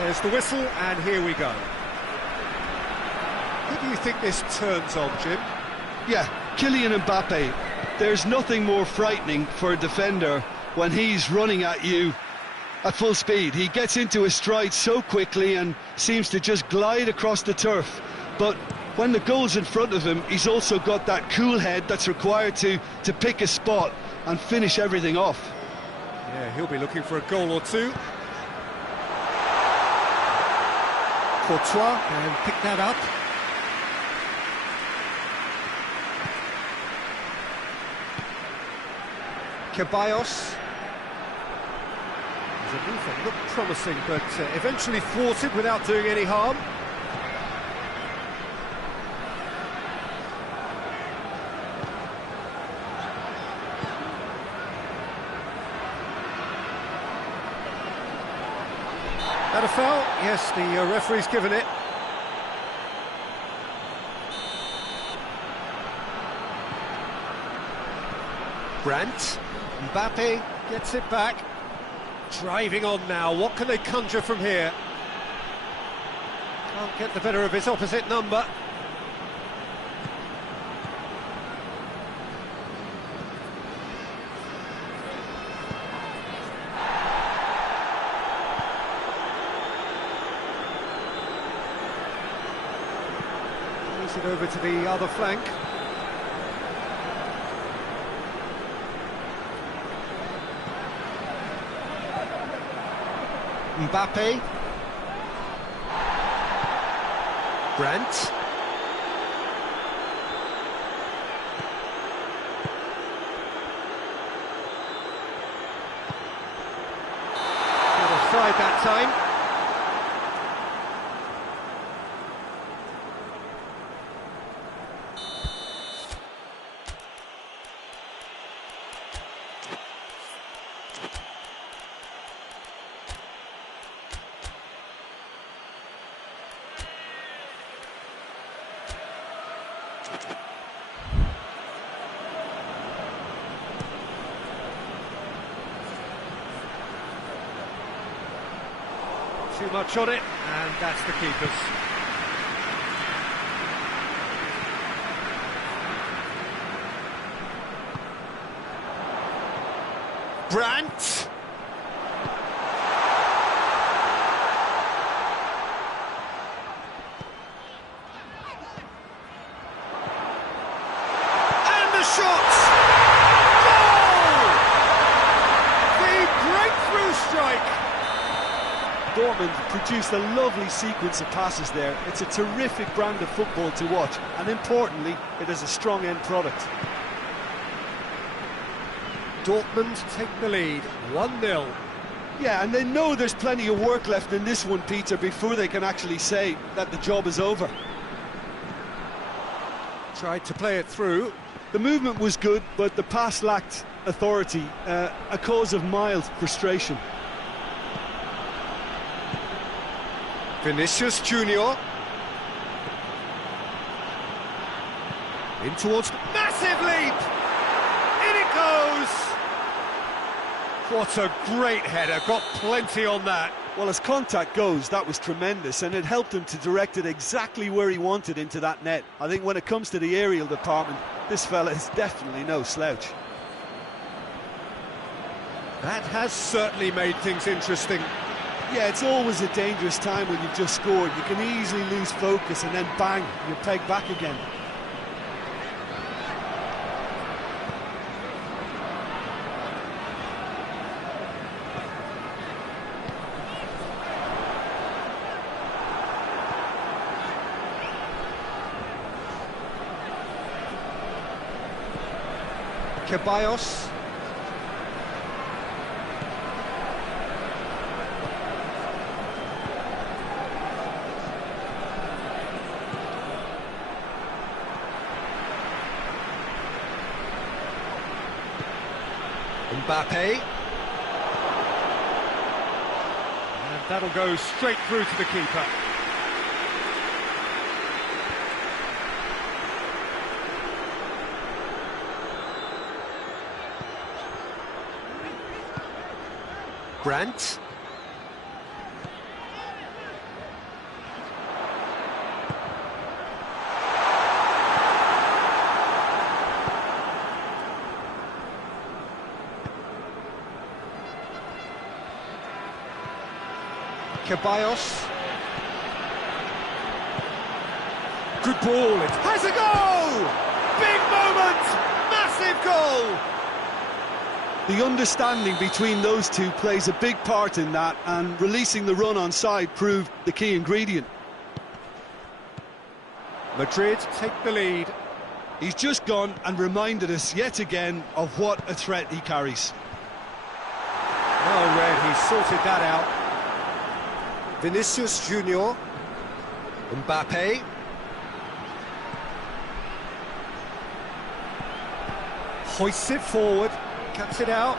There's the whistle, and here we go. Who do you think this turns on, Jim? Yeah, Kylian Mbappe. There's nothing more frightening for a defender when he's running at you at full speed. He gets into his stride so quickly and seems to just glide across the turf. But when the goal's in front of him, he's also got that cool head that's required to pick a spot and finish everything off. Yeah, he'll be looking for a goal or two. Courtois can pick that up. Ceballos. His move that looked promising, but eventually thwarted without doing any harm. That a foul? Yes, the referee's given it. Brandt. Mbappe gets it back. Driving on now. What can they conjure from here? Can't get the better of his opposite number. Moves it over to the other flank. Mbappe. Brandt. Good offside that time. Too much on it, and that's the keeper's. Brandt. And the shot! Goal! The breakthrough strike! Dortmund produced a lovely sequence of passes there. It's a terrific brand of football to watch, and importantly, it is a strong end product. Dortmund take the lead, 1-0. Yeah, and they know there's plenty of work left in this one, Peter, before they can actually say that the job is over. Tried to play it through. The movement was good, but the pass lacked authority, a cause of mild frustration. Vinicius Junior. In towards... Massive leap! In it goes! What a great header, got plenty on that. Well, as contact goes, that was tremendous, and it helped him to direct it exactly where he wanted into that net. I think when it comes to the aerial department, this fella is definitely no slouch. That has certainly made things interesting. Yeah, it's always a dangerous time when you've just scored. You can easily lose focus and then bang, you're pegged back again. Ceballos. Mbappe. And that'll go straight through to the keeper. Brandt. Ceballos. Good ball, it has a goal! Big moment! Massive goal! The understanding between those two plays a big part in that, and releasing the run on side proved the key ingredient. Madrid take the lead. He's just gone and reminded us yet again of what a threat he carries. Well read, he sorted that out. Vinicius Junior. Mbappe. Hoists it forward, cuts it out.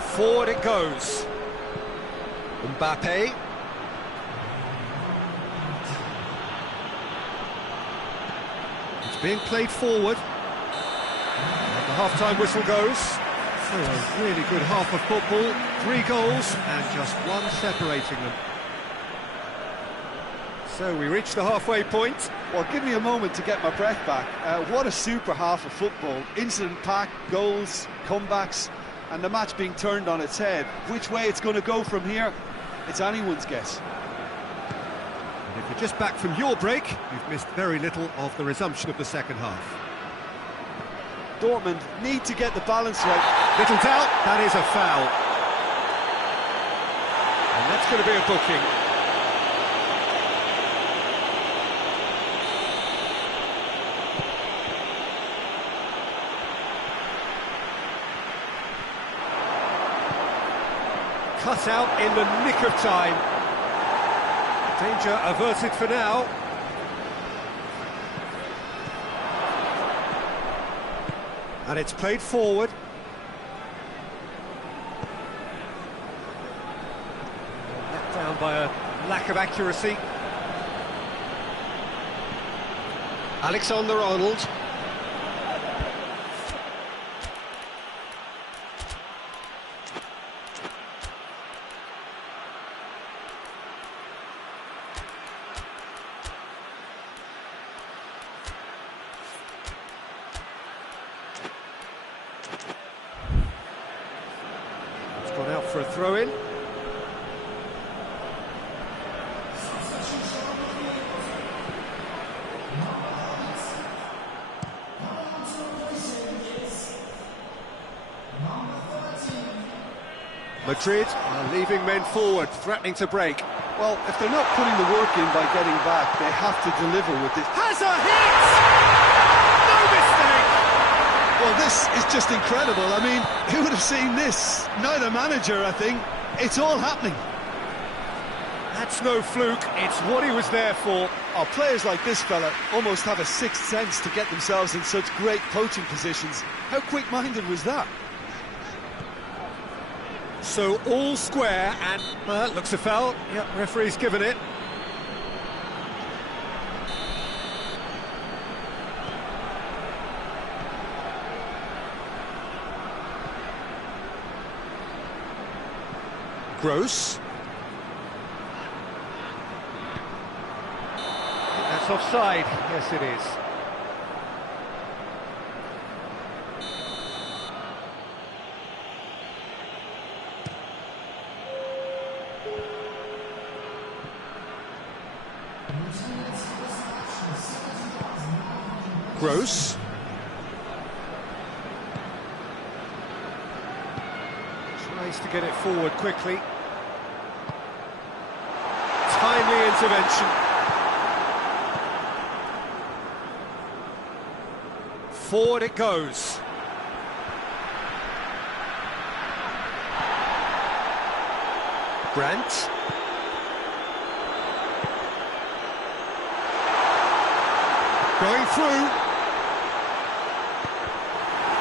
Forward it goes. Mbappe. Being played forward, and the half-time whistle goes. So a really good half of football, 3 goals and just one separating them. So we reach the halfway point. Well, give me a moment to get my breath back. What a super half of football. Incident-packed, goals, comebacks, and the match being turned on its head. Which way it's going to go from here, it's anyone's guess. And if you're just back from your break, you've missed very little of the resumption of the second half. Dortmund need to get the balance right. Little doubt, that is a foul. And that's going to be a booking. Cut out in the nick of time. Danger averted for now. And it's played forward. Let down by a lack of accuracy. Alexander-Arnold. Gone out for a throw-in. Madrid are leaving men forward, threatening to break. Well, if they're not putting the work in by getting back, they have to deliver with this. Has a hit! No mistake! Well, this is just incredible. I mean, who would have seen this? Neither manager, I think. It's all happening. That's no fluke, it's what he was there for. Oh, players like this fella almost have a sixth sense to get themselves in such great coaching positions. How quick-minded was that? So all square, and looks a foul. Yep, referee's given it. Gross. That's offside. Yes, it is. Gross. Tries to get it forward quickly. Timely intervention. Forward it goes. Brandt. Going through.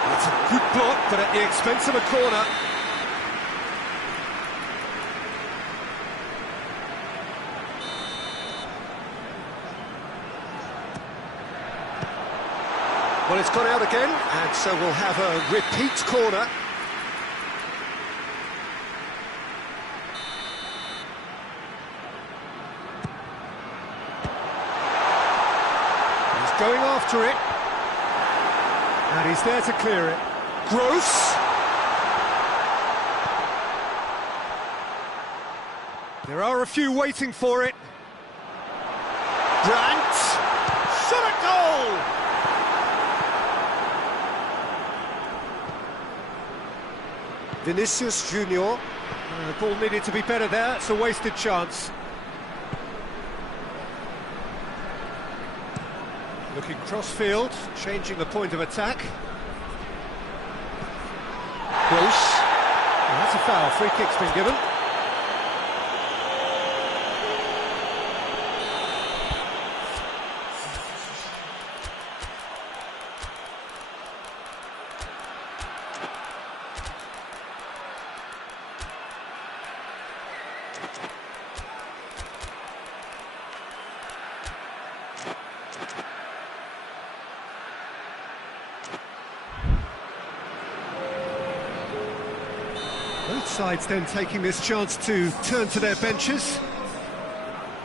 That's a good block, but at the expense of a corner. Well, it's gone out again, and so we'll have a repeat corner. He's going after it. And he's there to clear it. Gross. There are a few waiting for it. Brandt! Shot at goal! Vinicius Junior. The ball needed to be better there. It's a wasted chance. Looking cross-field, changing the point of attack. Close. That's a foul. Free kick's been given. Both sides then taking this chance to turn to their benches.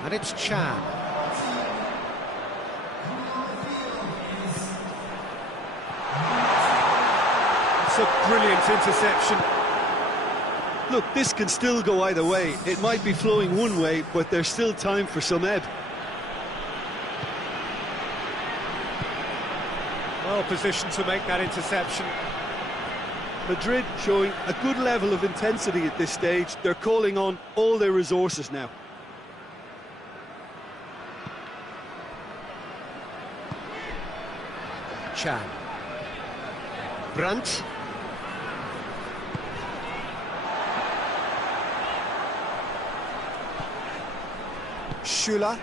And it's Chan. It's a brilliant interception. Look, this can still go either way. It might be flowing one way, but there's still time for some ebb. Well positioned to make that interception. Madrid showing a good level of intensity at this stage. They're calling on all their resources now. Chan. Brandt. Schüller.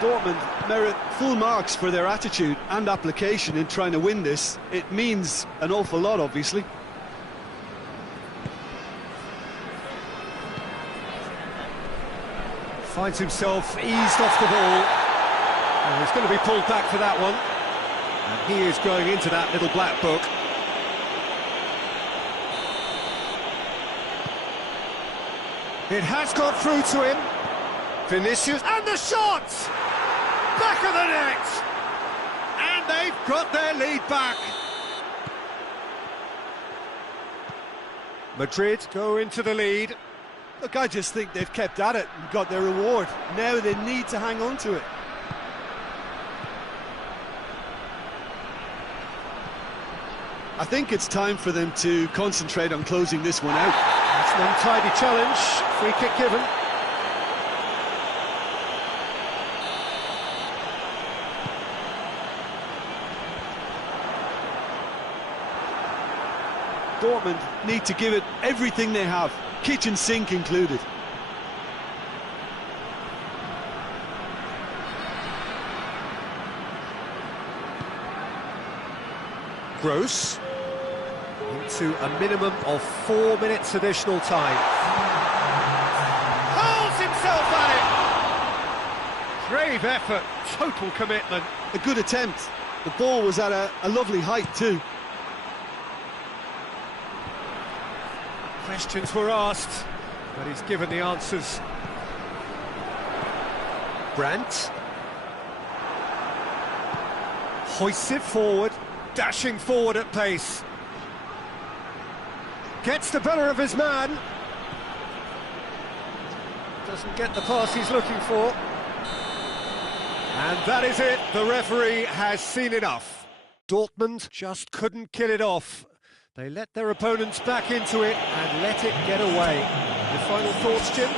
Dortmund merit full marks for their attitude and application in trying to win this. It means an awful lot, obviously. Finds himself eased off the ball. Oh, he's going to be pulled back for that one. And he is going into that little black book. It has got through to him. Vinicius, and the shot! Back of the net! And they've got their lead back. Madrid go into the lead. Look, I just think they've kept at it and got their reward. Now they need to hang on to it. I think it's time for them to concentrate on closing this one out. That's an untidy challenge. Free kick given. Dortmund need to give it everything they have, kitchen sink included. Gross into a minimum of 4 minutes additional time. Hurls himself at it! Brave effort, total commitment. A good attempt. The ball was at a lovely height too. Questions were asked, but he's given the answers. Brandt. Hoists it forward, dashing forward at pace. Gets the better of his man. Doesn't get the pass he's looking for. And that is it, the referee has seen enough. Dortmund just couldn't kill it off. They let their opponents back into it and let it get away. Your final thoughts, Jim?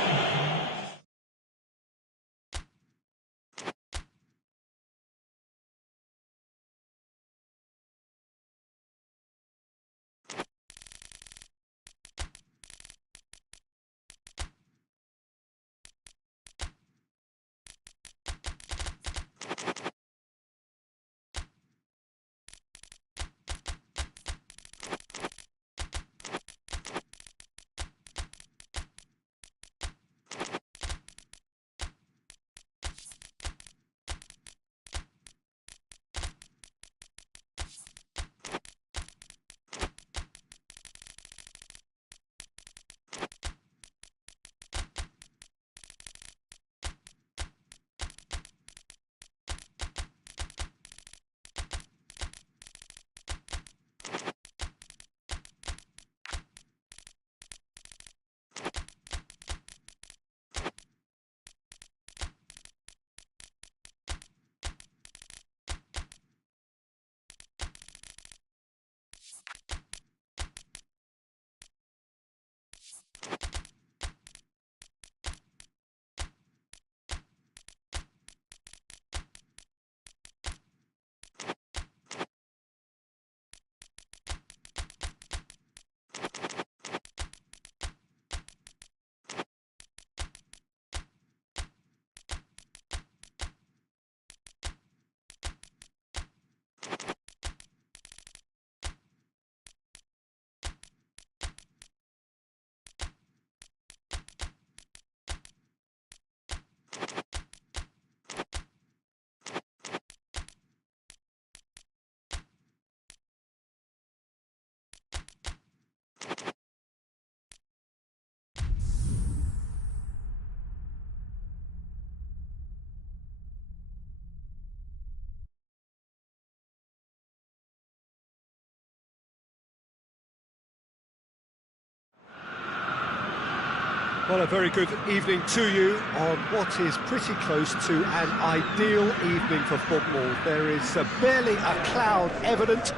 Well, a very good evening to you on what is pretty close to an ideal evening for football. There is barely a cloud evident.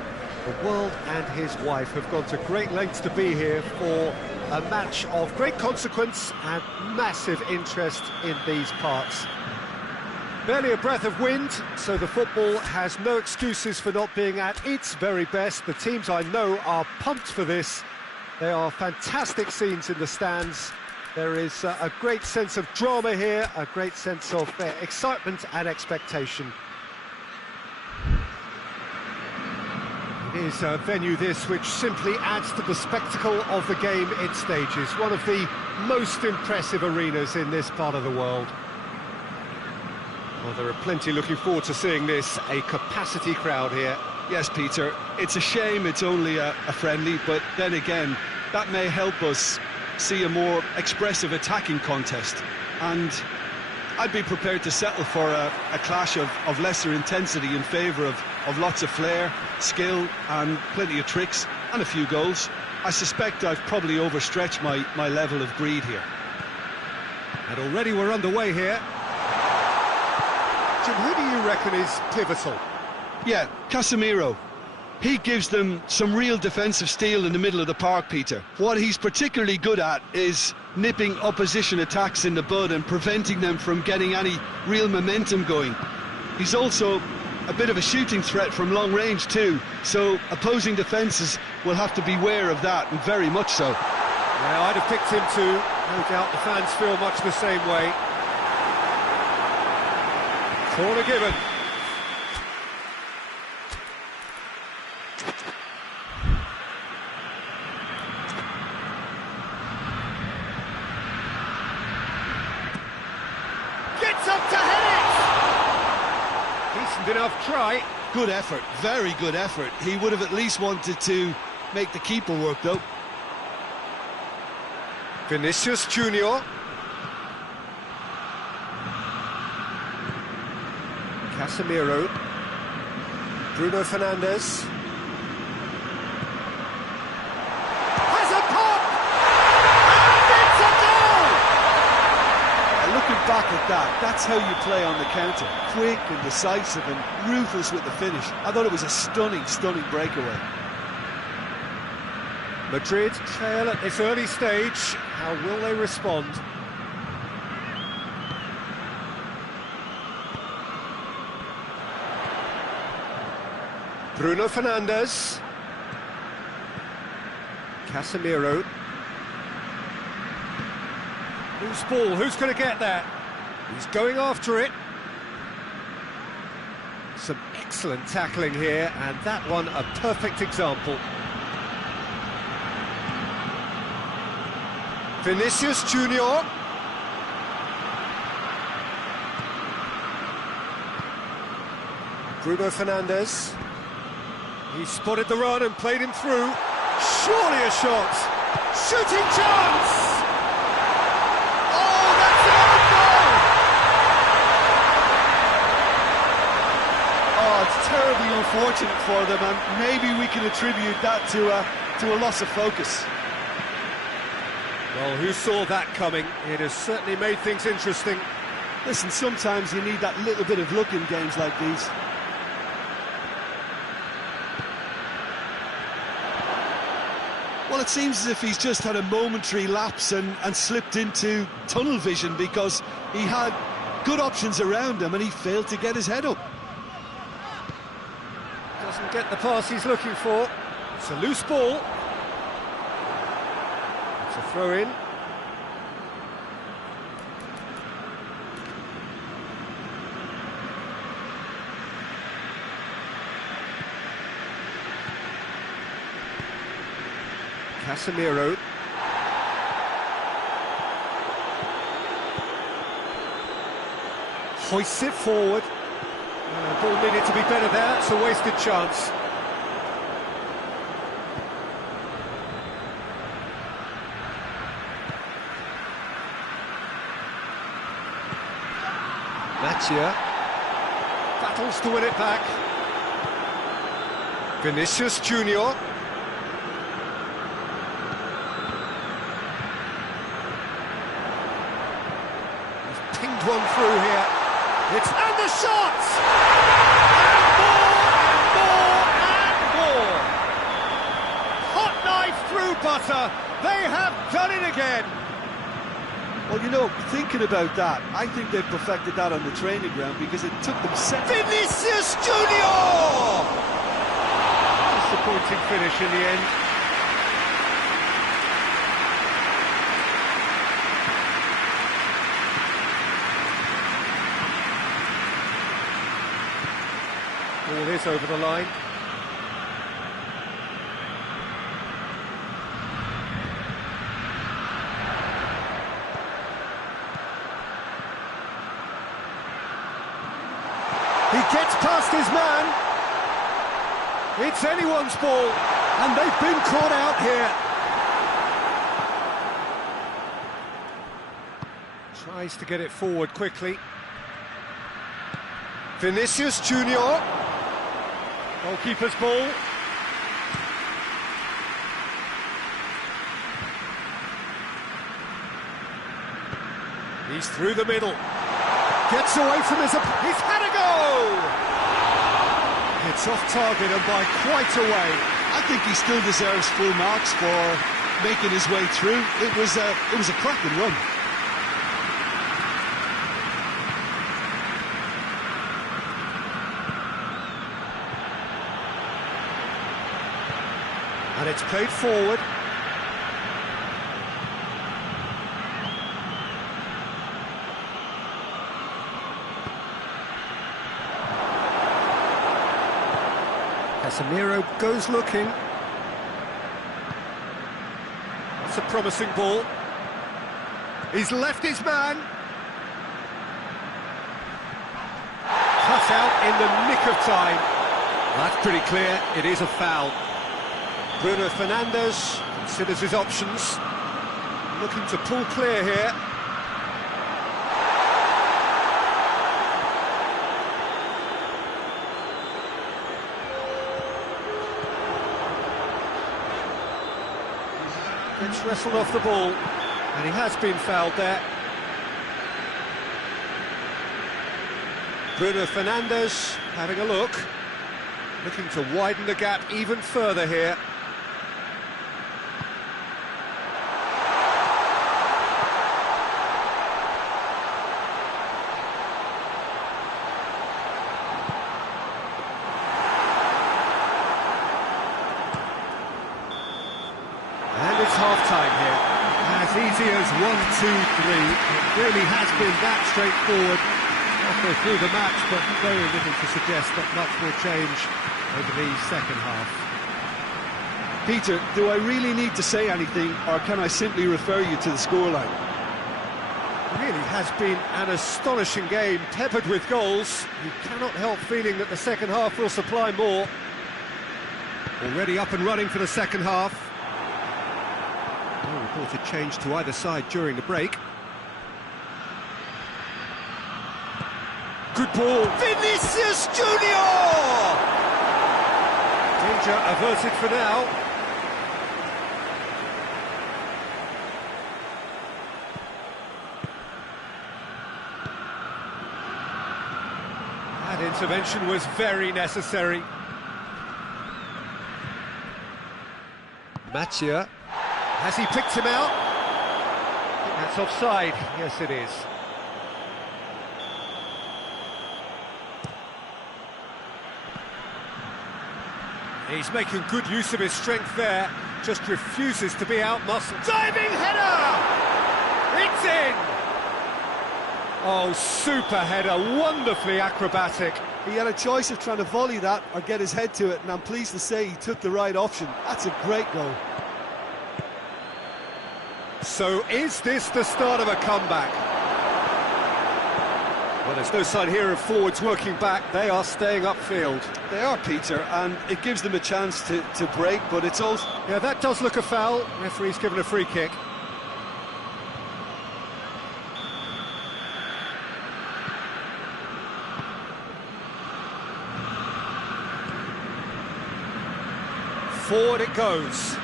The world and his wife have gone to great lengths to be here for a match of great consequence and massive interest in these parts. Barely a breath of wind, so the football has no excuses for not being at its very best. The teams I know are pumped for this. There are fantastic scenes in the stands. There is a great sense of drama here, a great sense of excitement and expectation. It is a venue this which simply adds to the spectacle of the game in stages. One of the most impressive arenas in this part of the world. Well, there are plenty looking forward to seeing this, a capacity crowd here. Yes, Peter, it's a shame it's only a friendly, but then again, that may help us see a more expressive attacking contest. And I'd be prepared to settle for a clash of lesser intensity in favour of lots of flair, skill and plenty of tricks and a few goals. I suspect I've probably overstretched my level of greed here. And already we're underway here. Jim, who do you reckon is pivotal? Yeah, Casemiro. He gives them some real defensive steel in the middle of the park, Peter. What he's particularly good at is nipping opposition attacks in the bud and preventing them from getting any real momentum going. He's also a bit of a shooting threat from long range too, so opposing defences will have to beware of that, and very much so. Yeah, I'd have picked him too. No doubt the fans feel much the same way. Corner given. Gets up to head it! Decent enough try. Good effort, very good effort. He would have at least wanted to make the keeper work though. Vinicius Junior. Casemiro. Bruno Fernandes. Has a pop! And it's a goal! And looking back at that, that's how you play on the counter. Quick and decisive and ruthless with the finish. I thought it was a stunning, stunning breakaway. Madrid trail at this early stage. How will they respond? Bruno Fernandes. Casemiro. Loose ball, who's going to get that? He's going after it. Some excellent tackling here, and that one a perfect example. Vinicius Junior. Bruno Fernandes. He spotted the run and played him through. Surely a shot. Shooting chance! Oh, that's an own goal! Oh, it's terribly unfortunate for them, and maybe we can attribute that to a loss of focus. Well, who saw that coming? It has certainly made things interesting. Listen, sometimes you need that little bit of luck in games like these. Well, it seems as if he's just had a momentary lapse and slipped into tunnel vision, because he had good options around him and he failed to get his head up. Doesn't get the pass he's looking for. It's a loose ball. It's a throw-in. Casemiro. Hoists it forward. Ball needed to be better there. It's a wasted chance. Matia battles to win it back. Vinicius Junior. one through here. And the shots! And more, and more, and more. Hot knife through butter. They have done it again. Well, you know, thinking about that, I think they've perfected that on the training ground because it took them Vinicius Junior! Disappointing finish in the end. Ball is over the line. He gets past his man. It's anyone's ball, and they've been caught out here. Tries to get it forward quickly. Vinicius Junior. Goalkeeper's ball. He's through the middle. Gets away from his opponent. He's had a go! It's off target and by quite a way. I think he still deserves full marks for making his way through. It was a cracking run. And it's played forward. Casemiro goes looking. That's a promising ball. He's left his man. Cut out in the nick of time. That's pretty clear, it is a foul. Bruno Fernandes considers his options. Looking to pull clear here. Gets wrestled off the ball, and he has been fouled there. Bruno Fernandes having a look, looking to widen the gap even further here. Half-time here, as easy as 1, 2, 3. It really has been that straightforward halfway through the match, but very little to suggest that much will change over the second half. Peter, do I really need to say anything, or can I simply refer you to the scoreline? It really has been an astonishing game, peppered with goals. You cannot help feeling that the second half will supply more. Already up and running for the second half. No reported change to either side during the break. Good ball. Vinicius Junior! Danger averted for now. That intervention was very necessary. Mathieu. Has he picked him out? I think that's offside. Yes, it is. He's making good use of his strength there. Just refuses to be outmuscled. Diving header! It's in! Oh, super header. Wonderfully acrobatic. He had a choice of trying to volley that or get his head to it, and I'm pleased to say he took the right option. That's a great goal. So is this the start of a comeback? Well, there's no sign here of forwards working back. They are staying upfield. They are, Peter, and it gives them a chance to break, but it's also... Yeah, that does look a foul. Referee's given a free kick. Forward it goes.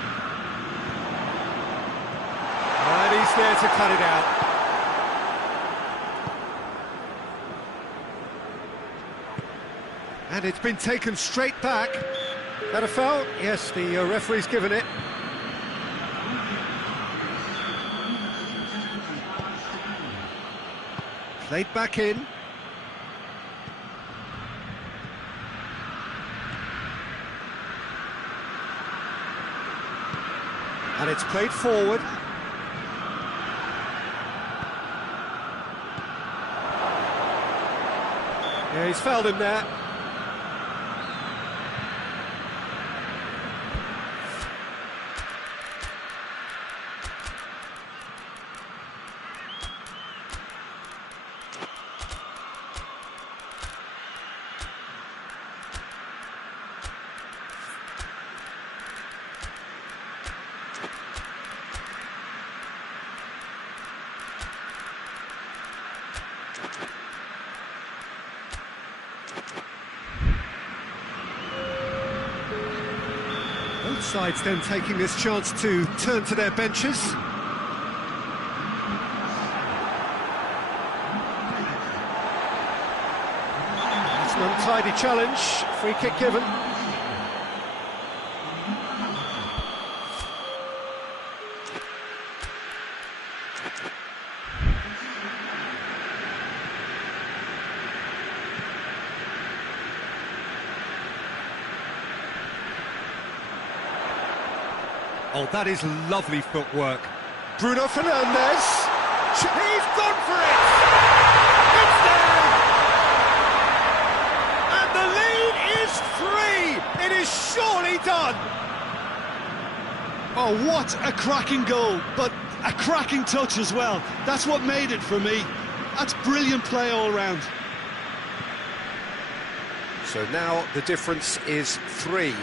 And he's there to cut it out. And it's been taken straight back. That a foul? Yes, the referee's given it. Played back in. And it's played forward. Yeah, he's fouled him there. Both sides then taking this chance to turn to their benches. It's an untidy challenge, free kick given. Oh, that is lovely footwork. Bruno Fernandes. He's gone for it! It's there! And the lead is 3! It is surely done! Oh, what a cracking goal, but a cracking touch as well. That's what made it for me. That's brilliant play all round. So now the difference is 3.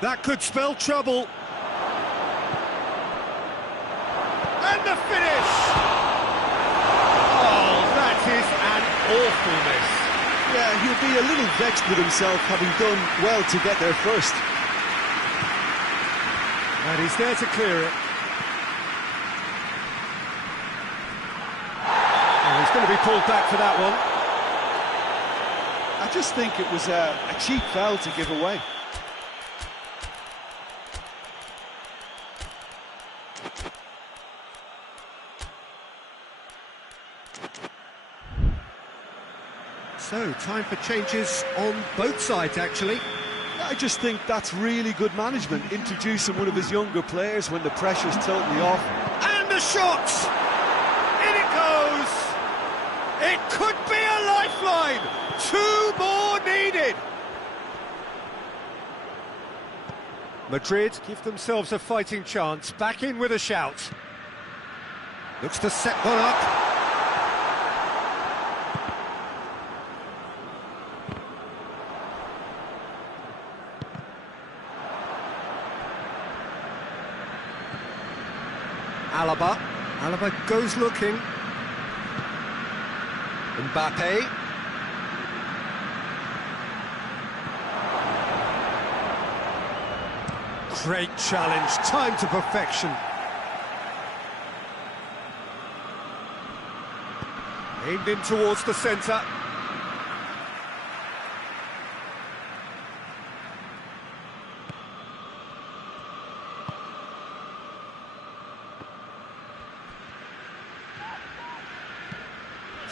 That could spell trouble. And the finish! Oh, that is an awful miss. Yeah, he'll be a little vexed with himself, having done well to get there first. And he's there to clear it. Oh, he's going to be pulled back for that one. I just think it was a cheap foul to give away. So, time for changes on both sides, actually. I just think that's really good management, introducing one of his younger players when the pressure's totally off. And the shot! In it goes! It could be a lifeline! 2 more needed! Madrid give themselves a fighting chance, back in with a shout. Looks to set one up. Alaba goes looking. Mbappe. Great challenge, time to perfection. Aimed in towards the centre.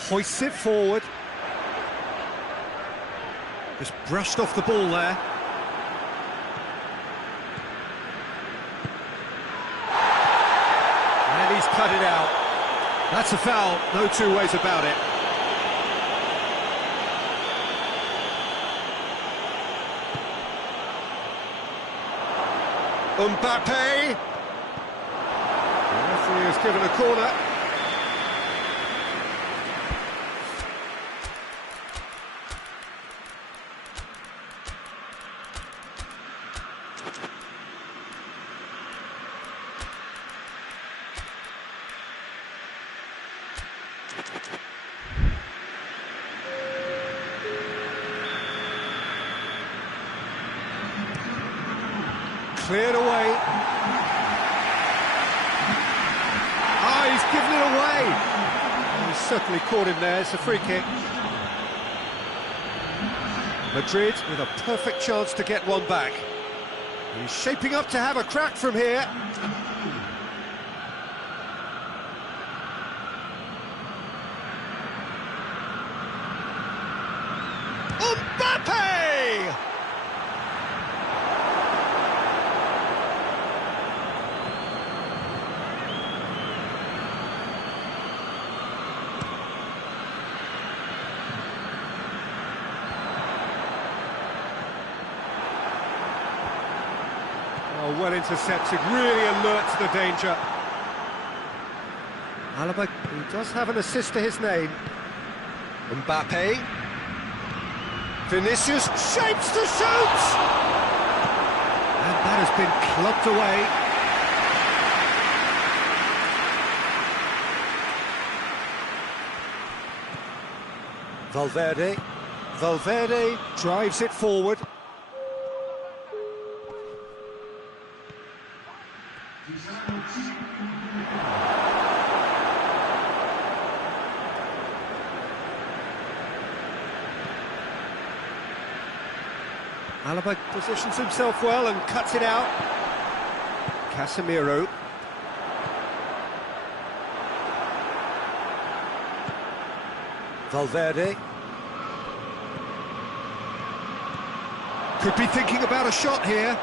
Hoists it forward. Just brushed off the ball there. And he's cut it out. That's a foul, no two ways about it. Mbappe. The referee has given a corner. Cleared away. given it away. He's certainly caught him there. It's a free kick. Madrid with a perfect chance to get one back. He's shaping up to have a crack from here. Mbappe! Oh, well intercepted, really alert to the danger. Alaba, he does have an assist to his name. Mbappe. Vinicius shapes to shoot! And that has been clubbed away. Valverde drives it forward. Alaba positions himself well and cuts it out. Casemiro. Valverde. Could be thinking about a shot here.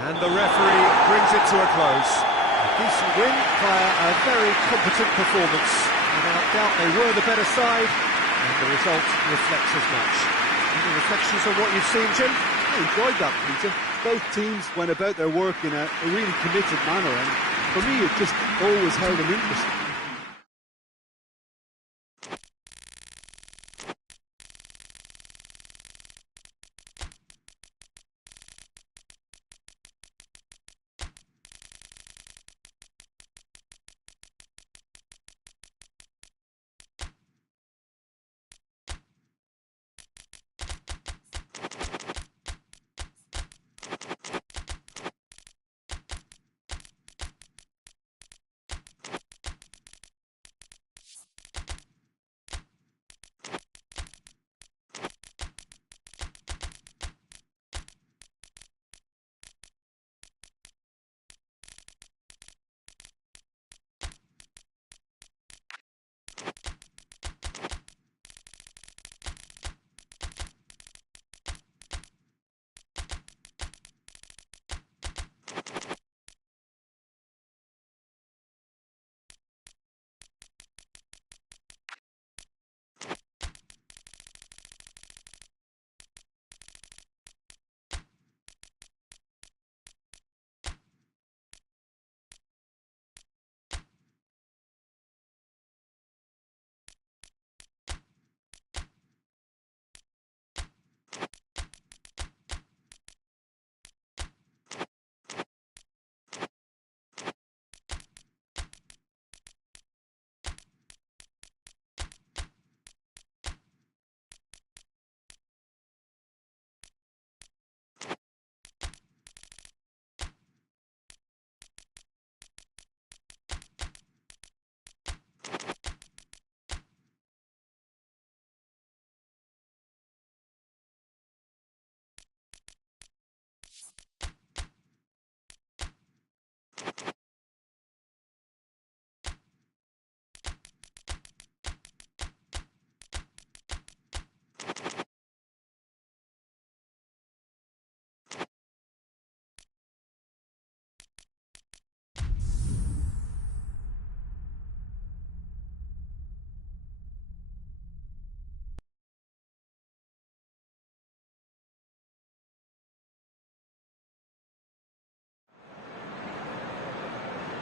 And the referee brings it to a close. A decent win via a very competent performance. Without doubt, they were the better side, and the result reflects as much. Any reflections on what you've seen, Jim? I enjoyed that, Peter. Both teams went about their work in a really committed manner, and for me, it just always held an interest.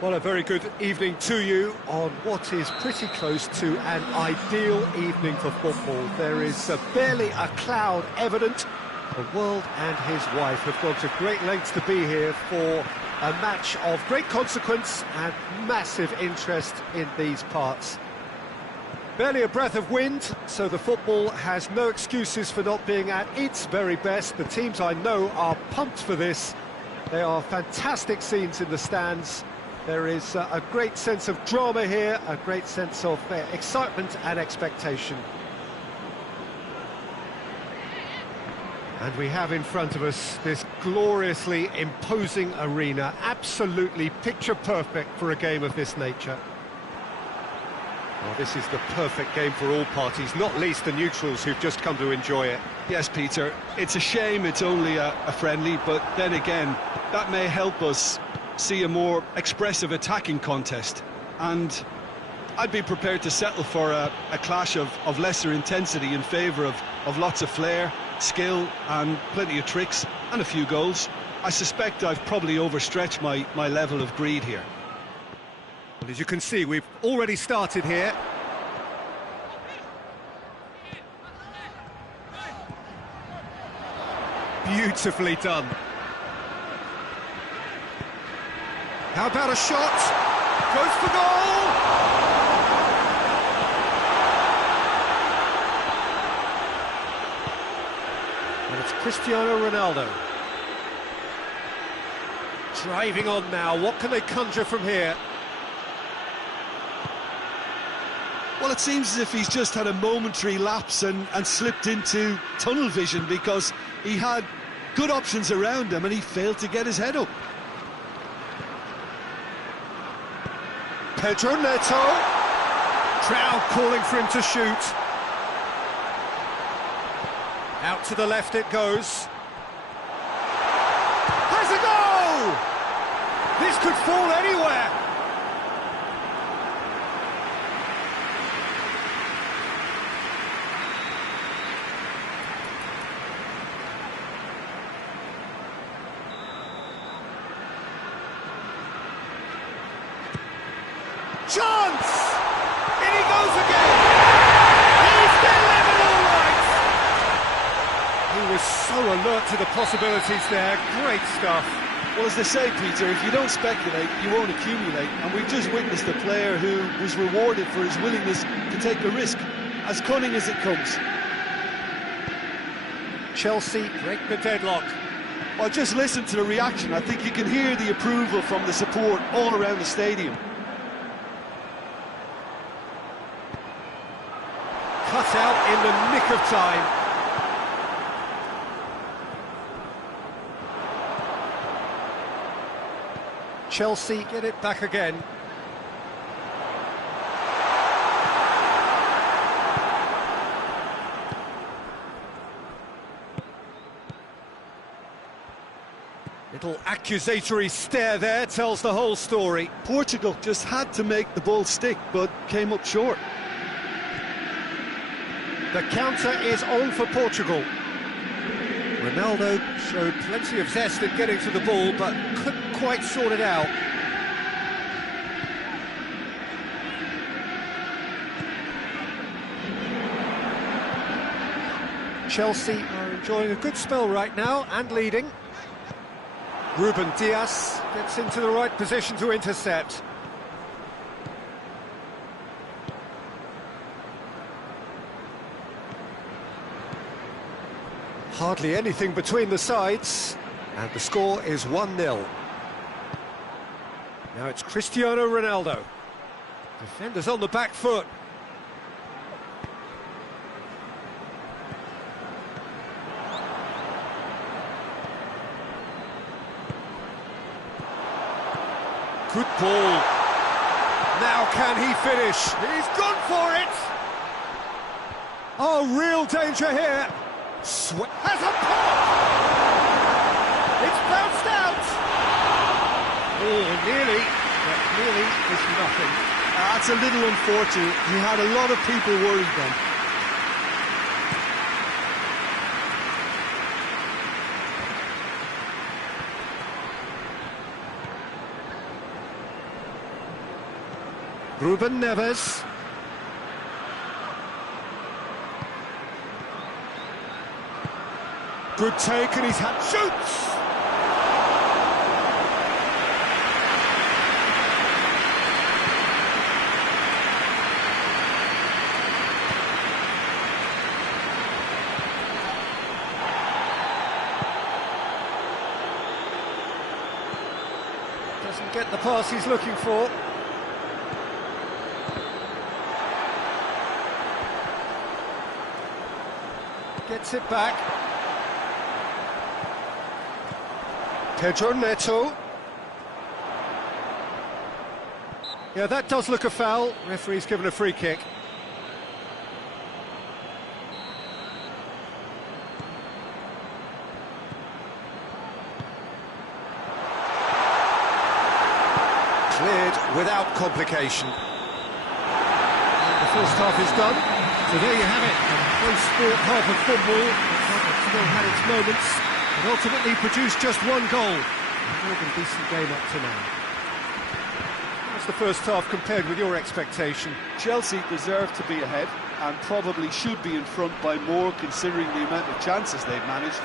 Well, a very good evening to you on what is pretty close to an ideal evening for football. There is barely a cloud evident. The world and his wife have gone to great lengths to be here for a match of great consequence and massive interest in these parts. Barely a breath of wind, so the football has no excuses for not being at its very best. The teams I know are pumped for this. They are fantastic scenes in the stands. There is a great sense of drama here, a great sense of excitement and expectation. And we have in front of us this gloriously imposing arena, absolutely picture perfect for a game of this nature. Well, this is the perfect game for all parties, not least the neutrals who've just come to enjoy it. Yes, Peter, it's a shame it's only a friendly, but then again, that may help us see a more expressive attacking contest. And I'd be prepared to settle for a clash of lesser intensity in favour of lots of flair, skill and plenty of tricks and a few goals. I suspect I've probably overstretched my level of greed here. Well, as you can see, we've already started here. Beautifully done. How about a shot? Goes for goal! And it's Cristiano Ronaldo. Driving on now, what can they conjure from here? Well, it seems as if he's just had a momentary lapse and slipped into tunnel vision, because he had good options around him and he failed to get his head up. Pedro Neto. Crowd calling for him to shoot. Out to the left it goes. Has a goal! This could fall anywhere. Chance! In he goes again! He's delivered all right! He was so alert to the possibilities there. Great stuff. Well, as they say, Peter, if you don't speculate, you won't accumulate. And we've just witnessed a player who was rewarded for his willingness to take a risk, as cunning as it comes. Chelsea break the deadlock. Well, just listen to the reaction. I think you can hear the approval from the support all around the stadium. Cut out in the nick of time. Chelsea get it back again. Little accusatory stare there tells the whole story. Portugal just had to make the ball stick, but came up short. The counter is on for Portugal. Ronaldo showed plenty of zest in getting to the ball, but couldn't quite sort it out. Chelsea are enjoying a good spell right now and leading. Ruben Dias gets into the right position to intercept. Hardly anything between the sides, and the score is 1-0. Now it's Cristiano Ronaldo. Defenders on the back foot. Good ball. Now can he finish? He's gone for it! Oh, real danger here. Has a pop! It's bounced out! Oh, nearly, but nearly is nothing. That's a little unfortunate. He had a lot of people worried then. Ruben Neves. Good take, and he's had shoots! get the pass he's looking for. Gets it back. Pedro Neto. Yeah, that does look a foul. Referee's given a free kick. Cleared without complication. The first half is done. So there you have it. A close sport half of football. It's still had its moments, but ultimately produced just one goal. A more than decent game up to now. How's the first half compared with your expectation? Chelsea deserve to be ahead and probably should be in front by more considering the amount of chances they've managed.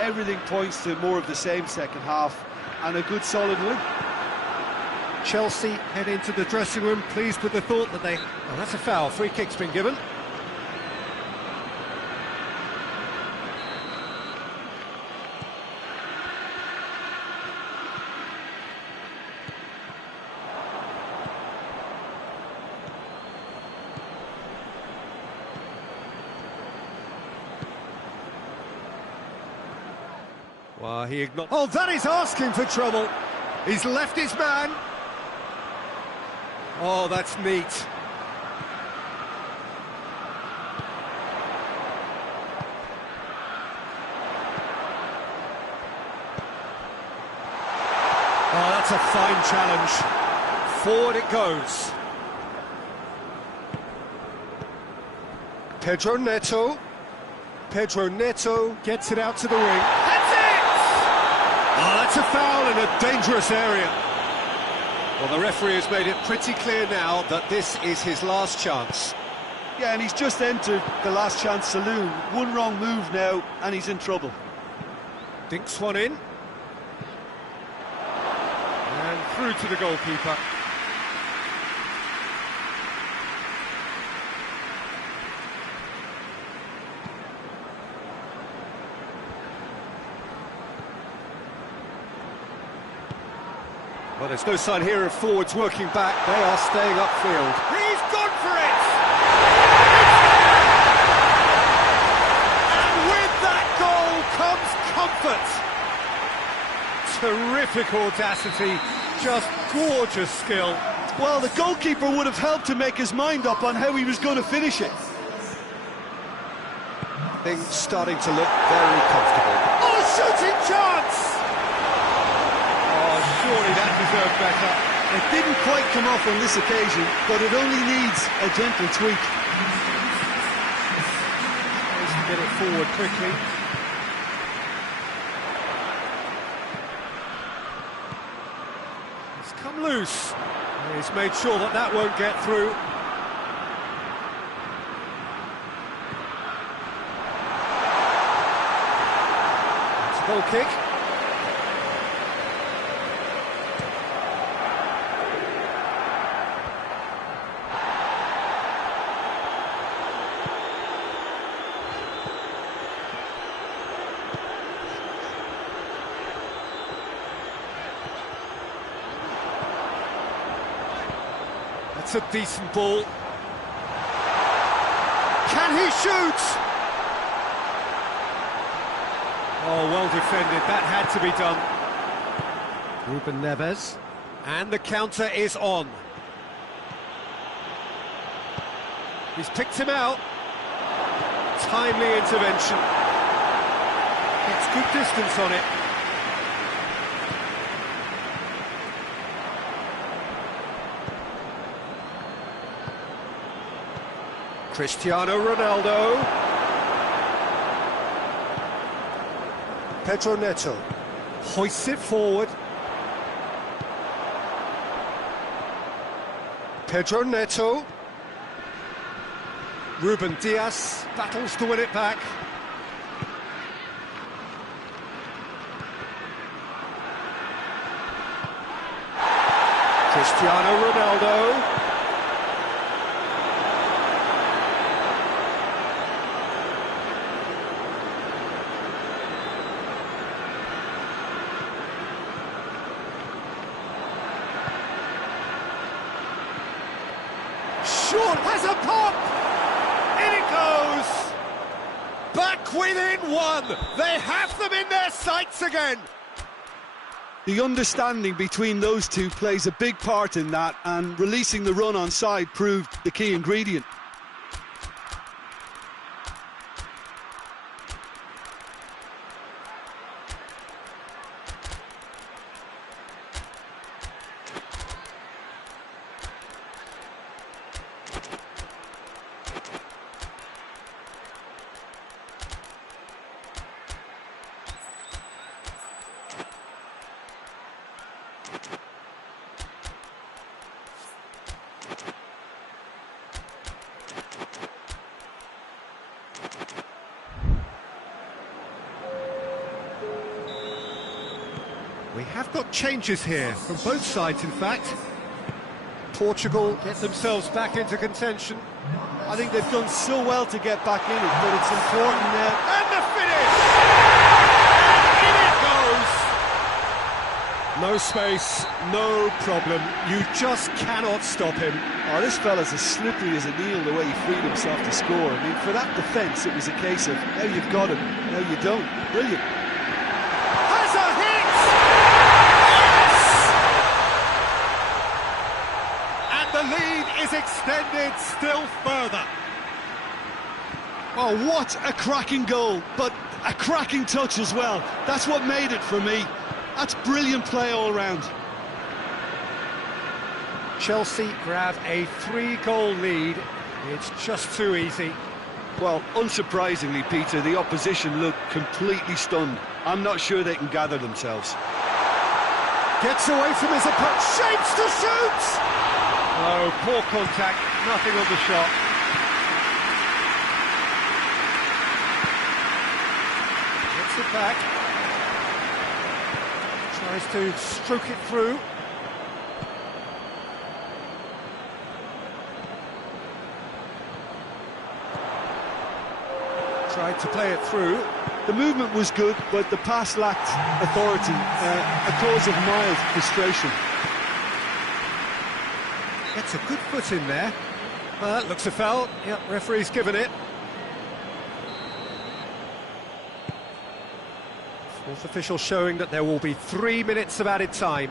Everything points to more of the same second half and a good solid win. Chelsea head into the dressing room pleased with the thought that oh, that's a foul. Free kick's been given. Well, oh, that is asking for trouble. He's left his man. Oh, that's neat. Oh, that's a fine challenge. Forward it goes. Pedro Neto. Pedro Neto gets it out to the ring. That's it! Oh, that's a foul in a dangerous area. Well, the referee has made it pretty clear now that this is his last chance. Yeah, and he's just entered the last chance saloon. One wrong move now, and he's in trouble. Dinks one in. And through to the goalkeeper. Well, there's no sign here of forwards working back. They are staying upfield. He's gone for it! And with that goal comes comfort. Terrific audacity, just gorgeous skill. Well, the goalkeeper would have helped to make his mind up on how he was going to finish it. Things starting to look very comfortable. Oh, shooting chance! Surely that deserved better. It didn't quite come off on this occasion, but it only needs a gentle tweak. Tries to get it forward quickly. It's come loose. He's made sure that that won't get through. It's a goal kick. That's a decent ball. Can he shoot? Oh, well defended. That had to be done. Ruben Neves. And the counter is on. He's picked him out. Timely intervention. Gets good distance on it. Cristiano Ronaldo. Pedro Neto hoists it forward. Pedro Neto. Ruben Dias battles to win it back. Cristiano Ronaldo. Short has a pop! In it goes! Back within one! They have them in their sights again! The understanding between those two plays a big part in that, and releasing the run on side proved the key ingredient. We have got changes here, from both sides in fact. Portugal get themselves back into contention. I think they've done so well to get back in it, but it's important now. And the finish! In it goes! No space, no problem. You just cannot stop him. Oh, this fella's as slippery as a eel the way he freed himself to score. I mean, for that defence, it was a case of now you've got him, now you don't. Brilliant. Has a hit! Yes! And the lead is extended still further. Oh, what a cracking goal, but a cracking touch as well. That's what made it for me. That's brilliant play all round. Chelsea grab a 3-goal lead. It's just too easy. Well, unsurprisingly, Peter, the opposition look completely stunned. I'm not sure they can gather themselves. Gets away from his opponent, shapes to shoot! Oh, poor contact, nothing on the shot. Gets it back. Tries to stroke it through. Tried to play it through. The movement was good, but the pass lacked authority, a cause of mild frustration. Gets a good foot in there. Looks a foul. Yep, referee's given it. Fourth official showing that there will be 3 minutes of added time.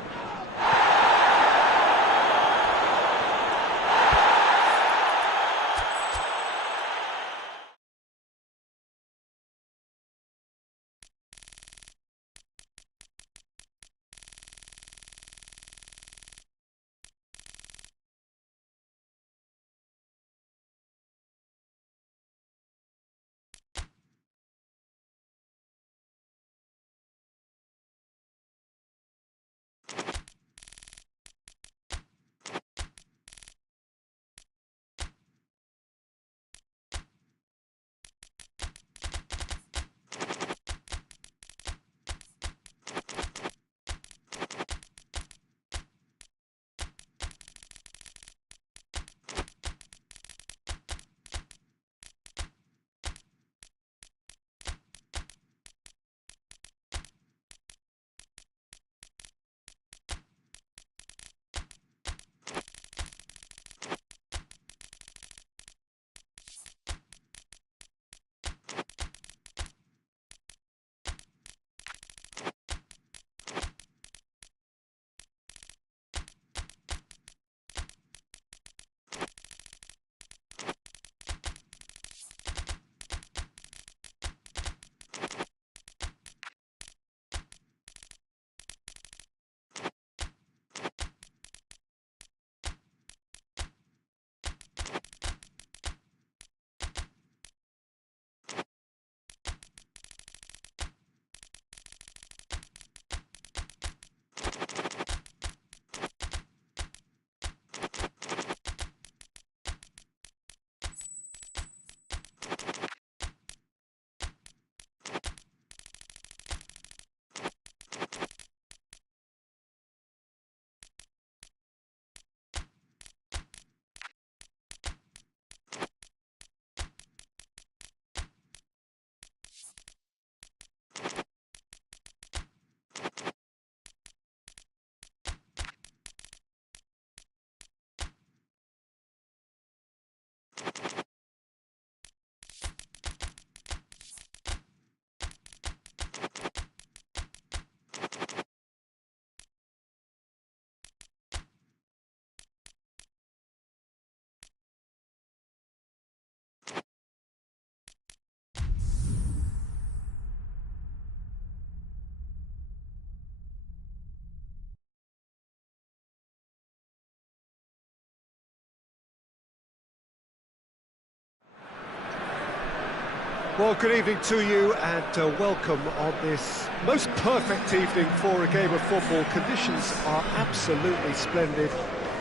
Well, good evening to you and welcome on this most perfect evening for a game of football. Conditions are absolutely splendid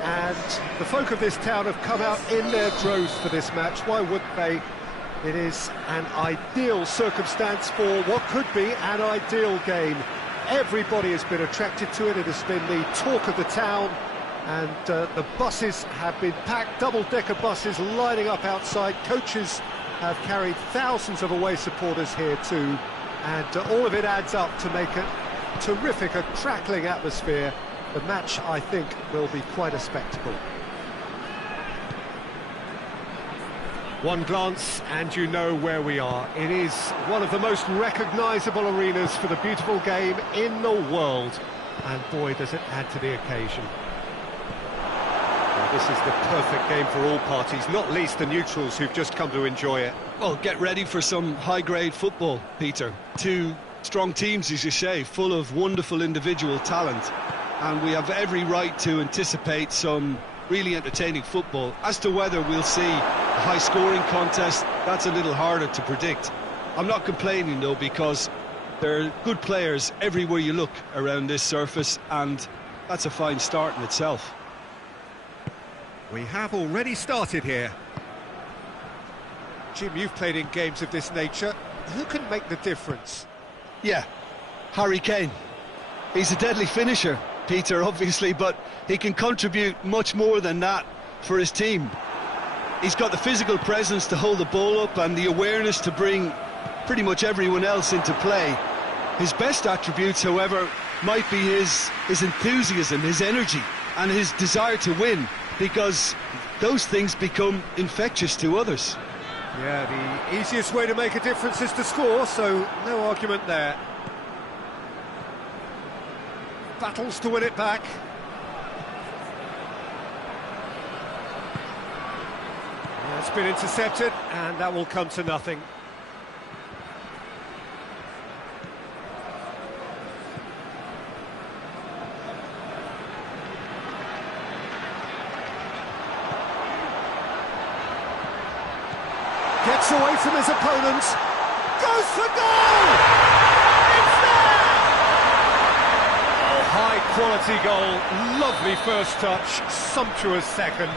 and the folk of this town have come out in their droves for this match. Why wouldn't they? It is an ideal circumstance for what could be an ideal game. Everybody has been attracted to it. It has been the talk of the town, and the buses have been packed, double-decker buses lining up outside. Coaches have carried thousands of away supporters here too, and all of it adds up to make a terrific, a crackling atmosphere. The match, I think, will be quite a spectacle. One glance and you know where we are. It is one of the most recognisable arenas for the beautiful game in the world, and boy does it add to the occasion. This is the perfect game for all parties, not least the neutrals who've just come to enjoy it. Well, get ready for some high-grade football, Peter. Two strong teams, as you say, full of wonderful individual talent. And we have every right to anticipate some really entertaining football. As to whether we'll see a high-scoring contest, that's a little harder to predict. I'm not complaining, though, because there are good players everywhere you look around this surface, and that's a fine start in itself. We have already started here. Jim, you've played in games of this nature. Who can make the difference? Yeah, Harry Kane. He's a deadly finisher, Peter, obviously, but he can contribute much more than that for his team. He's got the physical presence to hold the ball up and the awareness to bring pretty much everyone else into play. His best attributes, however, might be his enthusiasm, his energy, and his desire to win, because those things become infectious to others. Yeah, the easiest way to make a difference is to score, so no argument there. Battles to win it back. It's been intercepted, and that will come to nothing. Gets away from his opponent, goes for goal! It's there! Oh, high quality goal, lovely first touch, sumptuous second.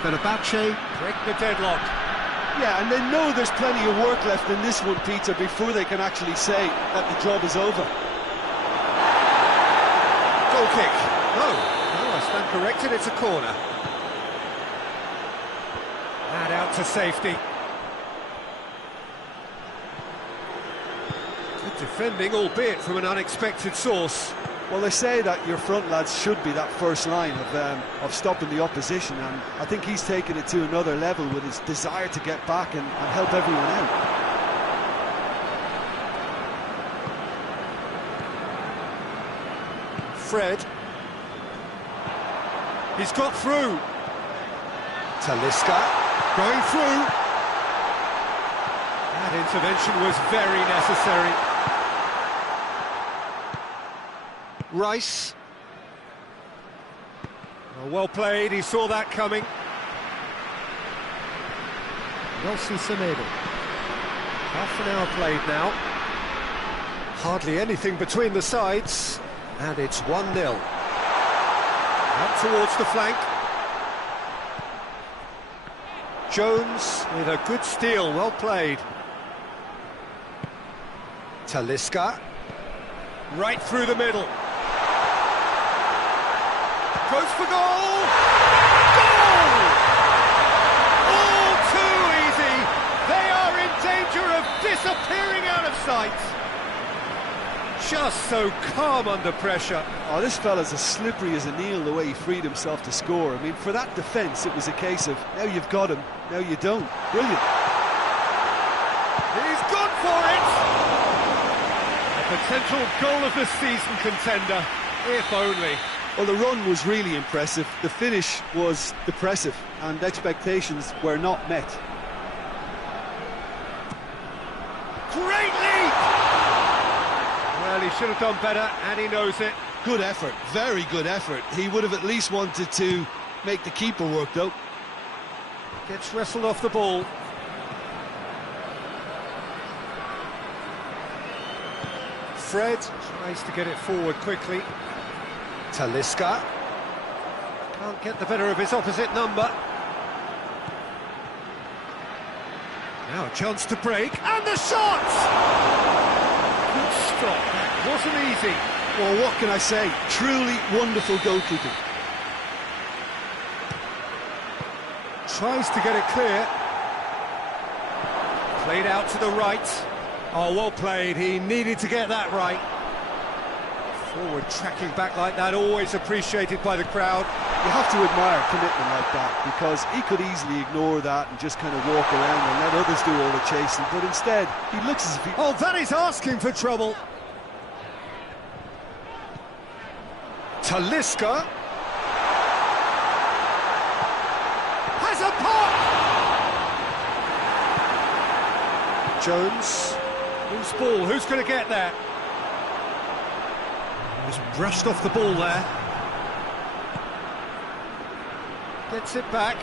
Fenerbahce break the deadlock. Yeah, and they know there's plenty of work left in this one, Peter, before they can actually say that the job is over. Goal kick. No, I stand corrected, it's a corner. And out to safety. Good defending, albeit from an unexpected source. Well, they say that your front lads should be that first line of stopping the opposition, and I think he's taken it to another level with his desire to get back and help everyone out. Fred. He's got through. Talisca. Going through. That intervention was very necessary. Rice. Well played, he saw that coming. Nelson Semedo. Half an hour played now. Hardly anything between the sides. And it's 1-0. Up towards the flank. Jones with a good steal, well played. Talisca. Right through the middle. Goes for goal! Goal! All too easy! They are in danger of disappearing out of sight. Just so calm under pressure. Oh, this fella's as slippery as an eel the way he freed himself to score. I mean, for that defence, it was a case of, now you've got him, now you don't. Brilliant. He's gone for it! A potential goal of the season contender, if only. Well, the run was really impressive, the finish was depressive, and expectations were not met. Great lead! Well, he should have done better, and he knows it. Good effort, very good effort. He would have at least wanted to make the keeper work, though. Gets wrestled off the ball. Fred tries to get it forward quickly. Talisca can't get the better of his opposite number. Now a chance to break, and the shot! Good stop, that wasn't easy. Well, what can I say? Truly wonderful goalkeeping. Tries to get it clear. Played out to the right. Oh, well played, he needed to get that right. Forward tracking back like that, always appreciated by the crowd. You have to admire commitment like that, because he could easily ignore that and just kind of walk around and let others do all the chasing, but instead he looks as if he... Oh, that is asking for trouble. Talisca has a pop. Jones, loose ball, who's going to get there? Just brushed off the ball there. Gets it back.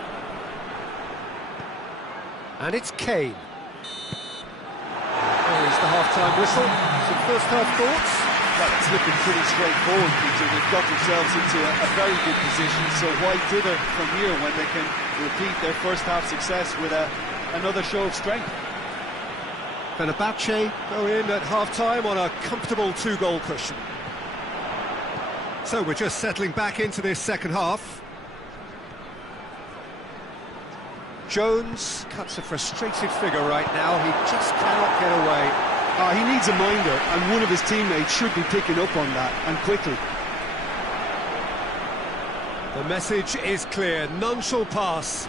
And it's Kane. There is the half-time whistle. Some first-half thoughts? Well, it's looking pretty straightforward, Peter. They've got themselves into a very good position, so why dither from here when they can repeat their first-half success with another show of strength? Fenerbahce go in at half-time on a comfortable two-goal cushion. So we're just settling back into this second half. Jones cuts a frustrated figure right now. He just cannot get away. He needs a minder, and one of his teammates should be picking up on that, and quickly. The message is clear. None shall pass.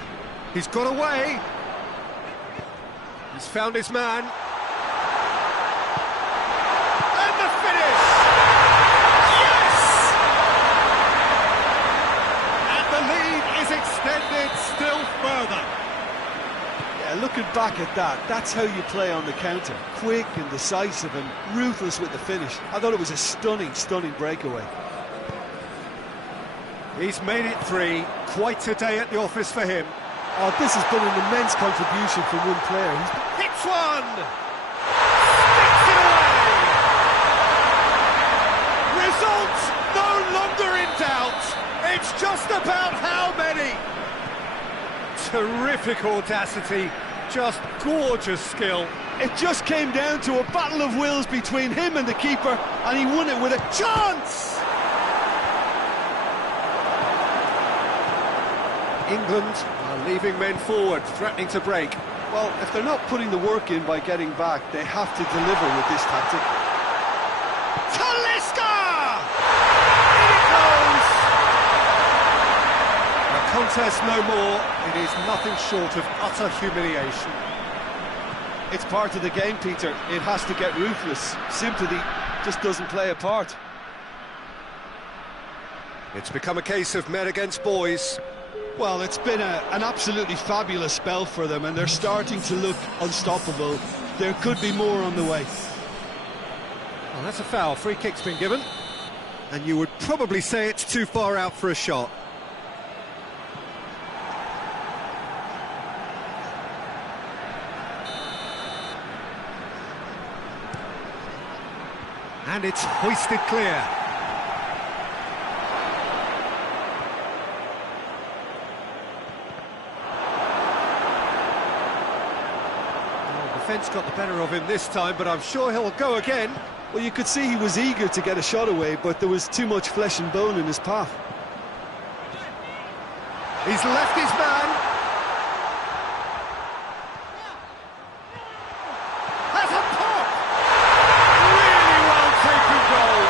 He's got away. He's found his man. And the finish! Yes! And the lead is extended still further. Yeah, looking back at that, that's how you play on the counter. Quick and decisive and ruthless with the finish. I thought it was a stunning, stunning breakaway. He's made it three. Quite a day at the office for him. Oh, this has been an immense contribution from one player. Hits one! Sticks it away! Result no longer in doubt. It's just about how many. Terrific audacity, just gorgeous skill. It just came down to a battle of wills between him and the keeper, and he won it with a chance! England are leaving men forward, threatening to break. Well, if they're not putting the work in by getting back, they have to deliver with this tactic. Talisca! In it goes! A contest no more. It is nothing short of utter humiliation. It's part of the game, Peter. It has to get ruthless. Sympathy just doesn't play a part. It's become a case of men against boys. Well, it's been an absolutely fabulous spell for them, and they're starting to look unstoppable. There could be more on the way. Well, that's a foul. Free kick's been given. And you would probably say it's too far out for a shot. And it's hoisted clear. Defence got the better of him this time, but I'm sure he'll go again. Well, you could see he was eager to get a shot away, but there was too much flesh and bone in his path. He's left his man. Has a pop! Really well taken goal.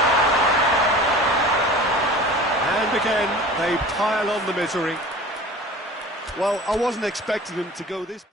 And again, they pile on the misery. Well, I wasn't expecting him to go this...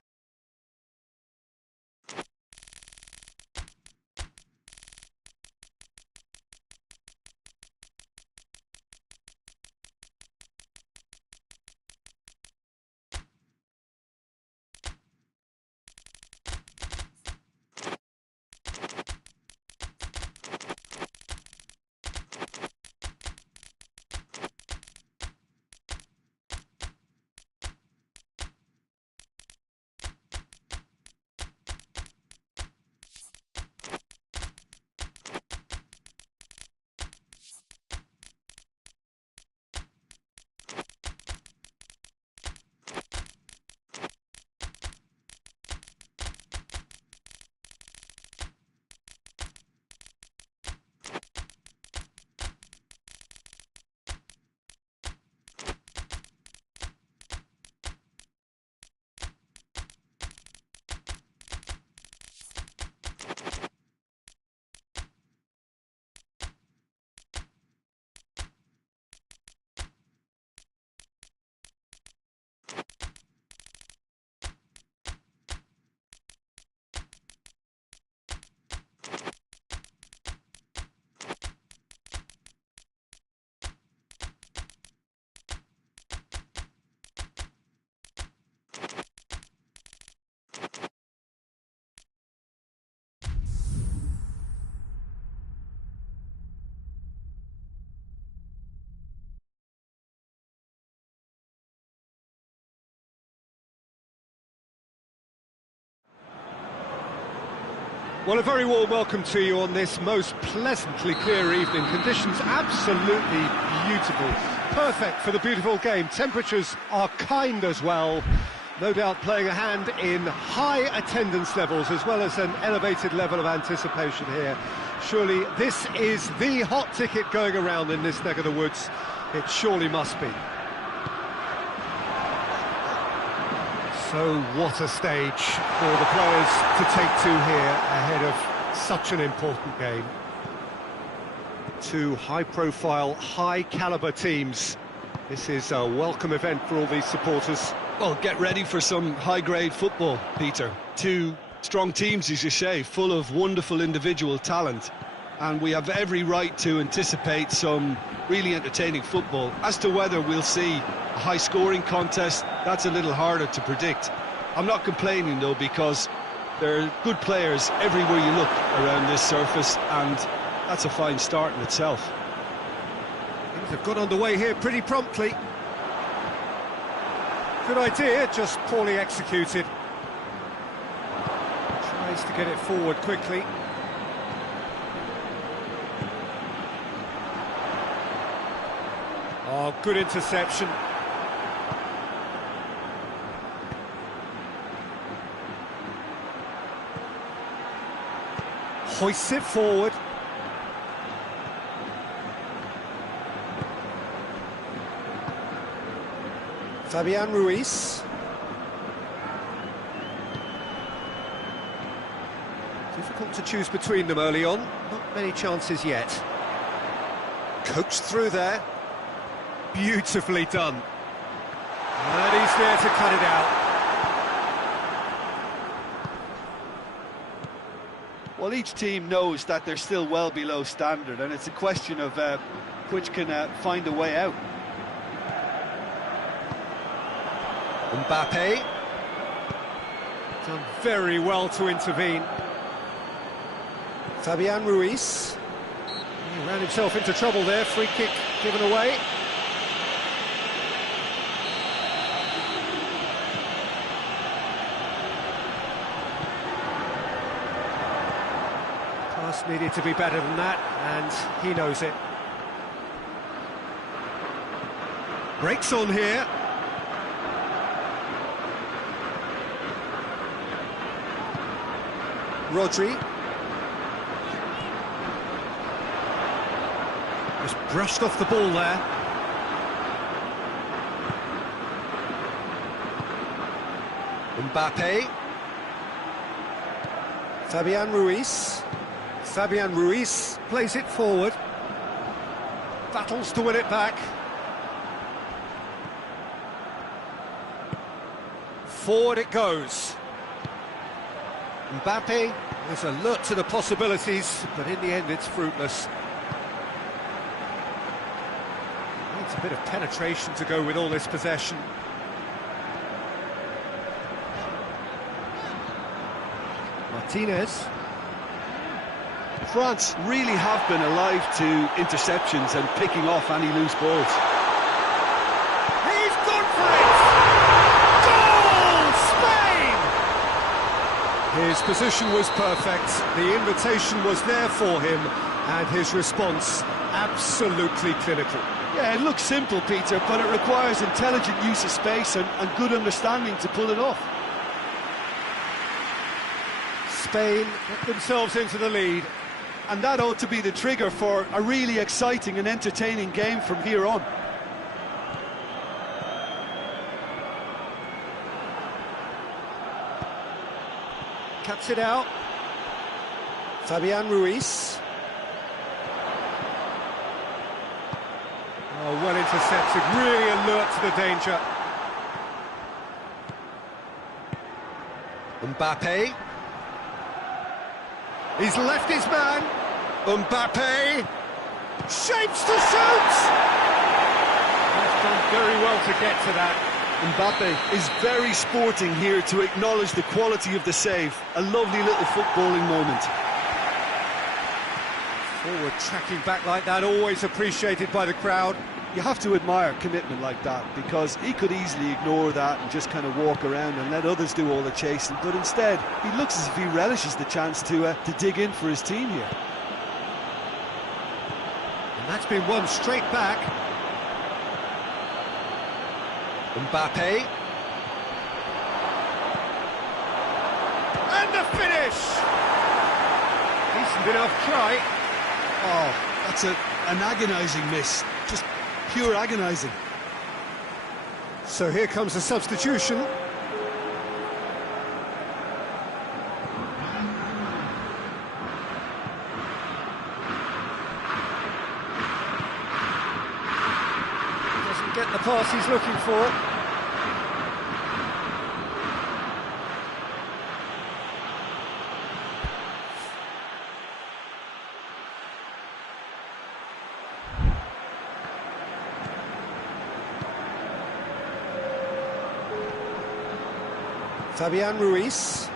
Well, a very warm welcome to you on this most pleasantly clear evening. Conditions absolutely beautiful. Perfect for the beautiful game. Temperatures are kind as well. No doubt playing a hand in high attendance levels as well as an elevated level of anticipation here. Surely this is the hot ticket going around in this neck of the woods. It surely must be. So what a stage for the players to take to here ahead of such an important game. Two high-profile, high-caliber teams. This is a welcome event for all these supporters. Well, get ready for some high-grade football, Peter. Two strong teams, as you say, full of wonderful individual talent. And we have every right to anticipate some really entertaining football. As to whether we'll see a high-scoring contest, that's a little harder to predict. I'm not complaining, though, because there are good players everywhere you look around this surface, and that's a fine start in itself. Things have got underway here pretty promptly. Good idea, just poorly executed. Tries to get it forward quickly. Oh, good interception. Hoists it forward. Fabian Ruiz. Difficult to choose between them early on. Not many chances yet. Coached through there. Beautifully done. And he's there to cut it out. Well, each team knows that they're still well below standard, and it's a question of which can find a way out. Mbappe. Done very well to intervene. Fabian Ruiz. He ran himself into trouble there. Free kick given away. Pass needed to be better than that, and he knows it. Breaks on here. Rodri. Just brushed off the ball there. Mbappe. Fabian Ruiz. Fabian Ruiz plays it forward. Battles to win it back. Forward it goes. Mbappe is alert to the possibilities, but in the end it's fruitless. Needs a bit of penetration to go with all this possession. Martinez. France really have been alive to interceptions and picking off any loose balls. He's gone for it! Goal! Spain! His position was perfect, the invitation was there for him, and his response absolutely clinical. Yeah, it looks simple, Peter, but it requires intelligent use of space and good understanding to pull it off. Spain get themselves into the lead. And that ought to be the trigger for a really exciting and entertaining game from here on. Cuts it out. Fabian Ruiz. Oh, well intercepted, really alert to the danger. Mbappe. He's left his man. Mbappe. Shapes to shoot! He's done very well to get to that. Mbappe is very sporting here to acknowledge the quality of the save. A lovely little footballing moment. Forward tracking back like that, always appreciated by the crowd. You have to admire commitment like that, because he could easily ignore that and just kind of walk around and let others do all the chasing, but instead he looks as if he relishes the chance to dig in for his team here. And that's been won straight back. Mbappe. And the finish! Decent enough try. Oh, that's an agonising miss. Just pure agonising. So here comes the substitution. Doesn't get the pass he's looking for. Fabian Ruiz.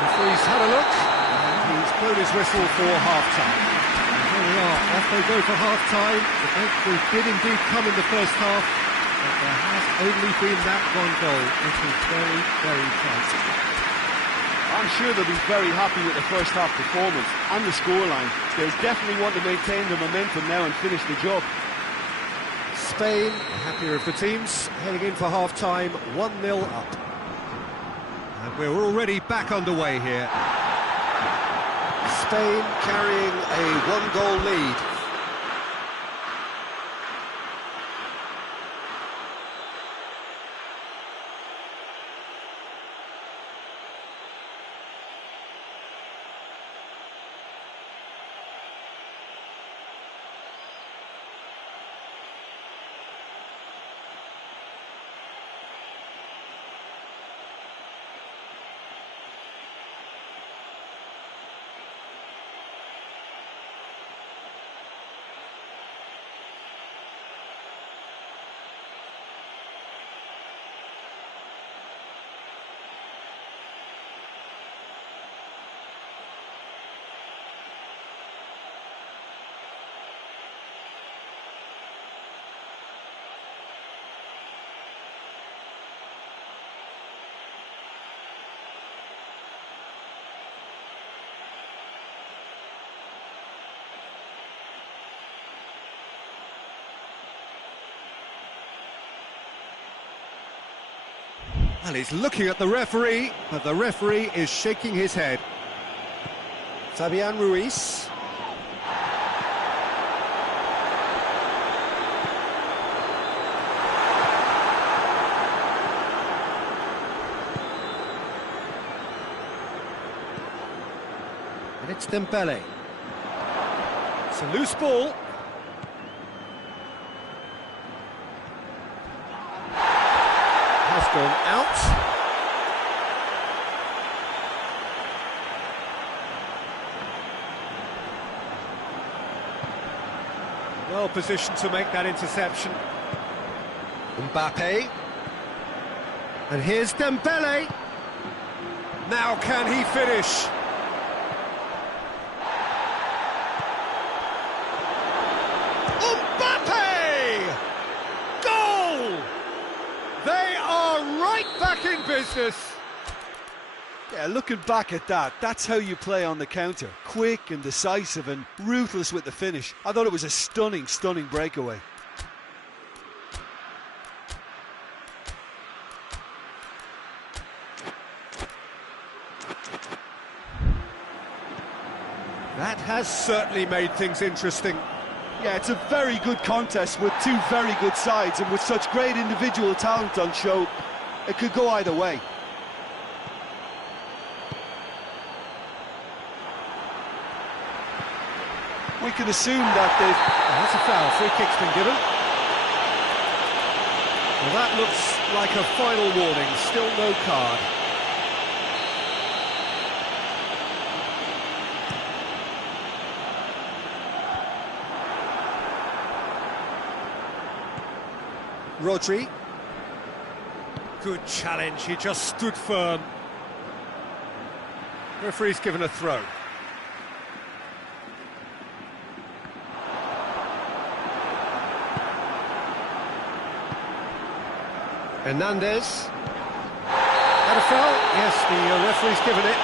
Referee's had a look, and he's blown his whistle for half-time. Here we are, off they go for half-time. The breakthrough did indeed come in the first half, but there has only been that one goal. It is very, very tight. I'm sure they'll be very happy with the first half performance and the scoreline. They'll definitely want to maintain the momentum now and finish the job. Spain, the happier of the teams, heading in for half-time, 1-0 up. And we're already back underway here. Spain carrying a one-goal lead. Well, he's looking at the referee, but the referee is shaking his head. Fabian Ruiz. And it's Dembele. It's a loose ball. Has gone out. Well positioned to make that interception. Mbappe. And here's Dembele. Now can he finish? Mbappe! Goal! They are right back in business. Yeah, looking back at that, that's how you play on the counter. Quick and decisive and ruthless with the finish. I thought it was a stunning, stunning breakaway. That has certainly made things interesting. Yeah, it's a very good contest with two very good sides, and with such great individual talent on show, it could go either way. We can assume that they've... That's a foul, free kick's been given. Well, that looks like a final warning, still no card. Rodri. Good challenge, he just stood firm. Referee's given a throw. Hernandez. Had a foul? Yes, the referee's given it.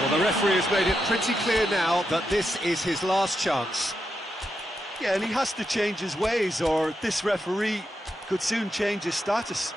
Well, the referee has made it pretty clear now that this is his last chance. Yeah, and he has to change his ways, or this referee could soon change his status.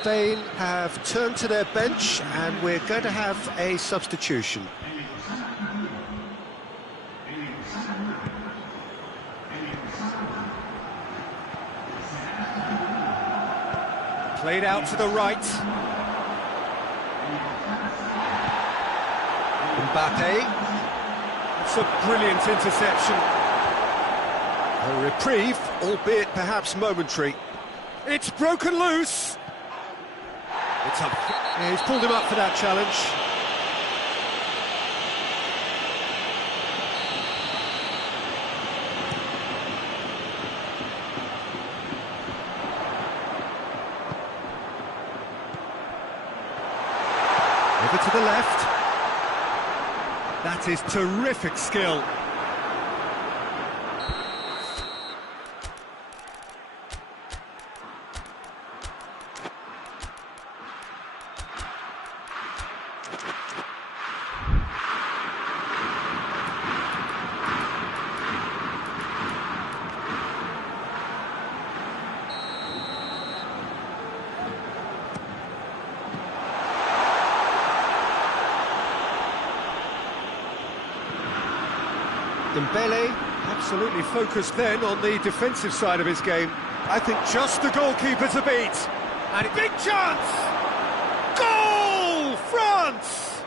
Spain have turned to their bench and we're going to have a substitution. Played out to the right. Mbappe. That's a brilliant interception. A reprieve, albeit perhaps momentary. It's broken loose. It's up. Yeah, he's pulled him up for that challenge. Over to the left. That is terrific skill. Dembele, absolutely focused then on the defensive side of his game. I think just the goalkeeper to beat. And big chance! Goal! France!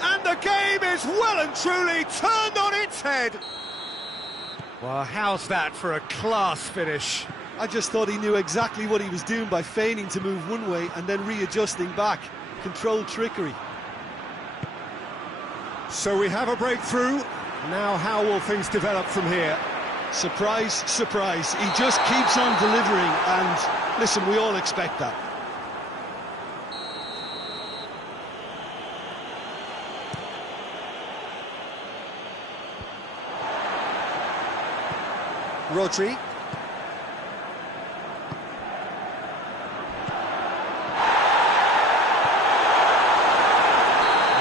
And the game is well and truly turned on its head. Well, how's that for a class finish? I just thought he knew exactly what he was doing by feigning to move one way and then readjusting back. Controlled trickery. So we have a breakthrough. Now how will things develop from here? Surprise, surprise. He just keeps on delivering, and listen, we all expect that. Rodri.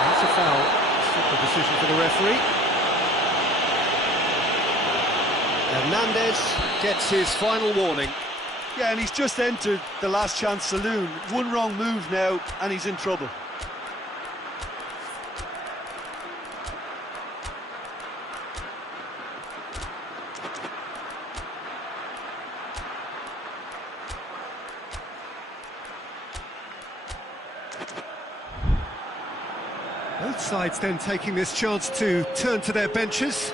That's a foul. Simple decision for the referee. Hernandez gets his final warning. Yeah, and he's just entered the last chance saloon. One wrong move now, and he's in trouble. Both sides then taking this chance to turn to their benches.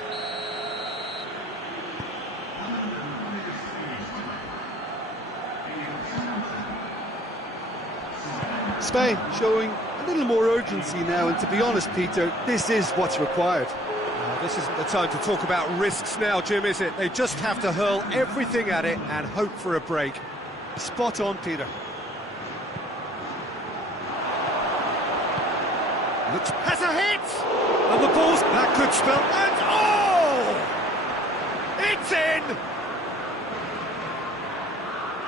Spain showing a little more urgency now, and to be honest, Peter, this is what's required. This isn't the time to talk about risks now, Jim, is it? They just have to hurl everything at it and hope for a break. Spot on, Peter. Looks has a hit! And the ball's... That could spell... And, oh! It's in!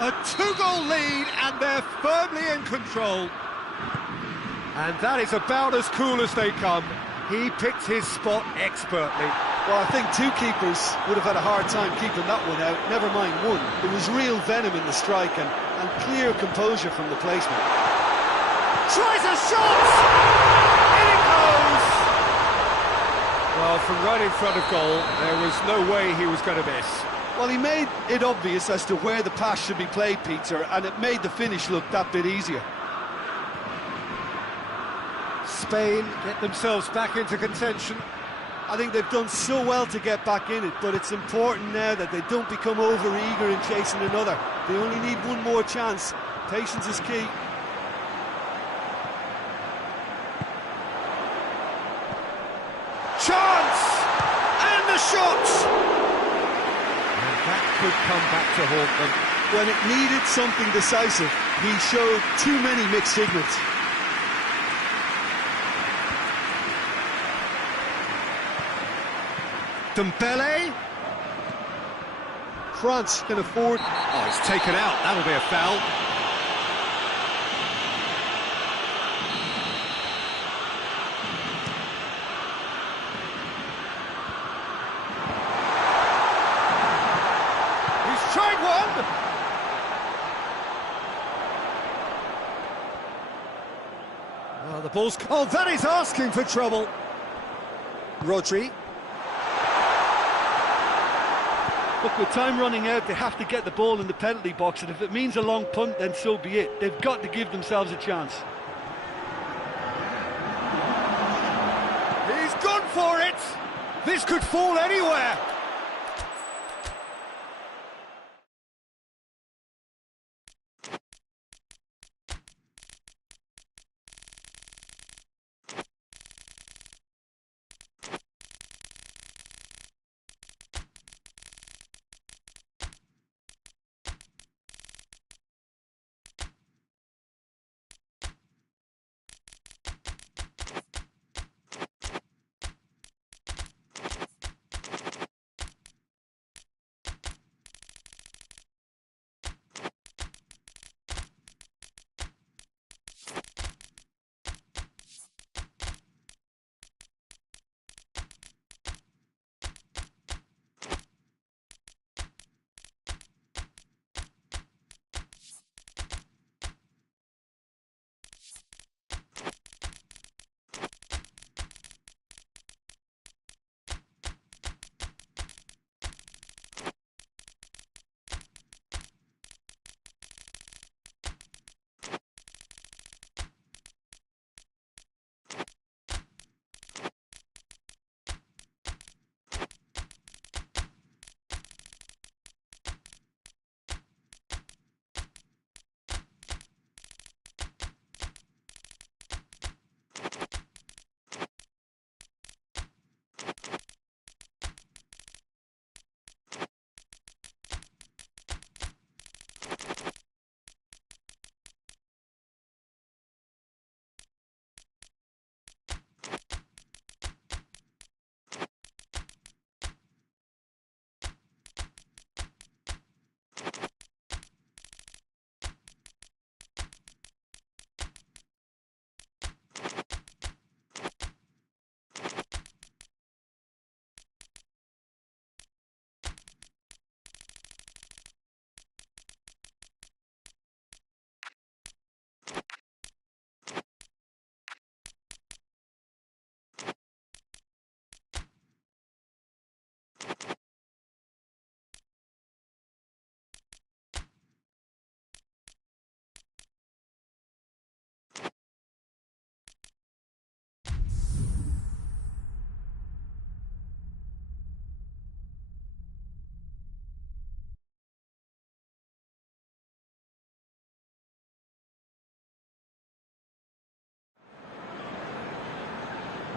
A 2-goal lead, and they're firmly in control. And that is about as cool as they come. He picked his spot expertly. Well, I think two keepers would have had a hard time keeping that one out, never mind one. It was real venom in the strike and clear composure from the placement. Tries a shot! In it goes! Well, from right in front of goal, there was no way he was going to miss. Well, he made it obvious as to where the pass should be played, Peter, and it made the finish look that bit easier. Spain get themselves back into contention. I think they've done so well to get back in it, but it's important now that they don't become over-eager in chasing another. They only need one more chance. Patience is key. Chance! And the shot! And that could come back to haunt them. When it needed something decisive, he showed too many mixed signals. Dembele. France can afford... Oh, it's taken out. That'll be a foul. He's tried one. Oh, the ball's... Oh, that is asking for trouble. Rodri. Look, with time running out, they have to get the ball in the penalty box, and if it means a long punt, then so be it. They've got to give themselves a chance. He's gone for it! This could fall anywhere!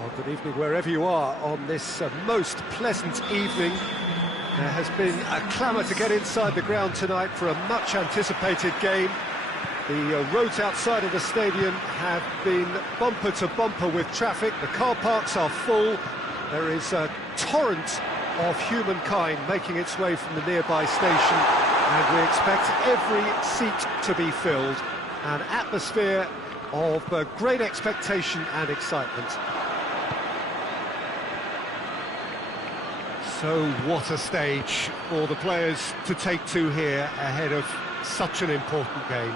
Well, good evening wherever you are on this most pleasant evening. There has been a clamour to get inside the ground tonight for a much anticipated game. The roads outside of the stadium have been bumper to bumper with traffic. The car parks are full. There is a torrent of humankind making its way from the nearby station, and we expect every seat to be filled. An atmosphere of great expectation and excitement. So what a stage for the players to take to here ahead of such an important game.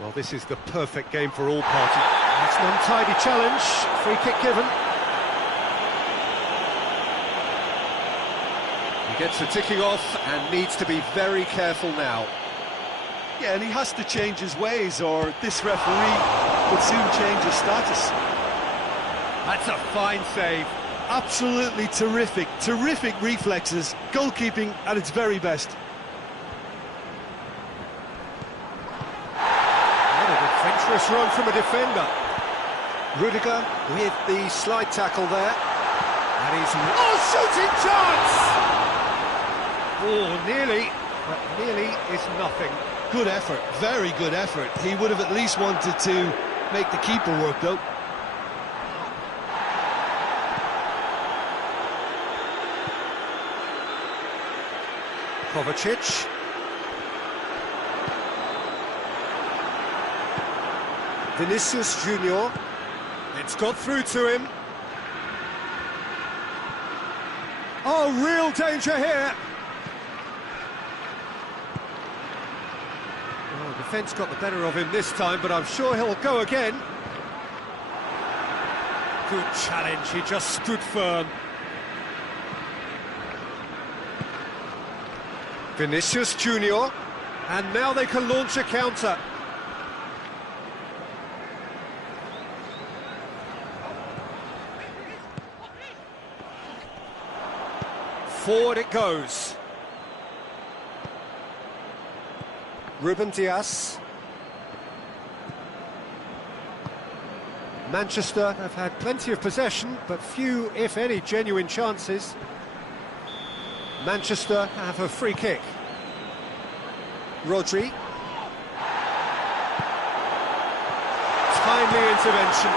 Well, this is the perfect game for all parties. That's an untidy challenge. Free kick given. He gets the ticking off and needs to be very careful now. Yeah, and he has to change his ways, or this referee would soon change his status. That's a fine save. Absolutely terrific, terrific reflexes. Goalkeeping at its very best. Adventurous run from a defender. Rudiger with the slide tackle there. And he's... Oh, shooting chance! Oh, nearly, but nearly is nothing. Good effort, very good effort. He would have at least wanted to make the keeper work, though. Kovacic. Vinicius Junior. It's got through to him. Oh, real danger here. Well, defence got the better of him this time, but I'm sure he'll go again. Good challenge, he just stood firm. Vinicius Junior, and now they can launch a counter. Forward it goes. Ruben Dias. Manchester have had plenty of possession, but few, if any, genuine chances. Manchester have a free kick. Rodri. Timely intervention.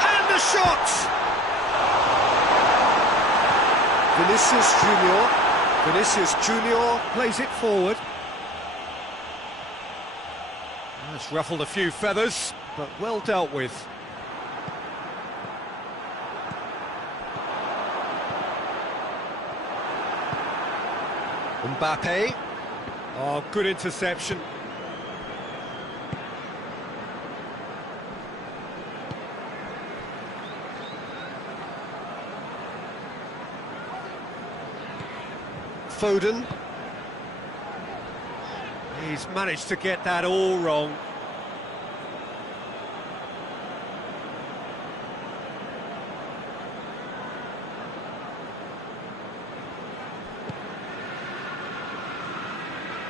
And the shot! Vinicius Junior plays it forward. That's ruffled a few feathers, but well dealt with. Mbappe. Oh, good interception. Foden. He's managed to get that all wrong.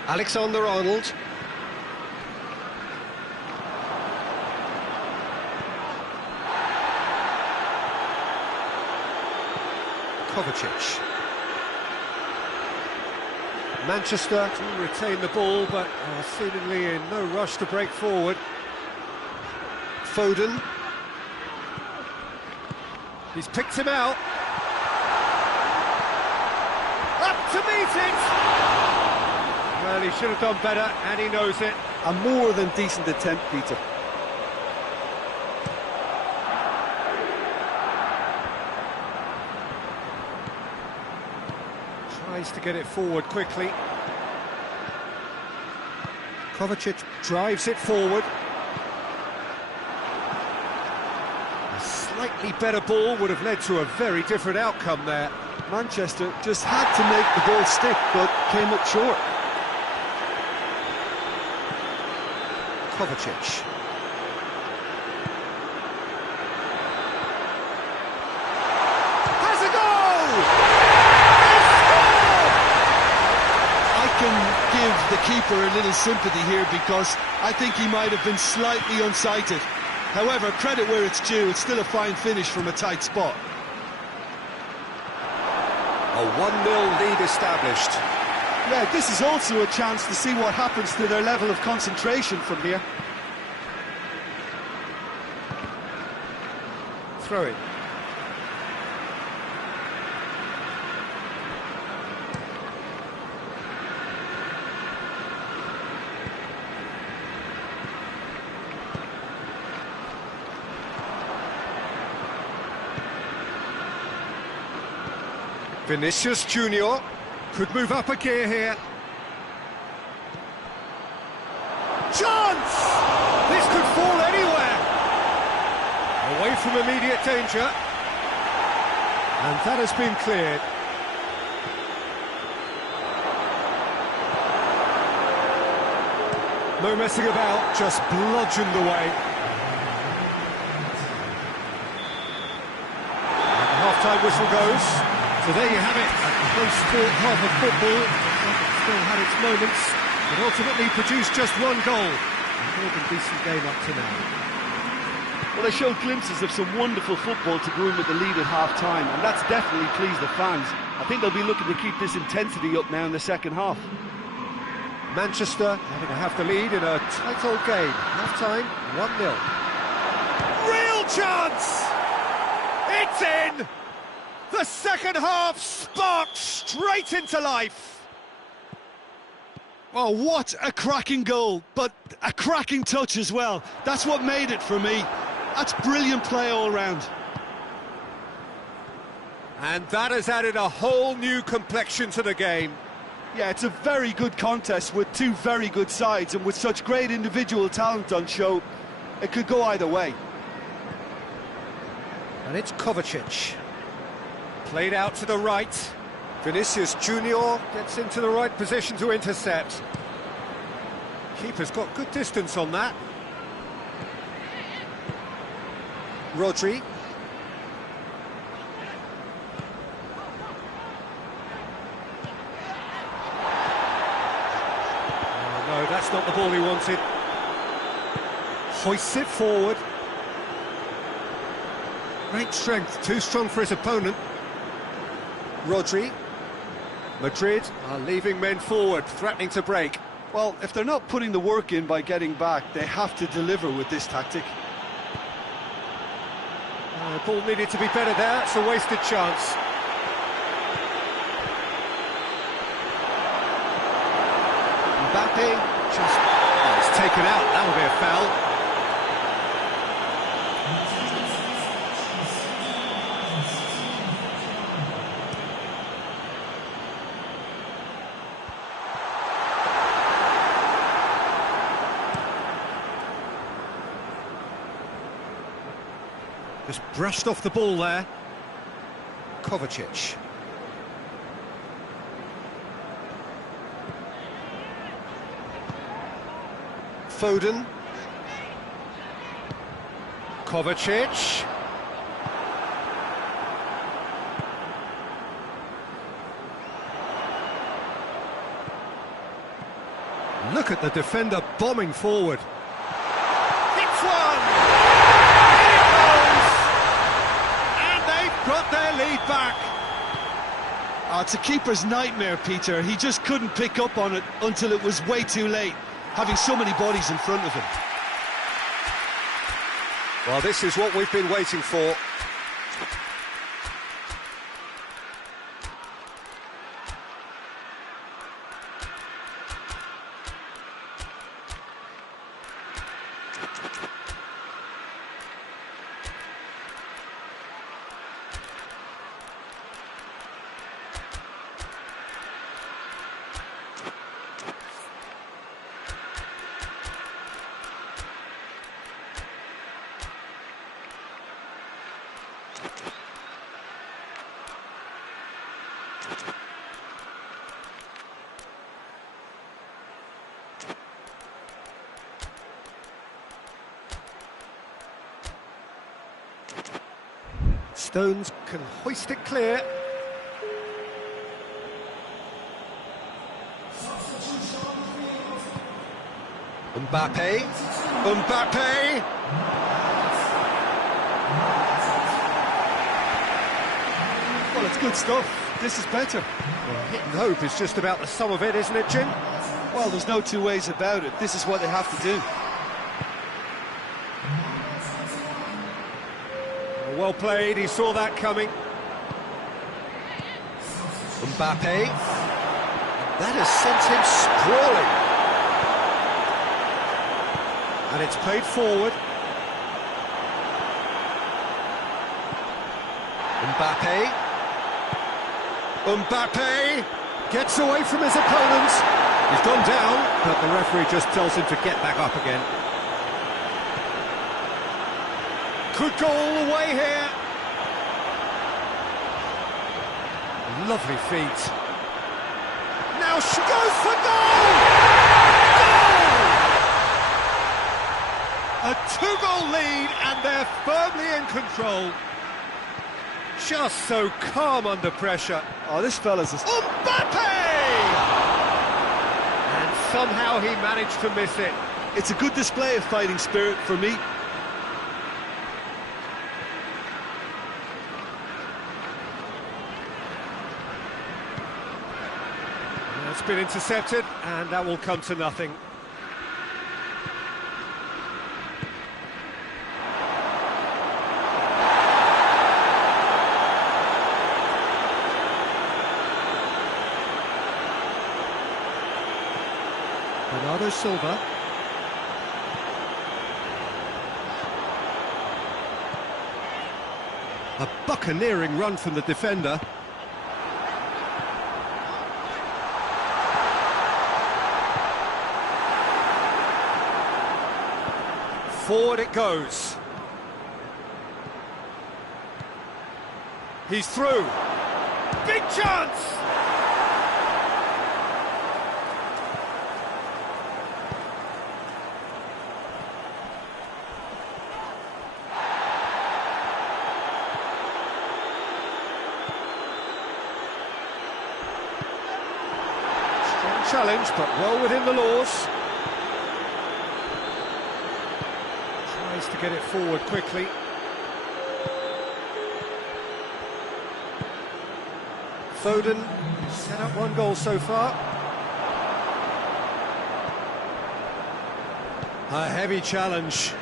Alexander-Arnold. Kovacic. Manchester to retain the ball, but seemingly in no rush to break forward. Foden. He's picked him out. Up to meet it! Well, he should have done better, and he knows it. A more than decent attempt, Peter. Tries to get it forward quickly. Kovacic drives it forward. A slightly better ball would have led to a very different outcome there. Manchester just had to make the ball stick, but came up short. Kovacic. Has a goal! I can give the keeper a little sympathy here because I think he might have been slightly unsighted. However, credit where it's due, it's still a fine finish from a tight spot. A 1-0 lead established. Yeah, this is also a chance to see what happens to their level of concentration from here. Throw it. Vinicius Junior could move up a gear here. Chance! This could fall anywhere. Away from immediate danger. And that has been cleared. No messing about, just bludgeoned away. And the half-time whistle goes. So there you have it, a close-fought half of football. Still had its moments, but ultimately produced just one goal. A more than decent game up to now. Well, they showed glimpses of some wonderful football to go in with the lead at half-time, and that's definitely pleased the fans. I think they'll be looking to keep this intensity up now in the second half. Manchester having to have the lead in a tight old game. Half-time, 1-0. Real chance! It's in! The second half sparked straight into life. Oh, what a cracking goal, but a cracking touch as well. That's what made it for me. That's brilliant play all round. And that has added a whole new complexion to the game. Yeah, it's a very good contest with two very good sides, and with such great individual talent on show, it could go either way. And it's Kovacic. Played out to the right. Vinicius Junior gets into the right position to intercept. Keeper's got good distance on that. Rodri. Oh, no, that's not the ball he wanted. Hoists it forward. Great strength, too strong for his opponent. Rodri. Madrid are leaving men forward, threatening to break. Well, if they're not putting the work in by getting back, they have to deliver with this tactic. The ball needed to be better there, it's a wasted chance. Mbappe just... Oh, it's taken out, that'll be a foul. Just brushed off the ball there. Kovacic. Foden. Kovacic. Look at the defender bombing forward. Hits one! Got their lead back. Oh, it's a keeper's nightmare, Peter. He just couldn't pick up on it until it was way too late, having so many bodies in front of him. Well, this is what we've been waiting for. Stones can hoist it clear. Mbappe. Mbappe. Well, it's good stuff. This is better. Well, hit and hope is just about the sum of it, isn't it, Jim? Well, there's no two ways about it. This is what they have to do. Well played, he saw that coming. Mbappe. That has sent him sprawling. And it's played forward. Mbappe. Mbappe gets away from his opponent. He's gone down, but the referee just tells him to get back up again. Could go all the way here. Lovely feet. Now she goes for goal! Goal! A two-goal lead and they're firmly in control. Just so calm under pressure. Oh, this fella's a... Mbappe! And somehow he managed to miss it. It's a good display of fighting spirit for me. It's been intercepted, and that will come to nothing. Bernardo Silva. A buccaneering run from the defender. Forward it goes. He's through. Big chance! Strong challenge, but well within the laws. To get it forward quickly. Foden set up one goal so far. A heavy challenge.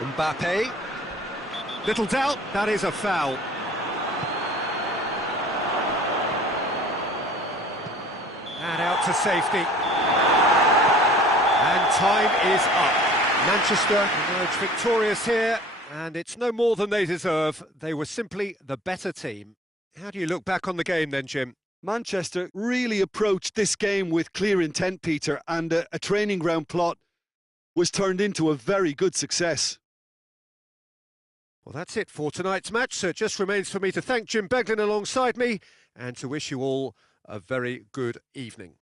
Mbappe. Little doubt, that is a foul. And out to safety. And time is up. Manchester emerge victorious here, and it's no more than they deserve. They were simply the better team. How do you look back on the game then, Jim? Manchester really approached this game with clear intent, Peter, and a training ground plot was turned into a very good success. Well, that's it for tonight's match, so it just remains for me to thank Jim Beglin alongside me and to wish you all a very good evening.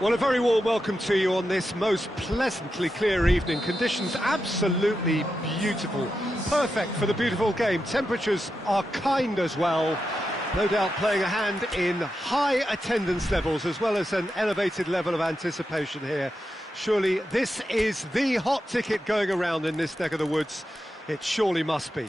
Well, a very warm welcome to you on this most pleasantly clear evening. Conditions absolutely beautiful. Perfect for the beautiful game. Temperatures are kind as well. No doubt playing a hand in high attendance levels as well as an elevated level of anticipation here. Surely this is the hot ticket going around in this neck of the woods. It surely must be.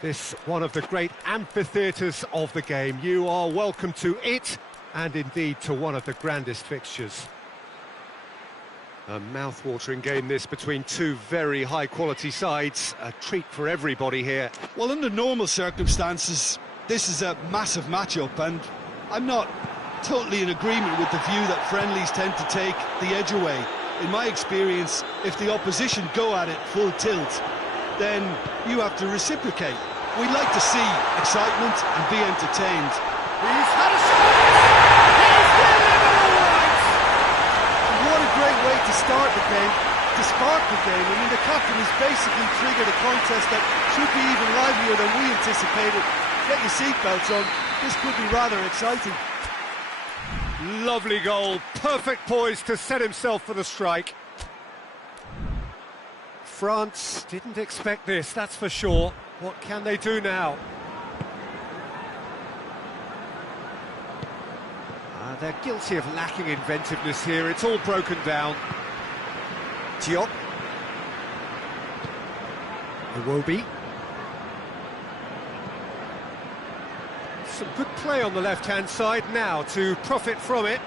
This one of the great amphitheatres of the game. You are welcome to it, and indeed to one of the grandest fixtures. A mouth-watering game this between two very high-quality sides. A treat for everybody here. Well, under normal circumstances, this is a massive match-up, and I'm not totally in agreement with the view that friendlies tend to take the edge away. In my experience, if the opposition go at it full tilt, then you have to reciprocate. We'd like to see excitement and be entertained. He's had a shot! He's hit it all right! What a great way to start the game, to spark the game. I mean, the captain has basically triggered a contest that should be even livelier than we anticipated. Get your seatbelts on, this could be rather exciting. Lovely goal, perfect poise to set himself for the strike. France didn't expect this, that's for sure. What can they do now? They're guilty of lacking inventiveness here. It's all broken down. Diop. Iwobi. Some good play on the left-hand side now to profit from it.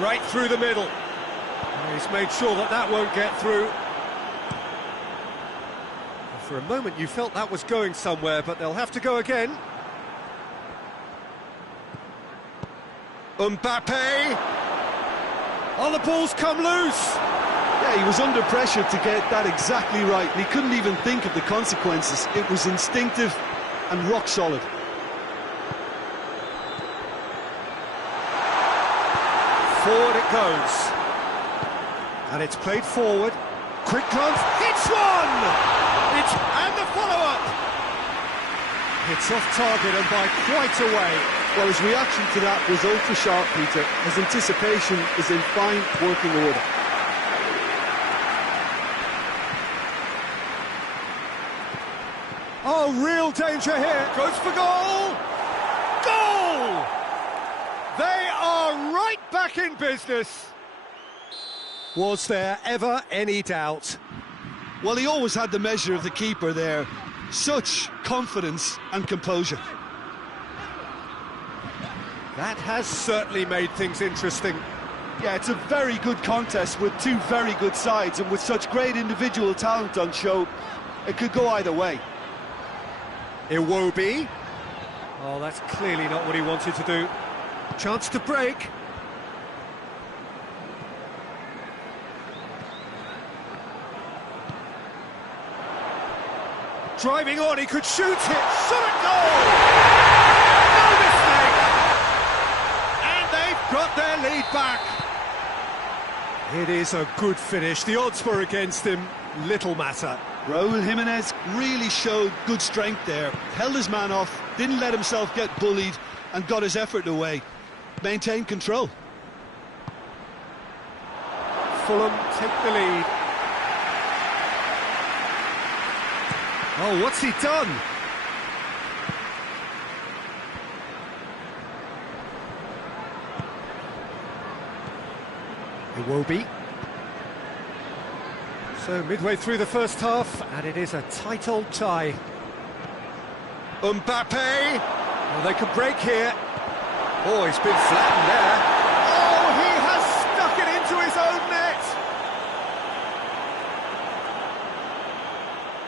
Right through the middle. He's made sure that that won't get through. For a moment you felt that was going somewhere, but they'll have to go again. Mbappe! Oh, the ball's come loose! Yeah, he was under pressure to get that exactly right. He couldn't even think of the consequences. It was instinctive and rock solid. Forward it goes. And it's played forward. Quick glance, hits one! And the follow-up! It's off target and by quite a way. Well, his reaction to that was ultra sharp, Peter. His anticipation is in fine working order. Oh, real danger here. Goes for goal! Goal! They are right back in business. Was there ever any doubt? Well, he always had the measure of the keeper there. Such confidence and composure. That has certainly made things interesting. Yeah, it's a very good contest with two very good sides, and with such great individual talent on show, it could go either way. Iwobi. Oh, that's clearly not what he wanted to do. Chance to break. Driving on, he could shoot it. Shot at goal! No mistake! And they've got their lead back. It is a good finish. The odds were against him. Little matter. Raúl Jiménez really showed good strength there. Held his man off, didn't let himself get bullied, and got his effort away. Maintained control. Fulham take the lead. Oh, what's he done? Iwobi. So midway through the first half, and it is a tight old tie. Mbappe! Well, they could break here. Oh, he's been flattened there. Oh, he has stuck it into his own net!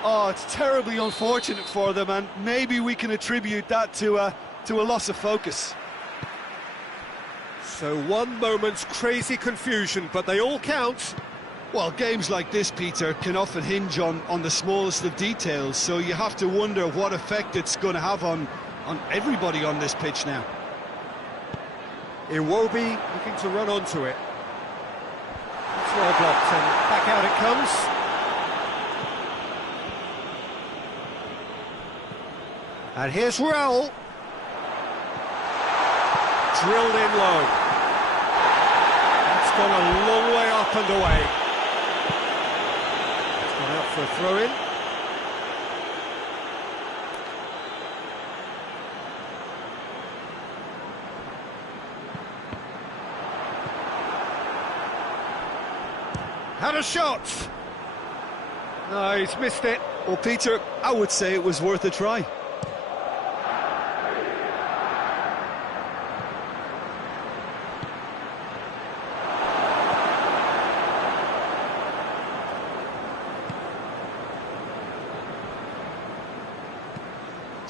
Oh, it's terribly unfortunate for them, and maybe we can attribute that to a loss of focus. So one moment's crazy confusion, but they all count. Well, games like this, Peter, can often hinge on the smallest of details, so you have to wonder what effect it's going to have on everybody on this pitch now. Iwobi looking to run onto it. It's well blocked and back out it comes. And here's Raul. Drilled in low. That's gone a long way up and away. It's gone out for a throw-in. Had a shot! No, he's missed it. Well, Peter, I would say it was worth a try.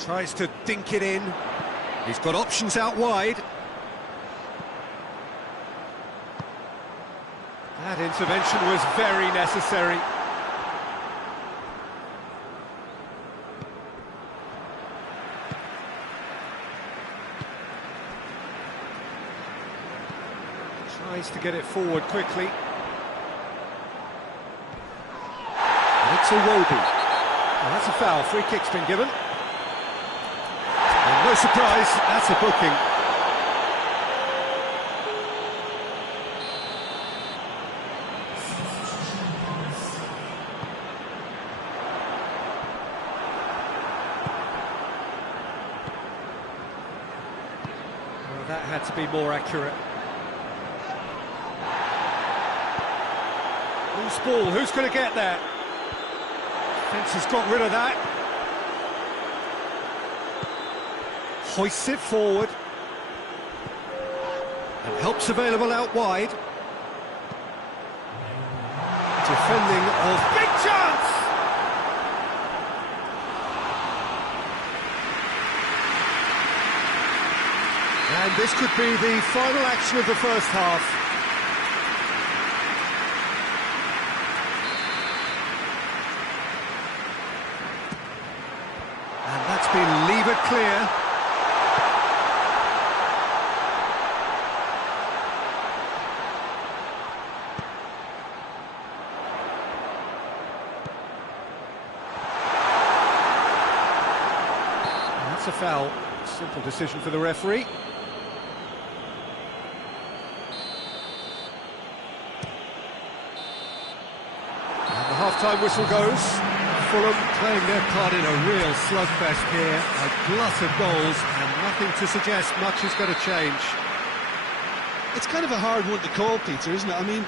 Tries to dink it in. He's got options out wide. That intervention was very necessary. Tries to get it forward quickly. It's Iwobi. Well, that's a foul. Free kick's been given. And no surprise, that's a booking. Well, that had to be more accurate. Loose ball, who's going to get there? Fence has got rid of that. Hoists it forward. And help's available out wide. Defending of big chance! And this could be the final action of the first half. And that's been levered clear. That's a foul. Simple decision for the referee. And the half-time whistle goes. Fulham playing their part in a real slugfest here. A glut of goals and nothing to suggest much is going to change. It's kind of a hard one to call, Peter, isn't it? I mean,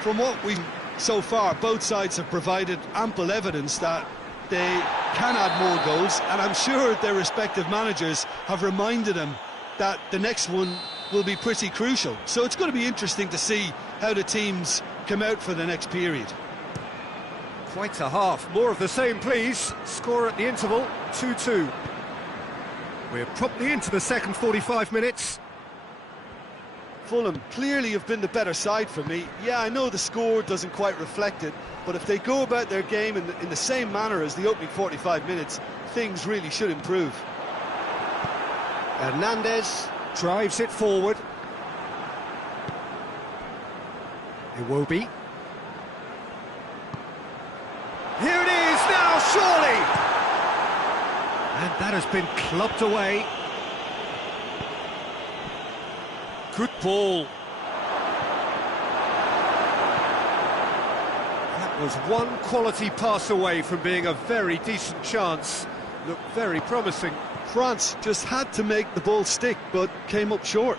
from what we so far, both sides have provided ample evidence that they can add more goals, and I'm sure their respective managers have reminded them that the next one will be pretty crucial. So it's going to be interesting to see how the teams come out for the next period. Quite a half. More of the same, please. Score at the interval, 2-2. We're promptly into the second 45 minutes. Fulham clearly have been the better side for me. Yeah, I know the score doesn't quite reflect it, but if they go about their game in the same manner as the opening 45 minutes, things really should improve. Hernandez drives it forward. Iwobi. Here it is now, surely! And that has been clubbed away. Good ball. That was one quality pass away from being a very decent chance. Looked very promising. France just had to make the ball stick, but came up short.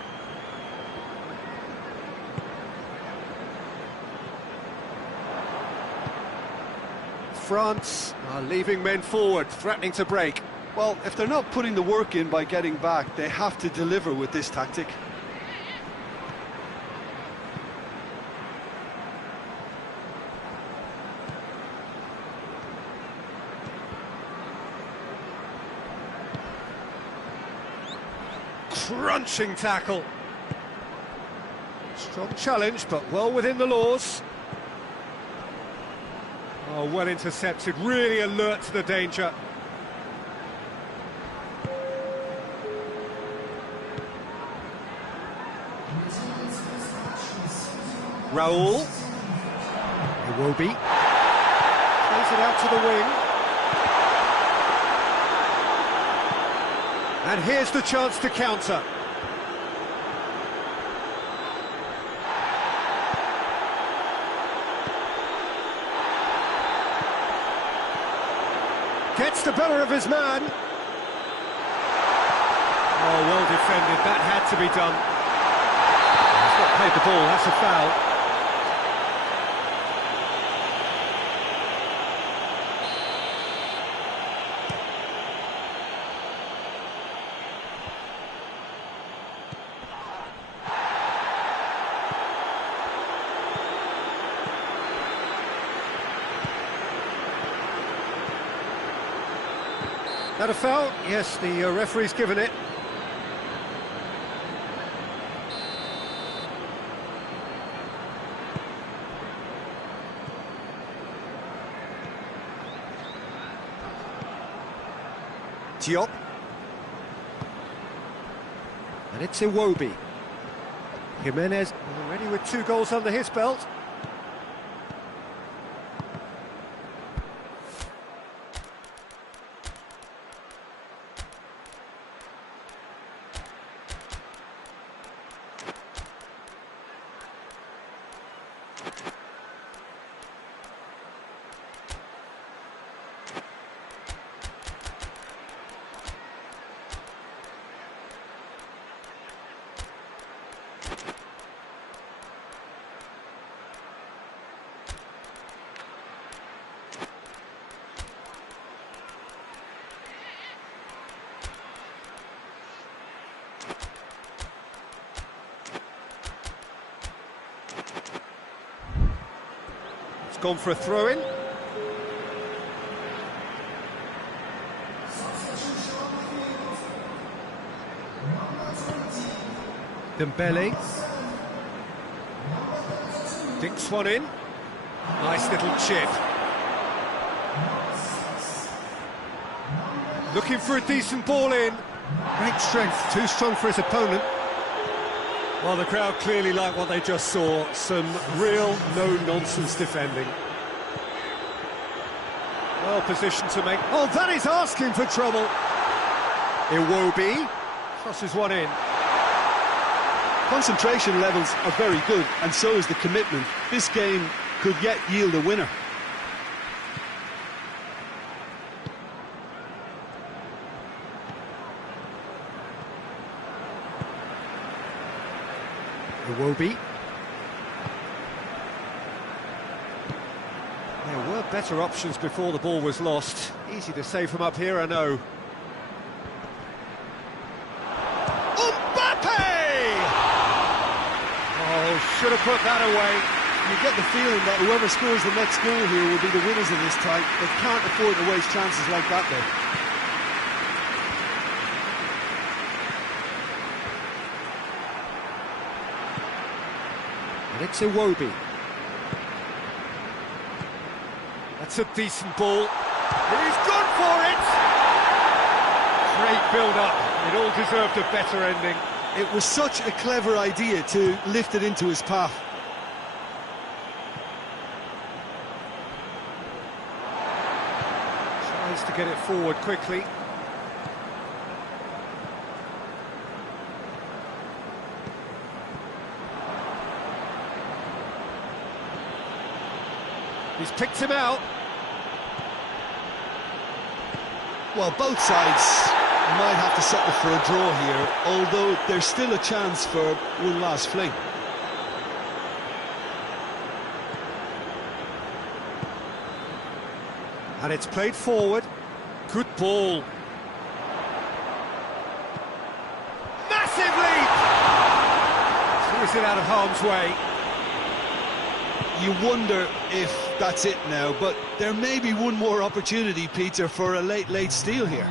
France are leaving men forward, threatening to break. Well, if they're not putting the work in by getting back, they have to deliver with this tactic. Crunching tackle. Strong challenge, but well within the laws. Oh, well intercepted, really alert to the danger. Raul. Iwobi. Plays it out to the wing. And here's the chance to counter. Gets the better of his man. Oh, well defended, that had to be done. He's not played the ball, that's a foul. That a foul? Yes, the referee's given it. Diop. And it's Iwobi. Jimenez already with 2 goals under his belt. Gone for a throw-in. Dembele. Dinks one in. Nice little chip. Looking for a decent ball in. Great strength, too strong for his opponent. Well, the crowd clearly like what they just saw. Some real no-nonsense defending. Well positioned to make... Oh, that is asking for trouble. Iwobi crosses one in. Concentration levels are very good, and so is the commitment. This game could yet yield a winner. Iwobi. There were better options before the ball was lost. Easy to save from up here, I know. Mbappe! Oh, should have put that away. You get the feeling that whoever scores the next goal here will be the winners of this tie. They can't afford to waste chances like that, though. It's Iwobi. That's a decent ball. He's gone for it! Great build-up. It all deserved a better ending. It was such a clever idea to lift it into his path. Tries to get it forward quickly. He's picked him out. Well, both sides might have to settle for a draw here, although there's still a chance for one last fling. And it's played forward. Good ball. Massive leap! Throws it out of harm's way. You wonder if that's it now, but there may be one more opportunity, Peter, for a late steal here.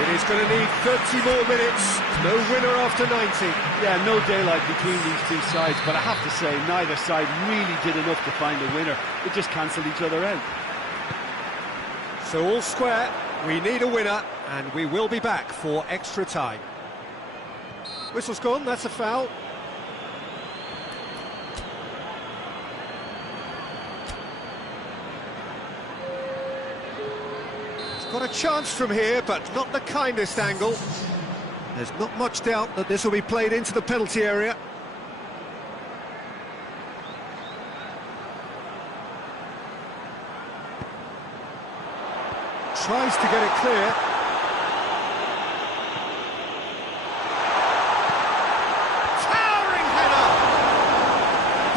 It is going to need 30 more minutes. No winner after 90. Yeah, no daylight between these two sides, but I have to say, neither side really did enough to find a winner. They just cancelled each other out. So all square, we need a winner, and we will be back for extra time. Whistle's gone, that's a foul. Got a chance from here, but not the kindest angle. There's not much doubt that this will be played into the penalty area. Tries to get it clear. Towering header!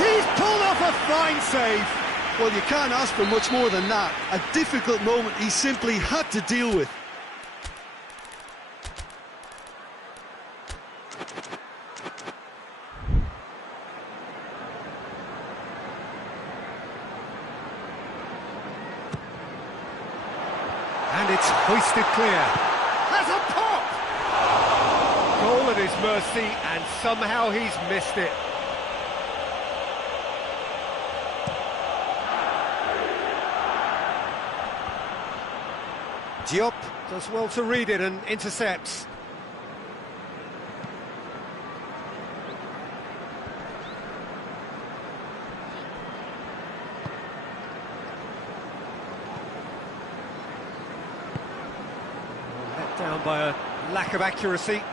He's pulled off a fine save. Well, you can't ask for much more than that. A difficult moment he simply had to deal with. And it's hoisted clear. Has a pop! Goal at his mercy, and somehow he's missed it. Diop does well to read it and intercepts. Let down by a lack of accuracy.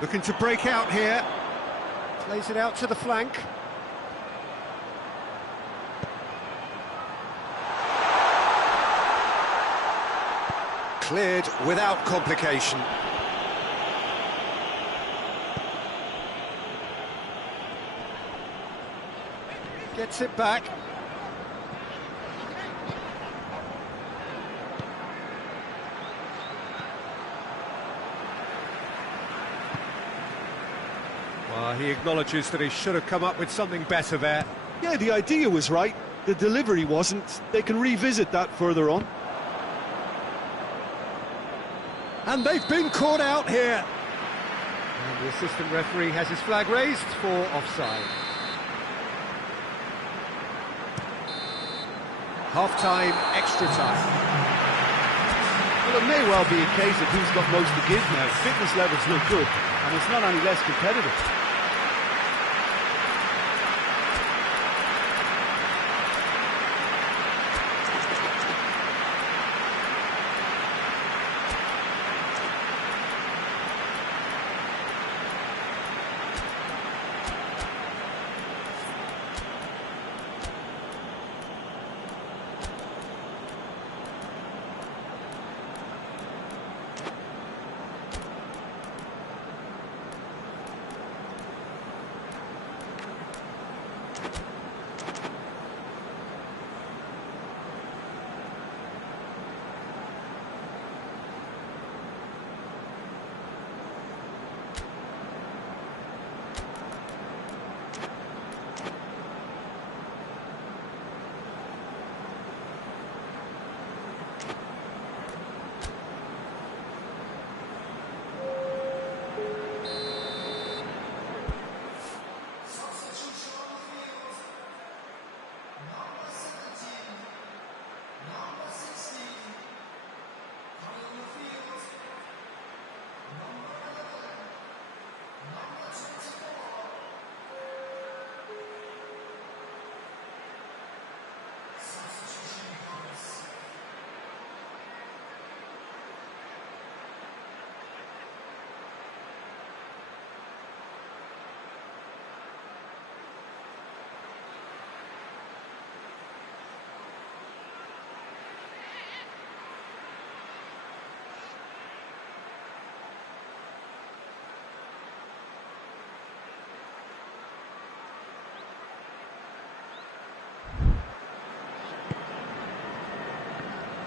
Looking to break out here. Plays it out to the flank. Cleared without complication. Gets it back. Well, he acknowledges that he should have come up with something better there. Yeah, the idea was right. The delivery wasn't. They can revisit that further on. And they've been caught out here. And the assistant referee has his flag raised for offside. Half-time, extra time. Well, it may well be a case of who's got most to give now. Fitness levels look good, and it's not any less competitive.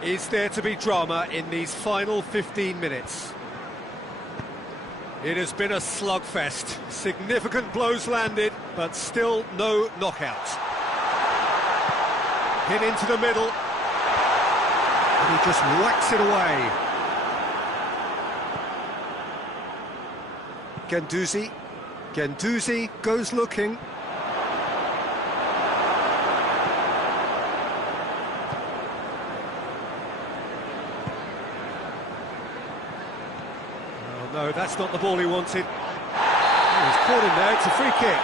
Is there to be drama in these final 15 minutes? It has been a slugfest. Significant blows landed, but still no knockout. Hit into the middle. And he just whacks it away. Guendouzi. Guendouzi goes looking. Oh no, that's not the ball he wanted. Oh, he's caught him there, it's a free kick.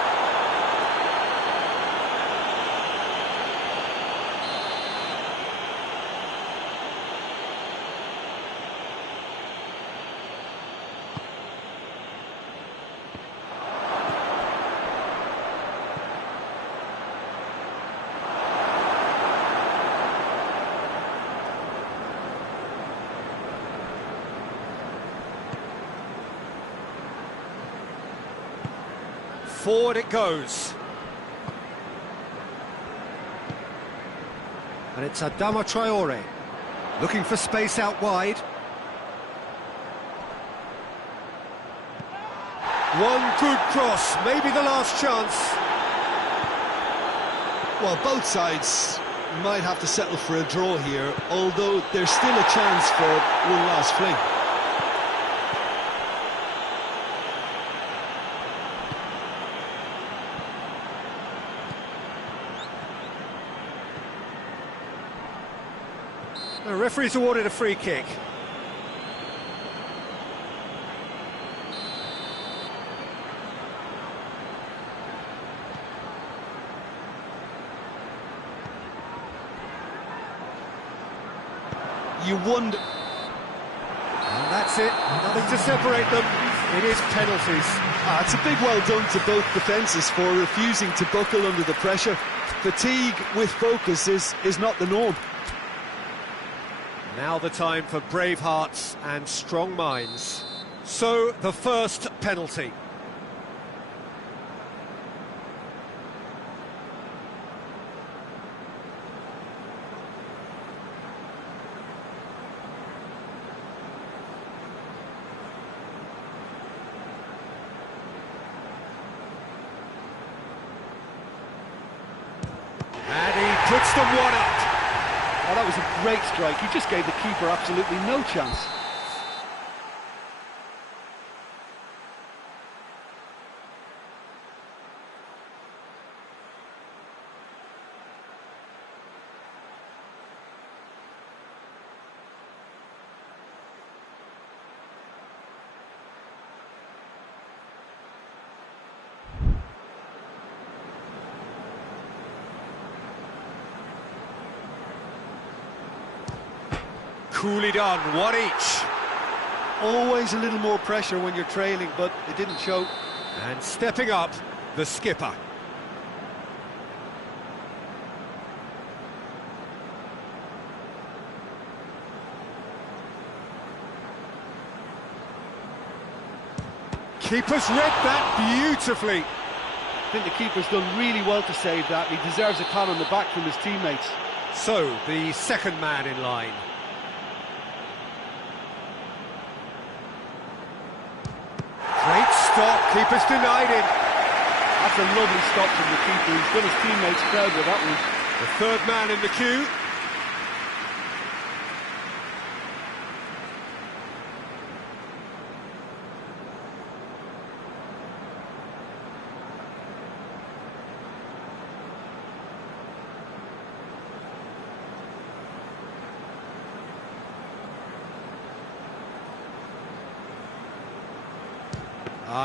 Forward it goes. And it's Adama Traore, looking for space out wide. One good cross, maybe the last chance. Well, both sides might have to settle for a draw here, although there's still a chance for one last fling. The referee's awarded a free kick. You wonder... And that's it, nothing to separate them. It is penalties. It's a big well done to both defences for refusing to buckle under the pressure. Fatigue with focus is not the norm. Now the time for brave hearts and strong minds. So, the first penalty. And he puts them one up. Oh, that was a great strike. He just gave the keeper absolutely no chance. Coolly done, one each. Always a little more pressure when you're trailing, but it didn't show. And stepping up, the skipper. Keeper's read that beautifully. I think the keeper's done really well to save that. He deserves a pat on the back from his teammates. So, the second man in line. Great stop, keeper's denied him. That's a lovely stop from the keeper. He's done his teammates proud with that one. The third man in the queue.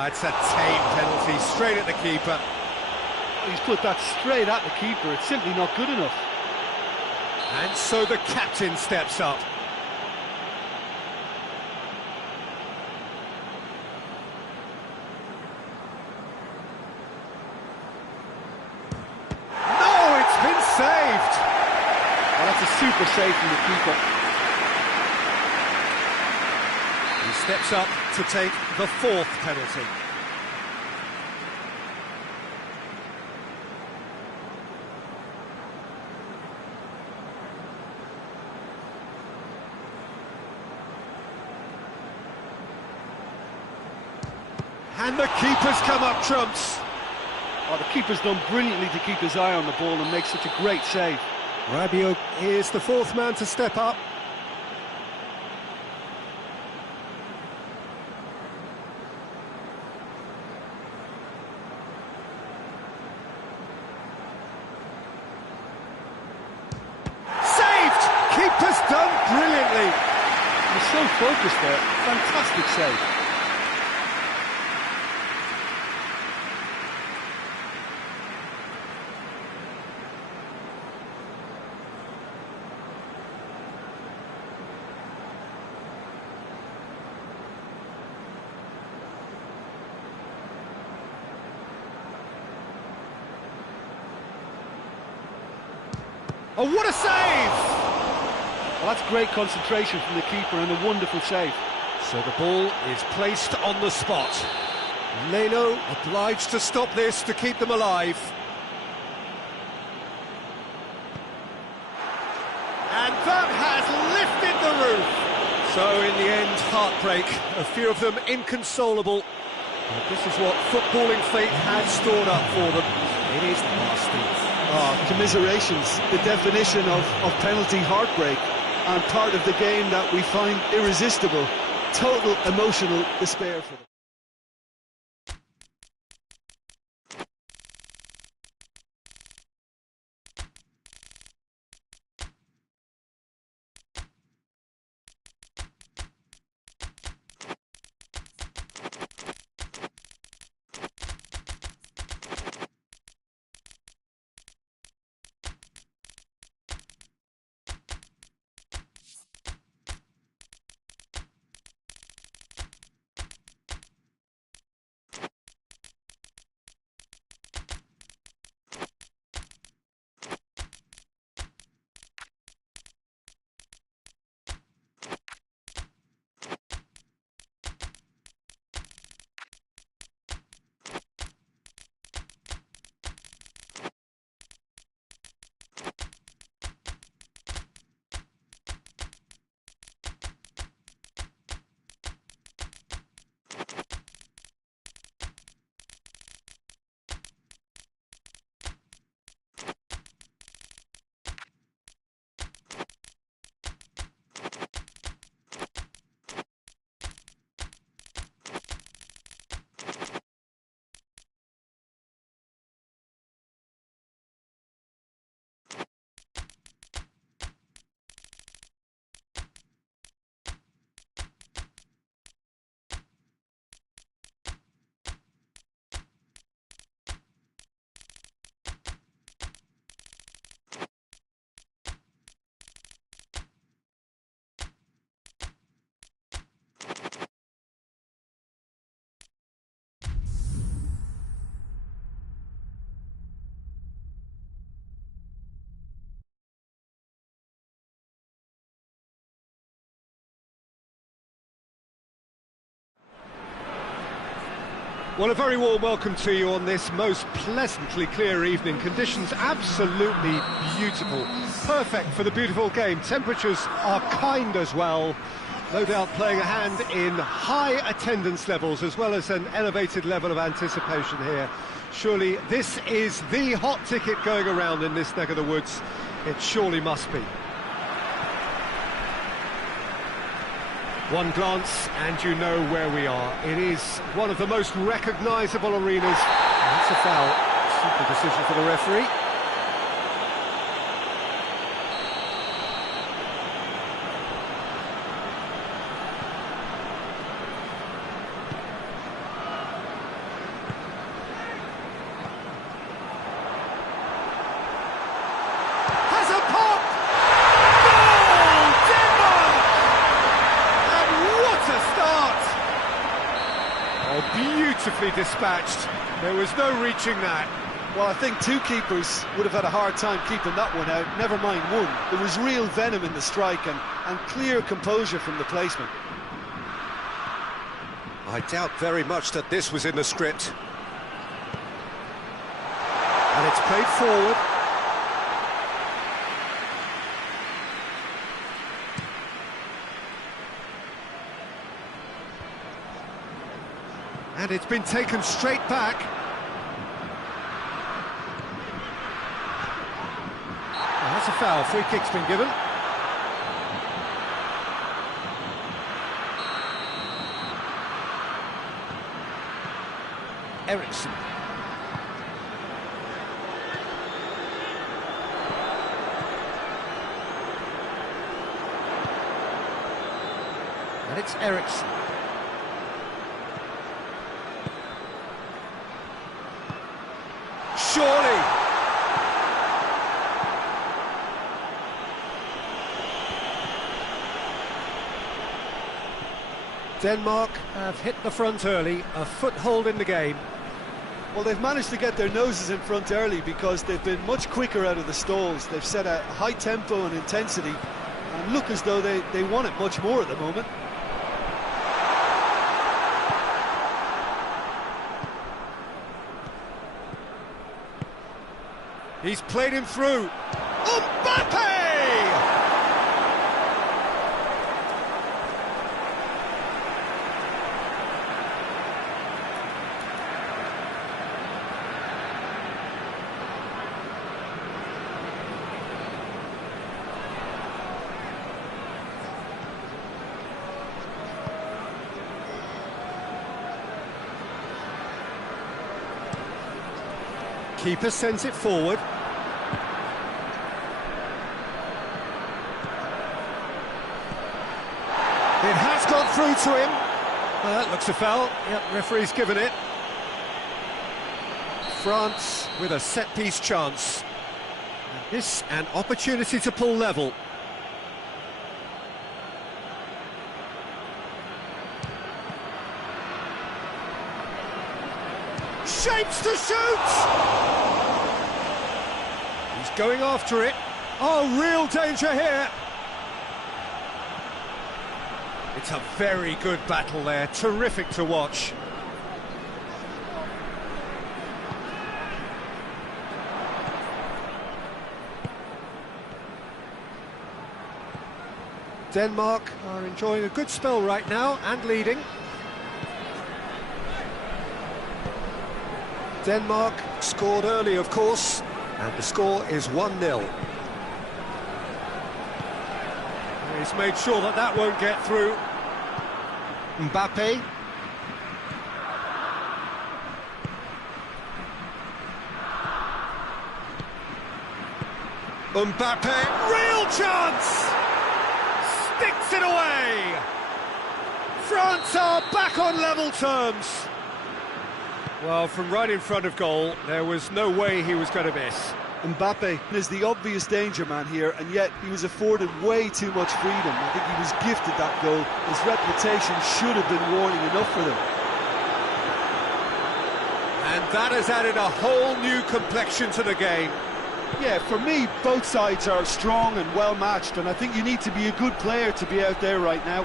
It's a tame penalty, straight at the keeper. He's put that straight at the keeper. It's simply not good enough. And so the captain steps up. No, it's been saved. Well, that's a super save from the keeper. He steps up to take the fourth penalty. And the keeper's come up trumps. Oh, the keeper's done brilliantly to keep his eye on the ball and make such a great save. Rabiot is the fourth man to step up. Saved! Keeper's done brilliantly. He's so focused there. Fantastic save. Oh, what a save! Well, that's great concentration from the keeper and a wonderful save. So the ball is placed on the spot. Leno obliged to stop this to keep them alive. And that has lifted the roof. So in the end, heartbreak. A few of them inconsolable. But this is what footballing fate had stored up for them. It is nasty. Oh, commiserations, the definition of penalty heartbreak, and part of the game that we find irresistible. Total emotional despair for them. Well, a very warm welcome to you on this most pleasantly clear evening. Conditions absolutely beautiful, perfect for the beautiful game. Temperatures are kind as well, no doubt playing a hand in high attendance levels as well as an elevated level of anticipation here. Surely this is the hot ticket going around in this neck of the woods. It surely must be. One glance and you know where we are. It is one of the most recognisable arenas. That's a foul. Simple decision for the referee. Beautifully dispatched. There was no reaching that. Well, I think two keepers would have had a hard time keeping that one out, never mind one. There was real venom in the strike and clear composure from the placement. I doubt very much that this was in the script. And it's played forward. And it's been taken straight back. Well, that's That's a foul. Free kick's been given. Ericsson. And it's Ericsson. Surely. Denmark have hit the front early, a foothold in the game. Well, they've managed to get their noses in front early because they've been much quicker out of the stalls. They've set a high tempo and intensity and look as though they want it much more at the moment. He's played him through. Mbappe! Keeper sends it forward. It has gone through to him. That looks a foul. Yep, referee's given it. France with a set-piece chance. And this an opportunity to pull level. Shapes to shoot! He's going after it. Oh, real danger here. It's a very good battle there, terrific to watch. Denmark are enjoying a good spell right now and leading. Denmark scored early, of course, and the score is 1-0. He's made sure that that won't get through. Mbappe. Mbappe, real chance! Sticks it away! France are back on level terms. Well, from right in front of goal, there was no way he was going to miss. Mbappe is the obvious danger man here, and yet he was afforded way too much freedom. I think he was gifted that goal. His reputation should have been warning enough for them. And that has added a whole new complexion to the game. Yeah, for me, both sides are strong and well matched, and I think you need to be a good player to be out there right now.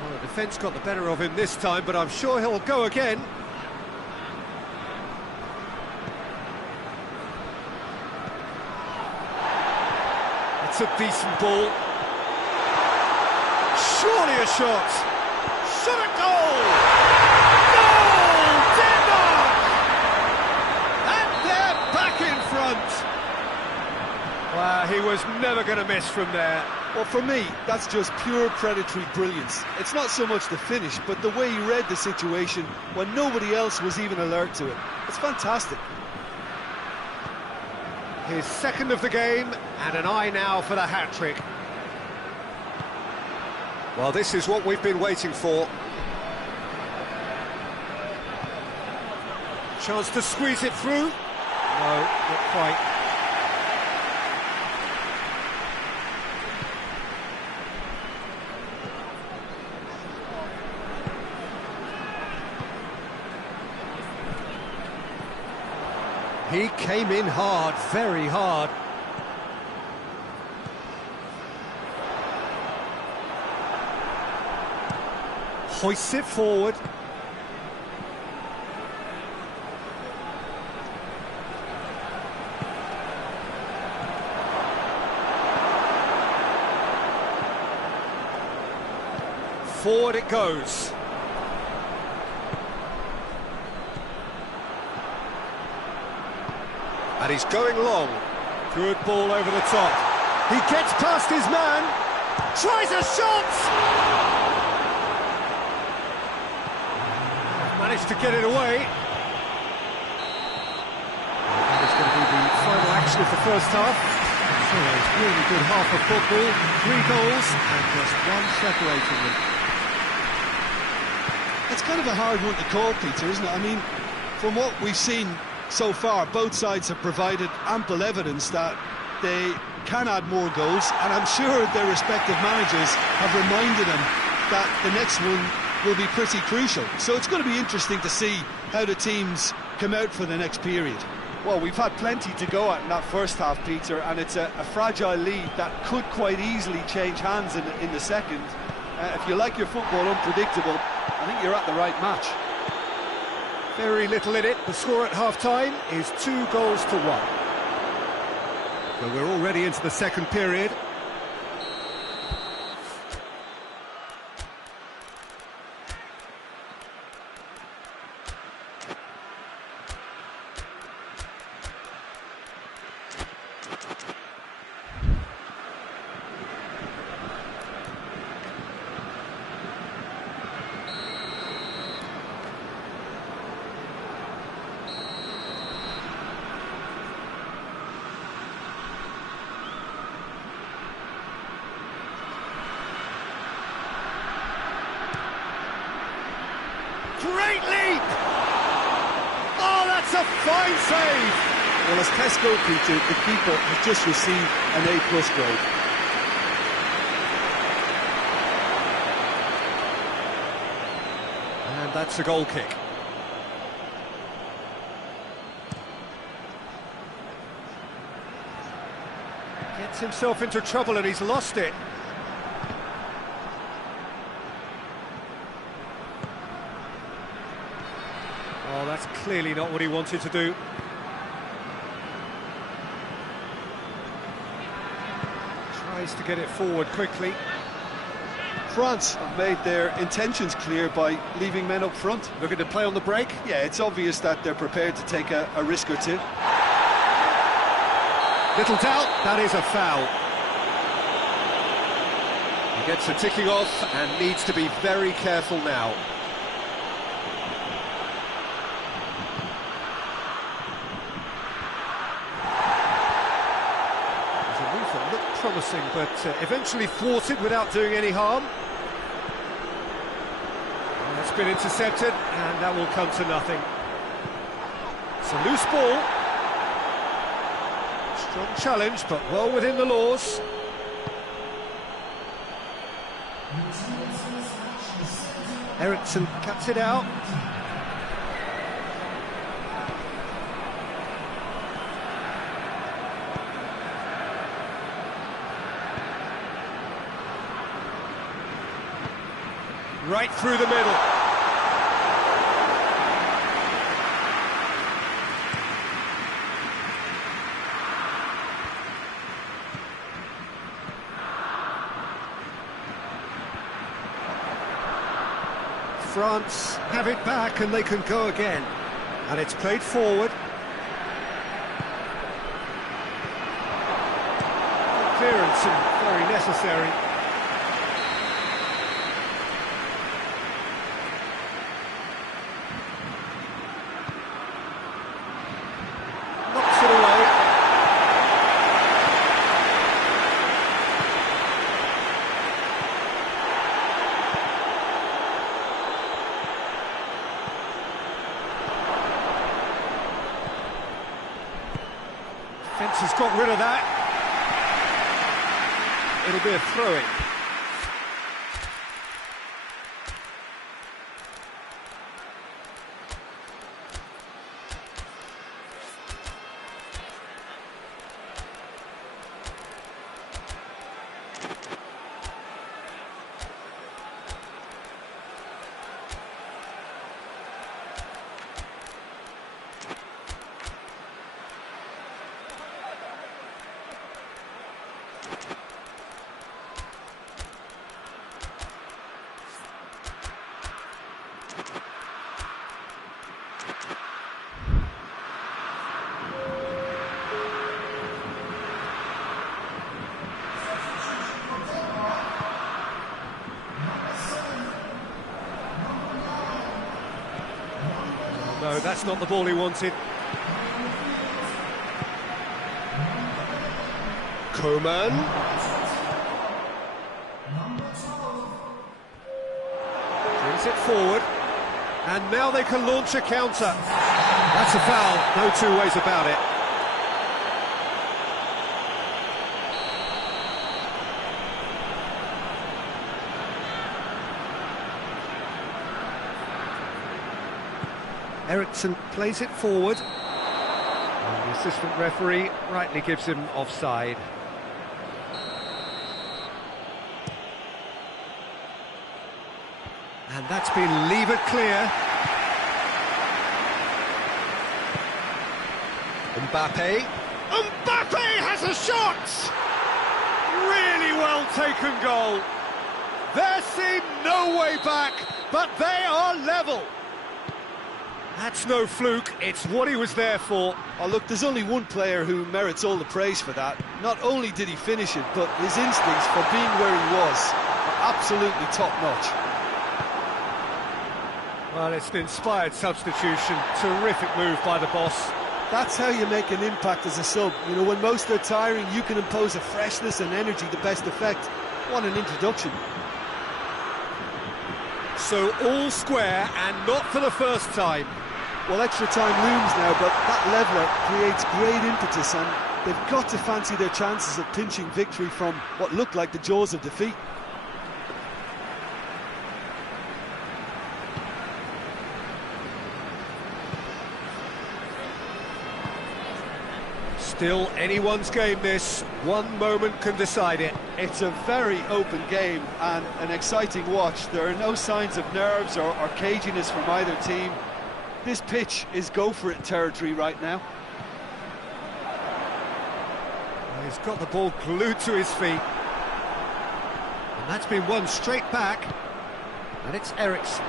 Well, the defence got the better of him this time, but I'm sure he'll go again. It's a decent ball. Surely a shot. Shot a goal! Goal! Denmark! And they're back in front. Wow, he was never going to miss from there. Well, for me, that's just pure predatory brilliance. It's not so much the finish, but the way he read the situation when nobody else was even alert to it. It's fantastic. His second of the game, and an eye now for the hat-trick. Well, this is what we've been waiting for. Chance to squeeze it through. No, not quite. He came in hard, very hard. Hoists it forward. Forward it goes. And he's going long. Good ball over the top. He gets past his man. Tries a shot! Managed to get it away. That is going to be the final action of the first half. So it's really good half of football. 3 goals and just one separating them. It's kind of a hard one to call, Peter, isn't it? I mean, from what we've seen so far, both sides have provided ample evidence that they can add more goals, and I'm sure their respective managers have reminded them that the next one will be pretty crucial. So it's going to be interesting to see how the teams come out for the next period. Well, we've had plenty to go at in that first half, Peter, and it's a fragile lead that could quite easily change hands in the second. If you like your football unpredictable, I think you're at the right match. Very little in it. The score at half-time is 2 goals to 1. So we're already into the second period. Great leap! Oh, that's a fine save! Well, as tests go, Peter, the keeper has just received an A+ grade. And that's a goal kick. Gets himself into trouble and he's lost it. Oh, that's clearly not what he wanted to do. Tries to get it forward quickly. France have made their intentions clear by leaving men up front. Looking to play on the break. Yeah, it's obvious that they're prepared to take a risk or two. Little doubt, that is a foul. He gets the ticking off and needs to be very careful now. Promising, but eventually thwarted without doing any harm. That's been intercepted, and that will come to nothing. It's a loose ball. Strong challenge, but well within the laws. Eriksson cuts it out. Right through the middle. France have it back and they can go again. And it's played forward. Clearance and very necessary. Fence has got rid of that. It'll be a throw-in. No, that's not the ball he wanted. Coman. Brings it forward. And now they can launch a counter. That's a foul, no two ways about it. Eriksson plays it forward. And the assistant referee rightly gives him offside. And that's been levered clear. Mbappe. Mbappe has a shot! Really well taken goal. There seemed no way back, but they are level. That's no fluke, it's what he was there for. Oh, look, there's only one player who merits all the praise for that. Not only did he finish it, but his instincts for being where he was are absolutely top-notch. Well, it's an inspired substitution. Terrific move by the boss. That's how you make an impact as a sub. You know, when most are tiring, you can impose a freshness and energy to best effect. What an introduction. So all square, and not for the first time. Well, extra time looms now, but that leveller creates great impetus, and they've got to fancy their chances of pinching victory from what looked like the jaws of defeat. Still anyone's game this. One moment can decide it. It's a very open game and an exciting watch. There are no signs of nerves or caginess from either team. This pitch is go-for-it territory right now. He's got the ball glued to his feet. And that's been won straight back. And it's Eriksson.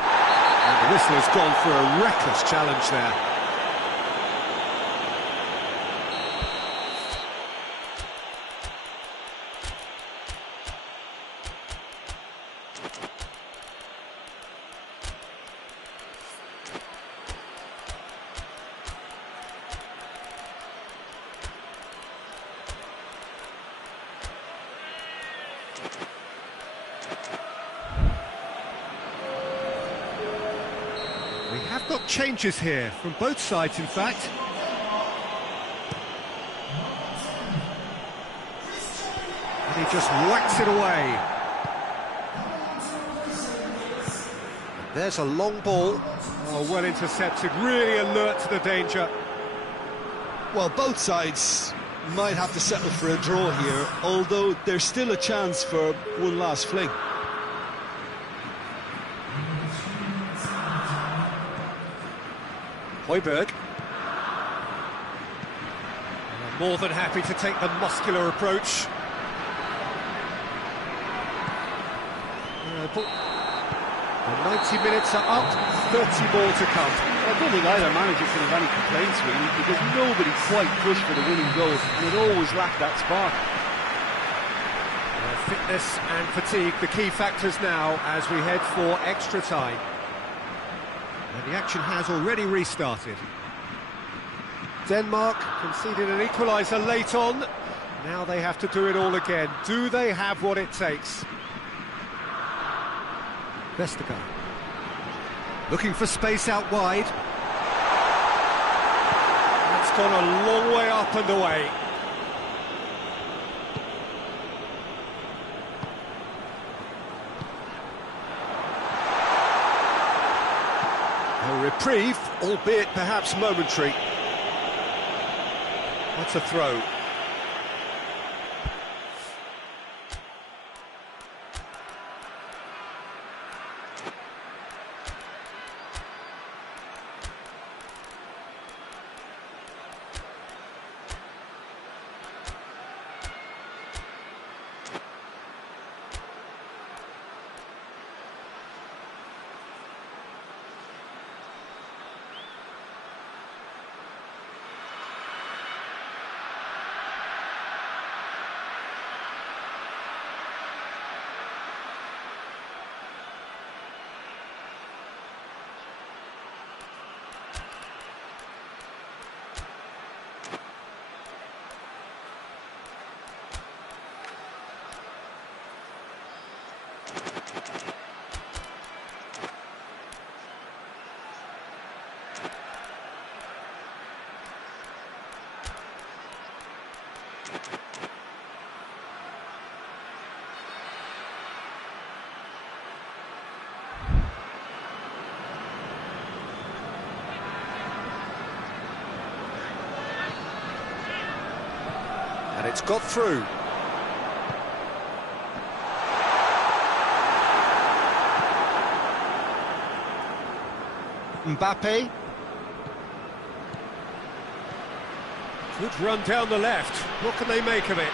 And the whistle has gone for a reckless challenge there. We have got changes here, from both sides in fact. And he just whacks it away. There's a long ball. Oh, well intercepted, really alert to the danger. Well, both sides might have to settle for a draw here, although there's still a chance for one last fling. Højbjerg. More than happy to take the muscular approach. The 90 minutes are up, 30 more to come. I don't think either manager can have any complaints really, because nobody quite pushed for the winning goal, and it always lacked that spark. Fitness and fatigue, the key factors now as we head for extra time. And the action has already restarted. Denmark conceded an equaliser late on. Now they have to do it all again. Do they have what it takes? Vestergaard. Looking for space out wide. That's gone a long way up and away. A reprieve, albeit perhaps momentary. That's a throw. And it's got through. Mbappe. Good run down the left. What can they make of it?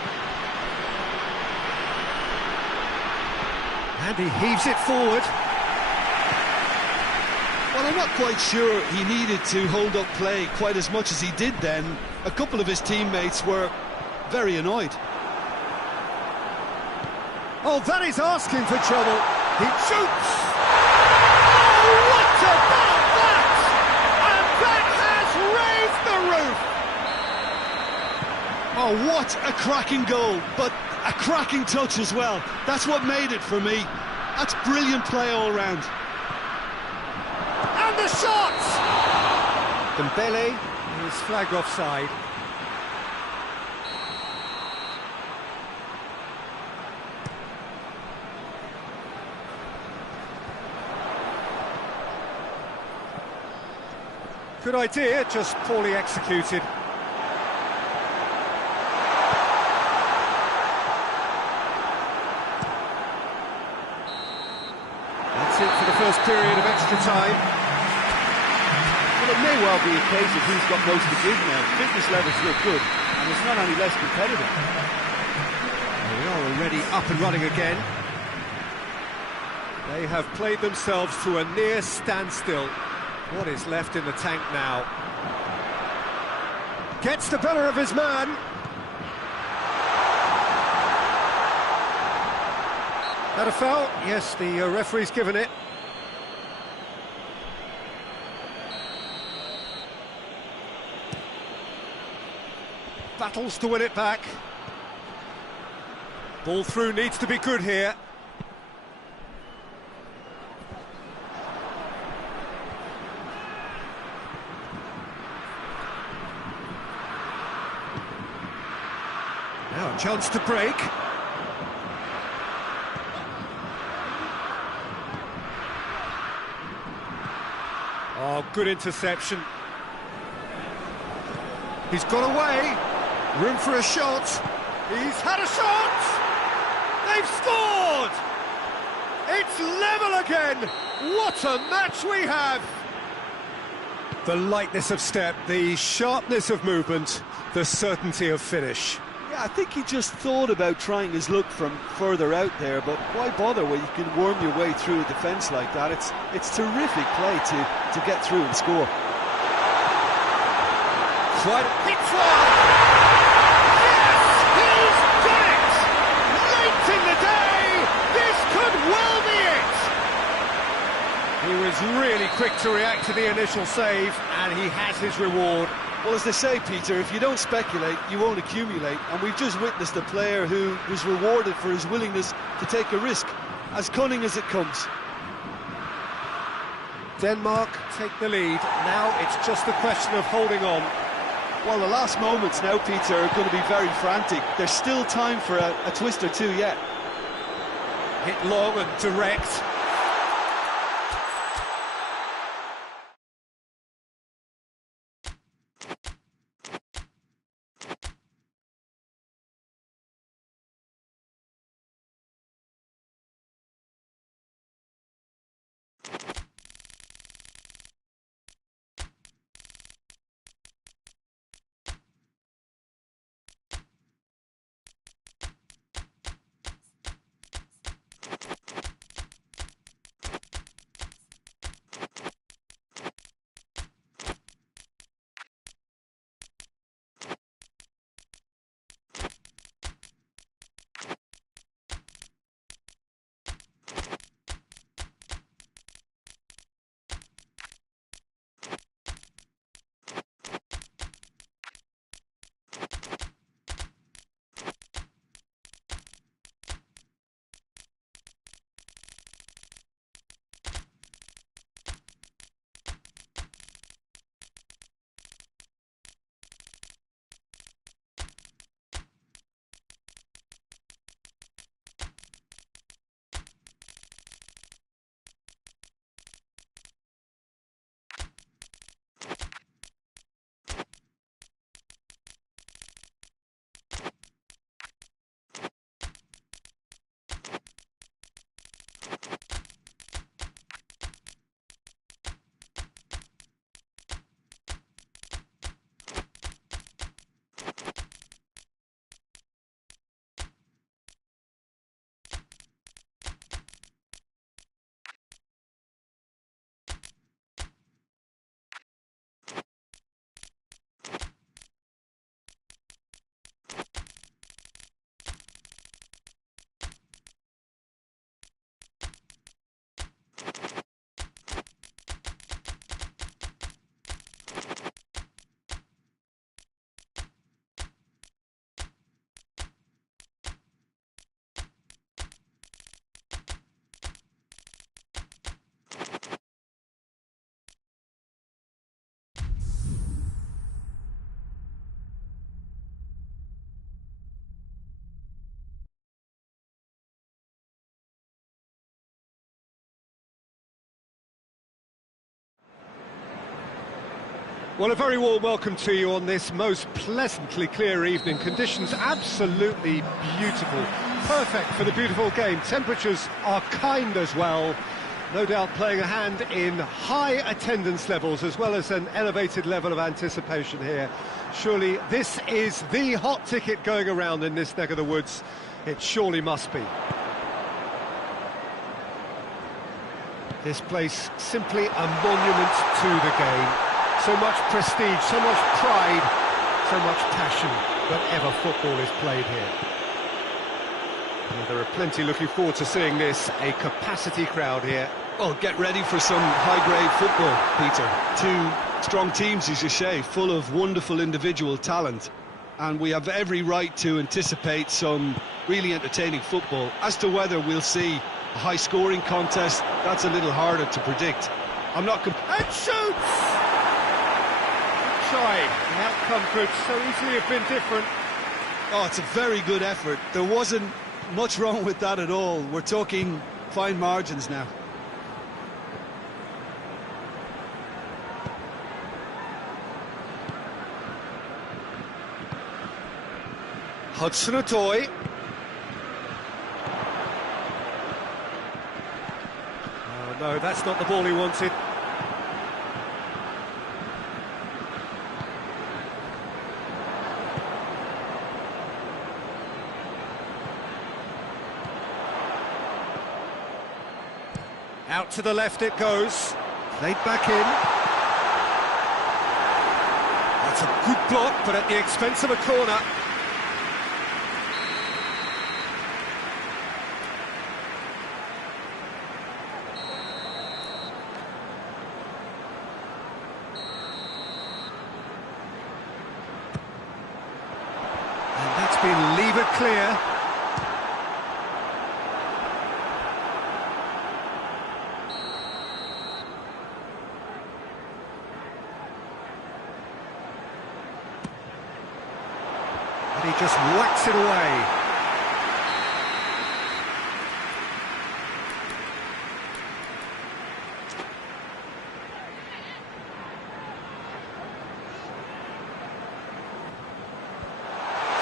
And he heaves it forward. Well, I'm not quite sure he needed to hold up play quite as much as he did then. A couple of his teammates were very annoyed. Oh, that is asking for trouble. He shoots! Oh, what about that? And that has raised the roof! Oh, what a cracking goal, but a cracking touch as well. That's what made it for me. That's brilliant play all round. And the shot! Dembele. He's flagged offside. Good idea, just poorly executed. That's it for the first period of extra time. Well, it may well be a case of who's got most to give now. Fitness levels look good, and it's not any less competitive. We are already up and running again. They have played themselves to a near standstill. What is left in the tank now? Gets the better of his man. That a foul? Yes, the referee's given it. Battles to win it back. Ball through needs to be good here. Now a chance to break. Oh, good interception. He's got away. Room for a shot. He's had a shot. They've scored. It's level again. What a match we have. The lightness of step, the sharpness of movement, the certainty of finish. Yeah, I think he just thought about trying his luck from further out there, but why bother when you can worm your way through a defence like that? It's terrific play to get through and score. Quite hits one! Yes, he's done it! Late in the day, this could well be it! He was really quick to react to the initial save, and he has his reward. Well, as they say, Peter, if you don't speculate, you won't accumulate. And we've just witnessed a player who was rewarded for his willingness to take a risk, as cunning as it comes. Denmark take the lead. Now it's just a question of holding on. Well, the last moments now, Peter, are going to be very frantic. There's still time for a twist or two yet. Hit long and direct. Well, a very warm welcome to you on this most pleasantly clear evening. Conditions absolutely beautiful. Perfect for the beautiful game. Temperatures are kind as well. No doubt playing a hand in high attendance levels as well as an elevated level of anticipation here. Surely this is the hot ticket going around in this neck of the woods. It surely must be. This place simply a monument to the game. So much prestige, so much pride, so much passion whenever football is played here. Well, there are plenty looking forward to seeing this, a capacity crowd here. Well, get ready for some high-grade football, Peter. Two strong teams, as you say, full of wonderful individual talent. And we have every right to anticipate some really entertaining football. As to whether we'll see a high-scoring contest, that's a little harder to predict. I'm not... And shoots! Try. The outcome could so easily have been different. Oh, it's a very good effort. There wasn't much wrong with that at all. We're talking fine margins now. Hudson-Odoi. Oh no, that's not the ball he wanted. Out to the left it goes. Played back in. That's a good block, but at the expense of a corner. And that's been levered clear. And he just whacks it away.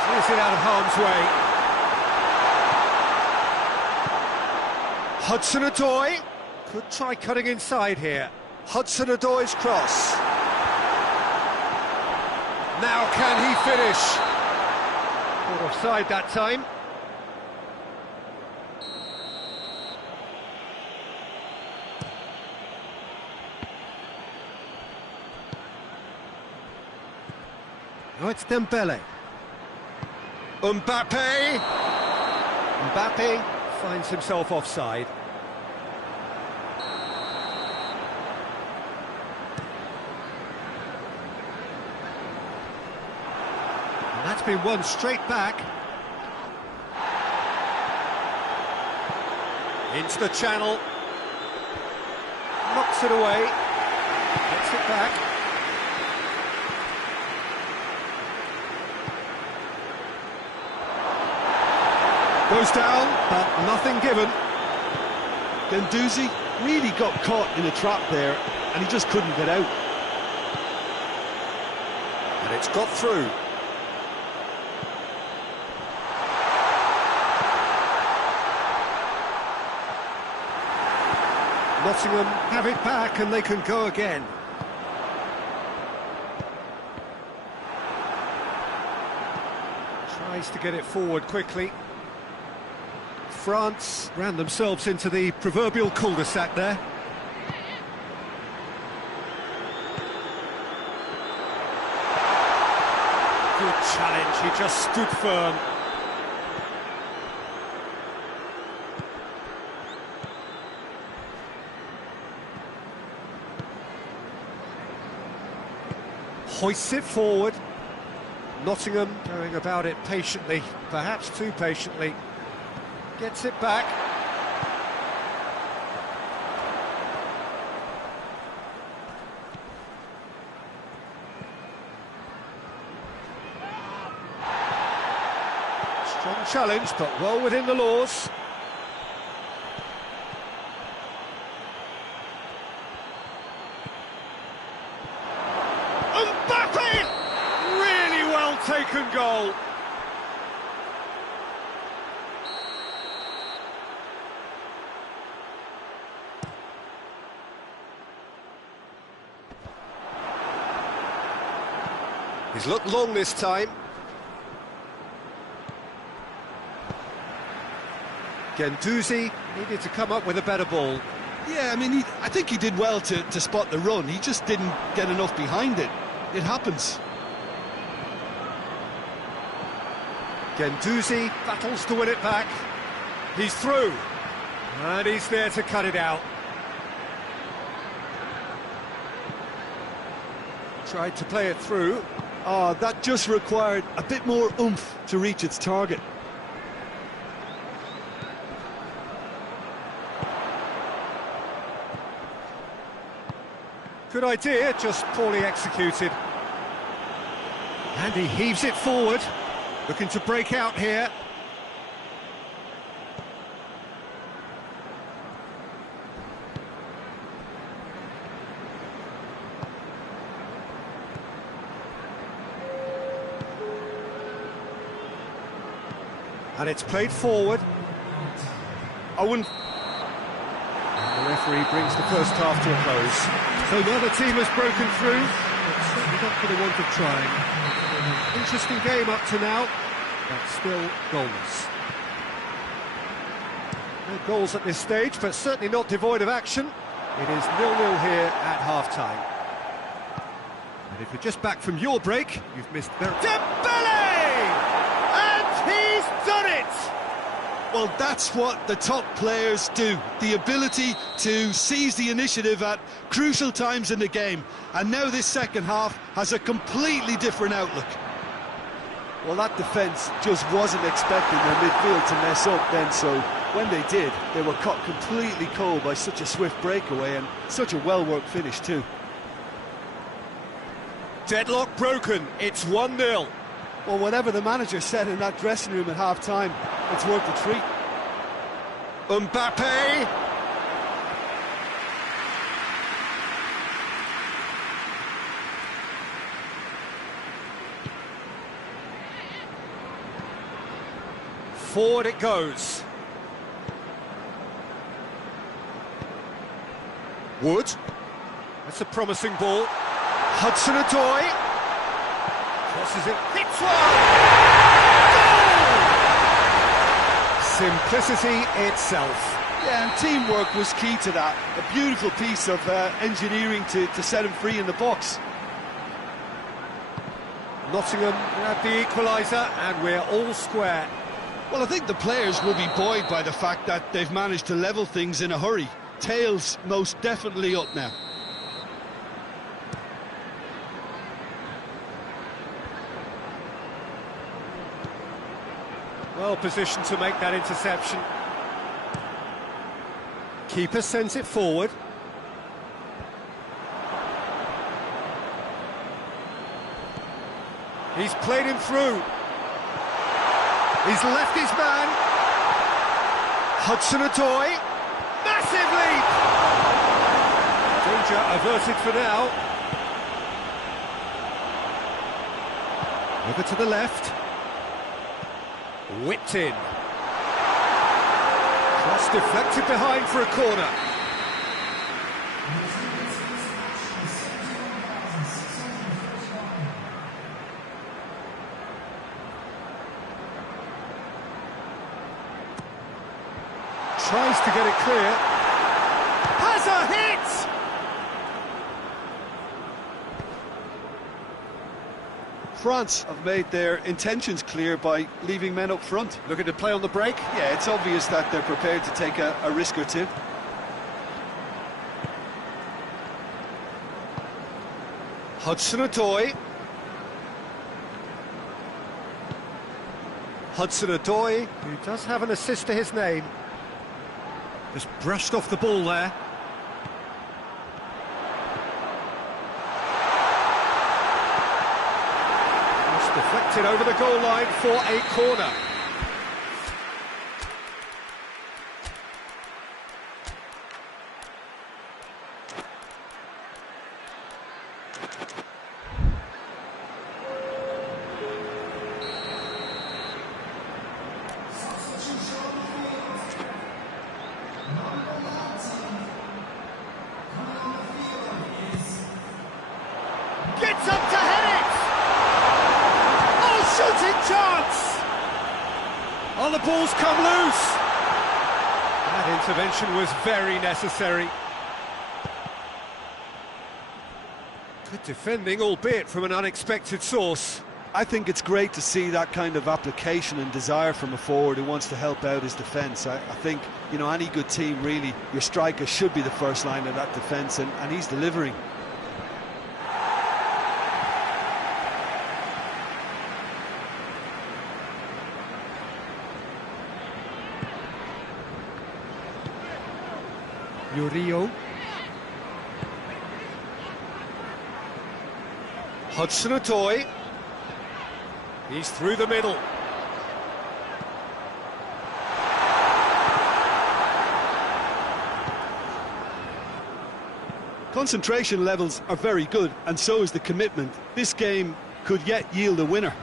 Clears it out of harm's way. Hudson-Odoi could try cutting inside here. Hudson-Odoi's cross. Now can he finish? Caught offside that time. Oh, it's Dembele. Mbappe! Mbappe finds himself offside. That's been won straight back. Into the channel. Knocks it away. Gets it back. Goes down, but nothing given. Guendouzi really got caught in a trap there, and he just couldn't get out. And it's got through. Nottingham have it back and they can go again. Tries to get it forward quickly. France ran themselves into the proverbial cul-de-sac there. Good challenge, he just stood firm. Hoists it forward. Nottingham going about it patiently, perhaps too patiently. Gets it back. Strong challenge, but well within the laws. Mbappe! Really well taken goal. He's looked long this time. Guendouzi needed to come up with a better ball. Yeah, I mean, I think he did well to spot the run. He just didn't get enough behind it. It happens. Guendouzi battles to win it back. He's through. And he's there to cut it out. Tried to play it through. Oh, that just required a bit more oomph to reach its target. Good idea, just poorly executed. And he heaves it forward, looking to break out here. And it's played forward. I wouldn't... And the referee brings the first half to a close. So the other team has broken through, but certainly not for the want of trying. Interesting game up to now, but still goalless. No goals at this stage, but certainly not devoid of action. It is 0-0 here at half-time. And if you're just back from your break, you've missed the... Dembele! And he's done it! Well, that's what the top players do. The ability to seize the initiative at crucial times in the game. And now this second half has a completely different outlook. Well, that defence just wasn't expecting their midfield to mess up then, so when they did, they were caught completely cold by such a swift breakaway and such a well-worked finish too. Deadlock broken, it's 1-0. Well, whatever the manager said in that dressing room at half-time, it's worth the treat. Mbappe! Forward it goes. Wood. That's a promising ball. Hudson-Odoi. Crosses it. Hits one! Goal! Simplicity itself. Yeah, and teamwork was key to that. A beautiful piece of engineering to set him free in the box. Nottingham had the equaliser, and we're all square. Well, I think the players will be buoyed by the fact that they've managed to level things in a hurry. Tails most definitely up now. Well positioned to make that interception. Keeper sends it forward. He's played him through. He's left his man. Hudson-Odoi. Massive leap! Danger averted for now. Over to the left. Whipped in. Cross deflected behind for a corner. Tries to get it clear. Has a hit! France have made their intentions clear by leaving men up front. Looking to play on the break. Yeah, it's obvious that they're prepared to take a risk or two. Hudson-Odoi. Hudson-Odoi, who does have an assist to his name. Just brushed off the ball there. Just deflected over the goal line for a corner. Oh, the ball's come loose! That intervention was very necessary. Good defending, albeit from an unexpected source. I think it's great to see that kind of application and desire from a forward who wants to help out his defence. I think, you know, any good team, really, your striker should be the first line of that defence, and he's delivering. Murillo. Hudson-Odoi. He's through the middle. Concentration levels are very good, and so is the commitment. This game could yet yield a winner.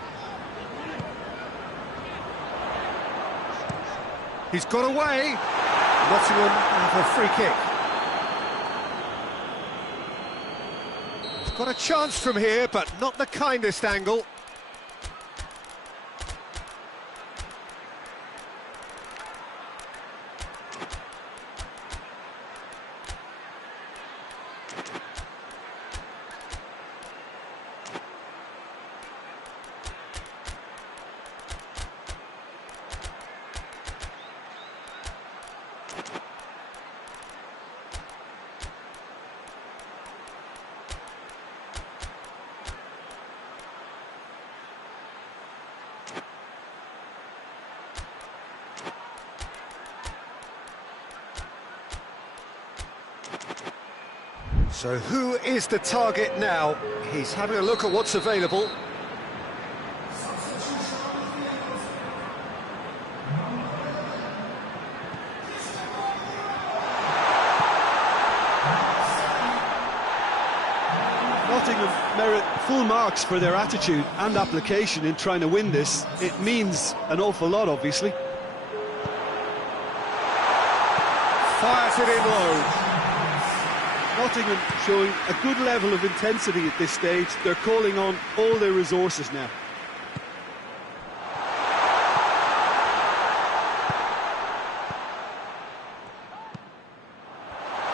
He's got away. Nottingham have a free kick. He's got a chance from here, but not the kindest angle. So who is the target now? He's having a look at what's available. Nottingham merit full marks for their attitude and application in trying to win this. It means an awful lot, obviously. Fires it in low. Nottingham showing a good level of intensity at this stage. They're calling on all their resources now.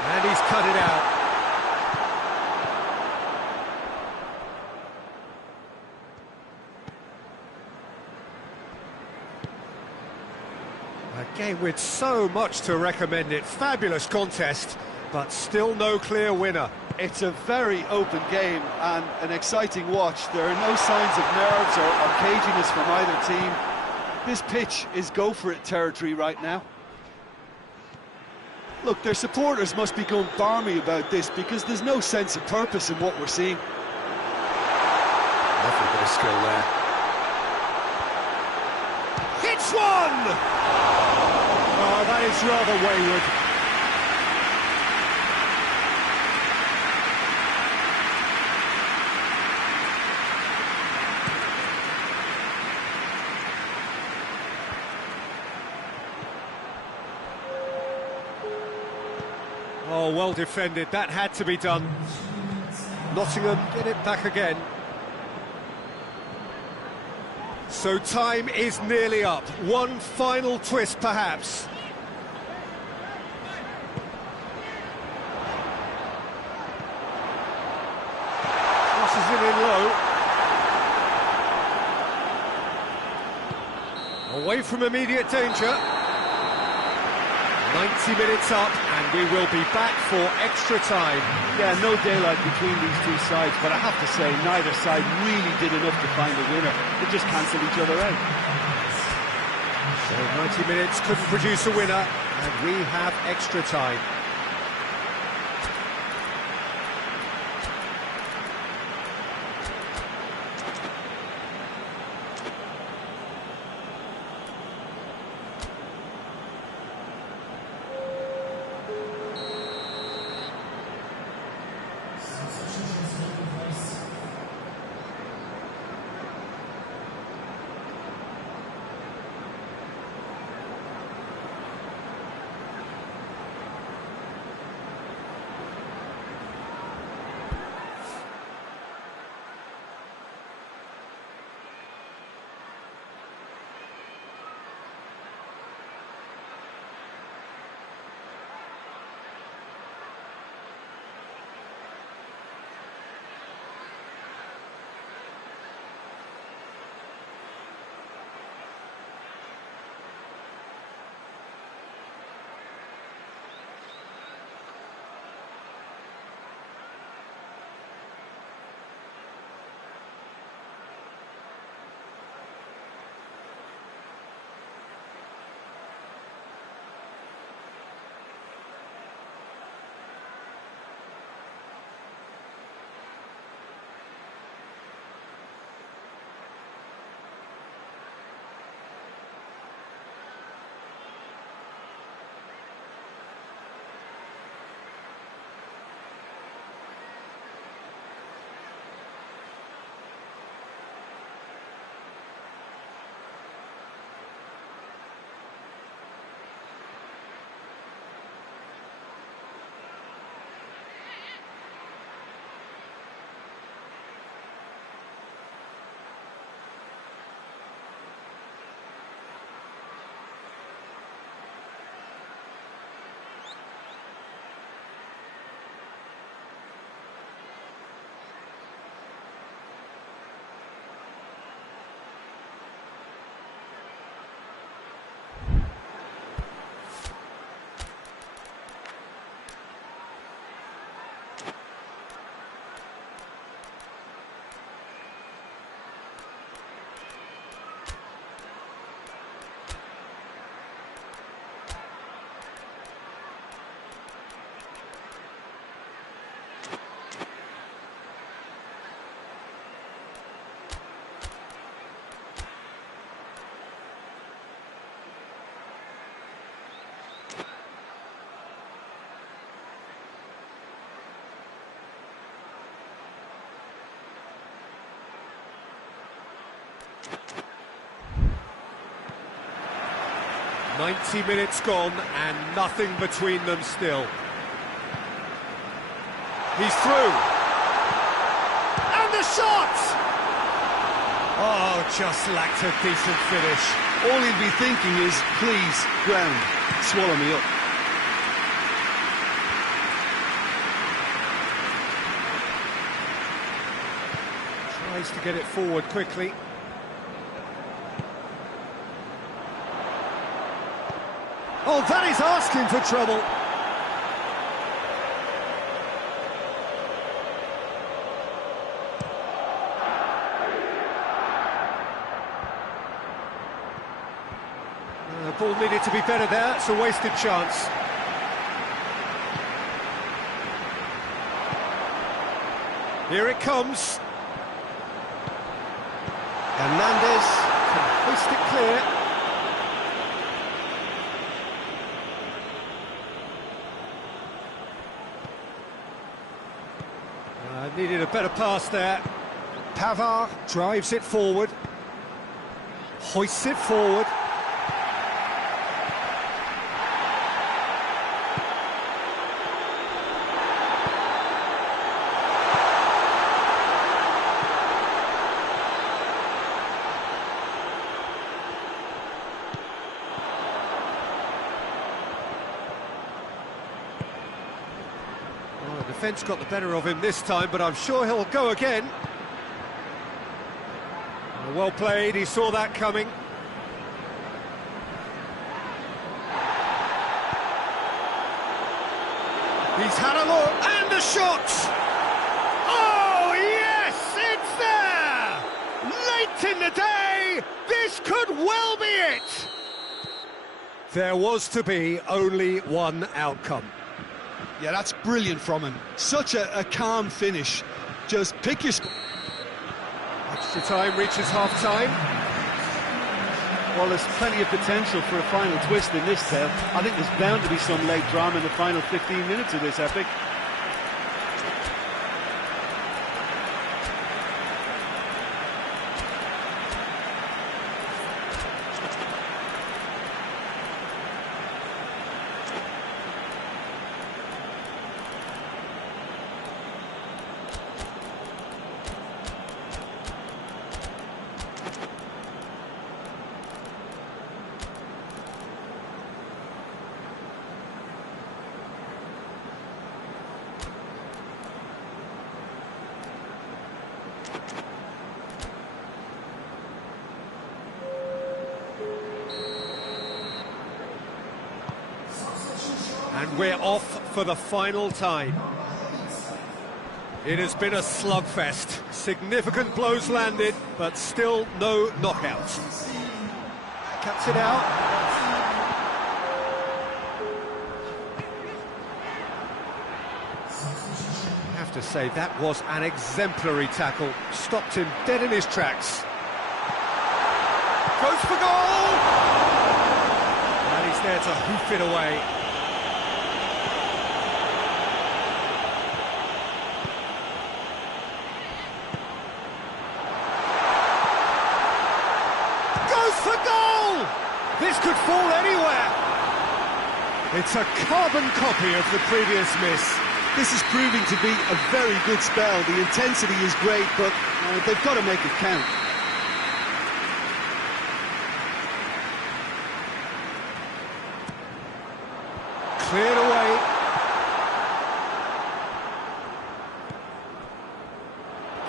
And he's cut it out. A game with so much to recommend it. Fabulous contest, but still no clear winner. It's a very open game and an exciting watch. There are no signs of nerves or caginess from either team. This pitch is go-for-it territory right now. Look, their supporters must be going balmy about this because there's no sense of purpose in what we're seeing. Lovely bit of skill there. Hits one! Oh, that is rather wayward. Oh, well defended. That had to be done. Nottingham get it back again. So time is nearly up. One final twist, perhaps. Crosses it in low. Away from immediate danger. 90 minutes up, and we will be back for extra time. Yeah, no daylight between these two sides, but I have to say, neither side really did enough to find a winner. They just cancelled each other out. So 90 minutes couldn't produce a winner, and we have extra time. 90 minutes gone and nothing between them still. He's through. And the shot! Oh, just lacked a decent finish. All he'd be thinking is, please, ground, swallow me up. Tries to get it forward quickly. Oh, that is asking for trouble. The ball needed to be better there. It's a wasted chance. Here it comes. Hernandez can hoist it clear. Needed a better pass there. Pavard drives it forward. Hoists it forward. Defence got the better of him this time, but I'm sure he'll go again. Well played, he saw that coming. He's had a look, and a shot! Oh, yes, it's there! Late in the day, this could well be it! There was to be only one outcome. Yeah, that's brilliant from him. Such a calm finish. Just pick your... Extra time reaches half-time. Well, there's plenty of potential for a final twist in this tale. I think there's bound to be some late drama in the final 15 minutes of this epic. And we're off for the final time. It has been a slugfest. Significant blows landed, but still no knockout. Cuts it out. I have to say, that was an exemplary tackle. Stopped him dead in his tracks. Goes for goal! And he's there to hoof it away. For goal! This could fall anywhere. It's a carbon copy of the previous miss. This is proving to be a very good spell. The intensity is great, but they've got to make it count. Cleared away.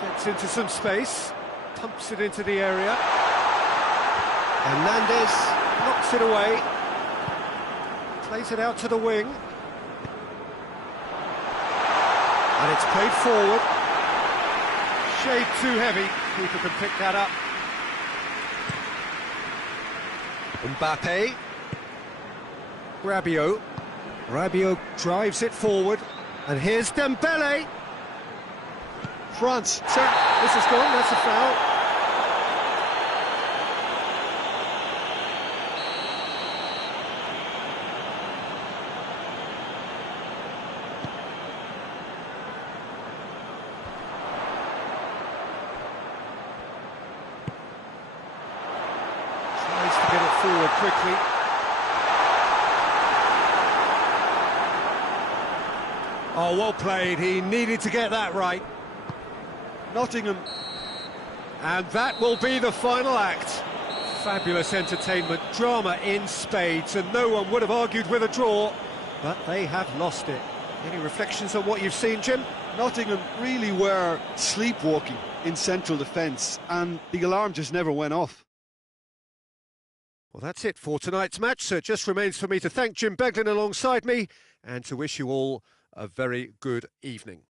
Gets into some space. Pumps it into the area. Hernandez knocks it away, plays it out to the wing, and it's played forward. Shade too heavy, keeper can pick that up. Mbappe, Rabiot drives it forward, and here's Dembele. France, so this is gone, that's a foul. Forward quickly. Oh, well played. He needed to get that right. Nottingham. And that will be the final act. Fabulous entertainment, drama in spades, and no one would have argued with a draw, but they have lost it. Any reflections on what you've seen, Jim? Nottingham really were sleepwalking in central defence, and the alarm just never went off. Well, that's it for tonight's match, so it just remains for me to thank Jim Beglin alongside me and to wish you all a very good evening.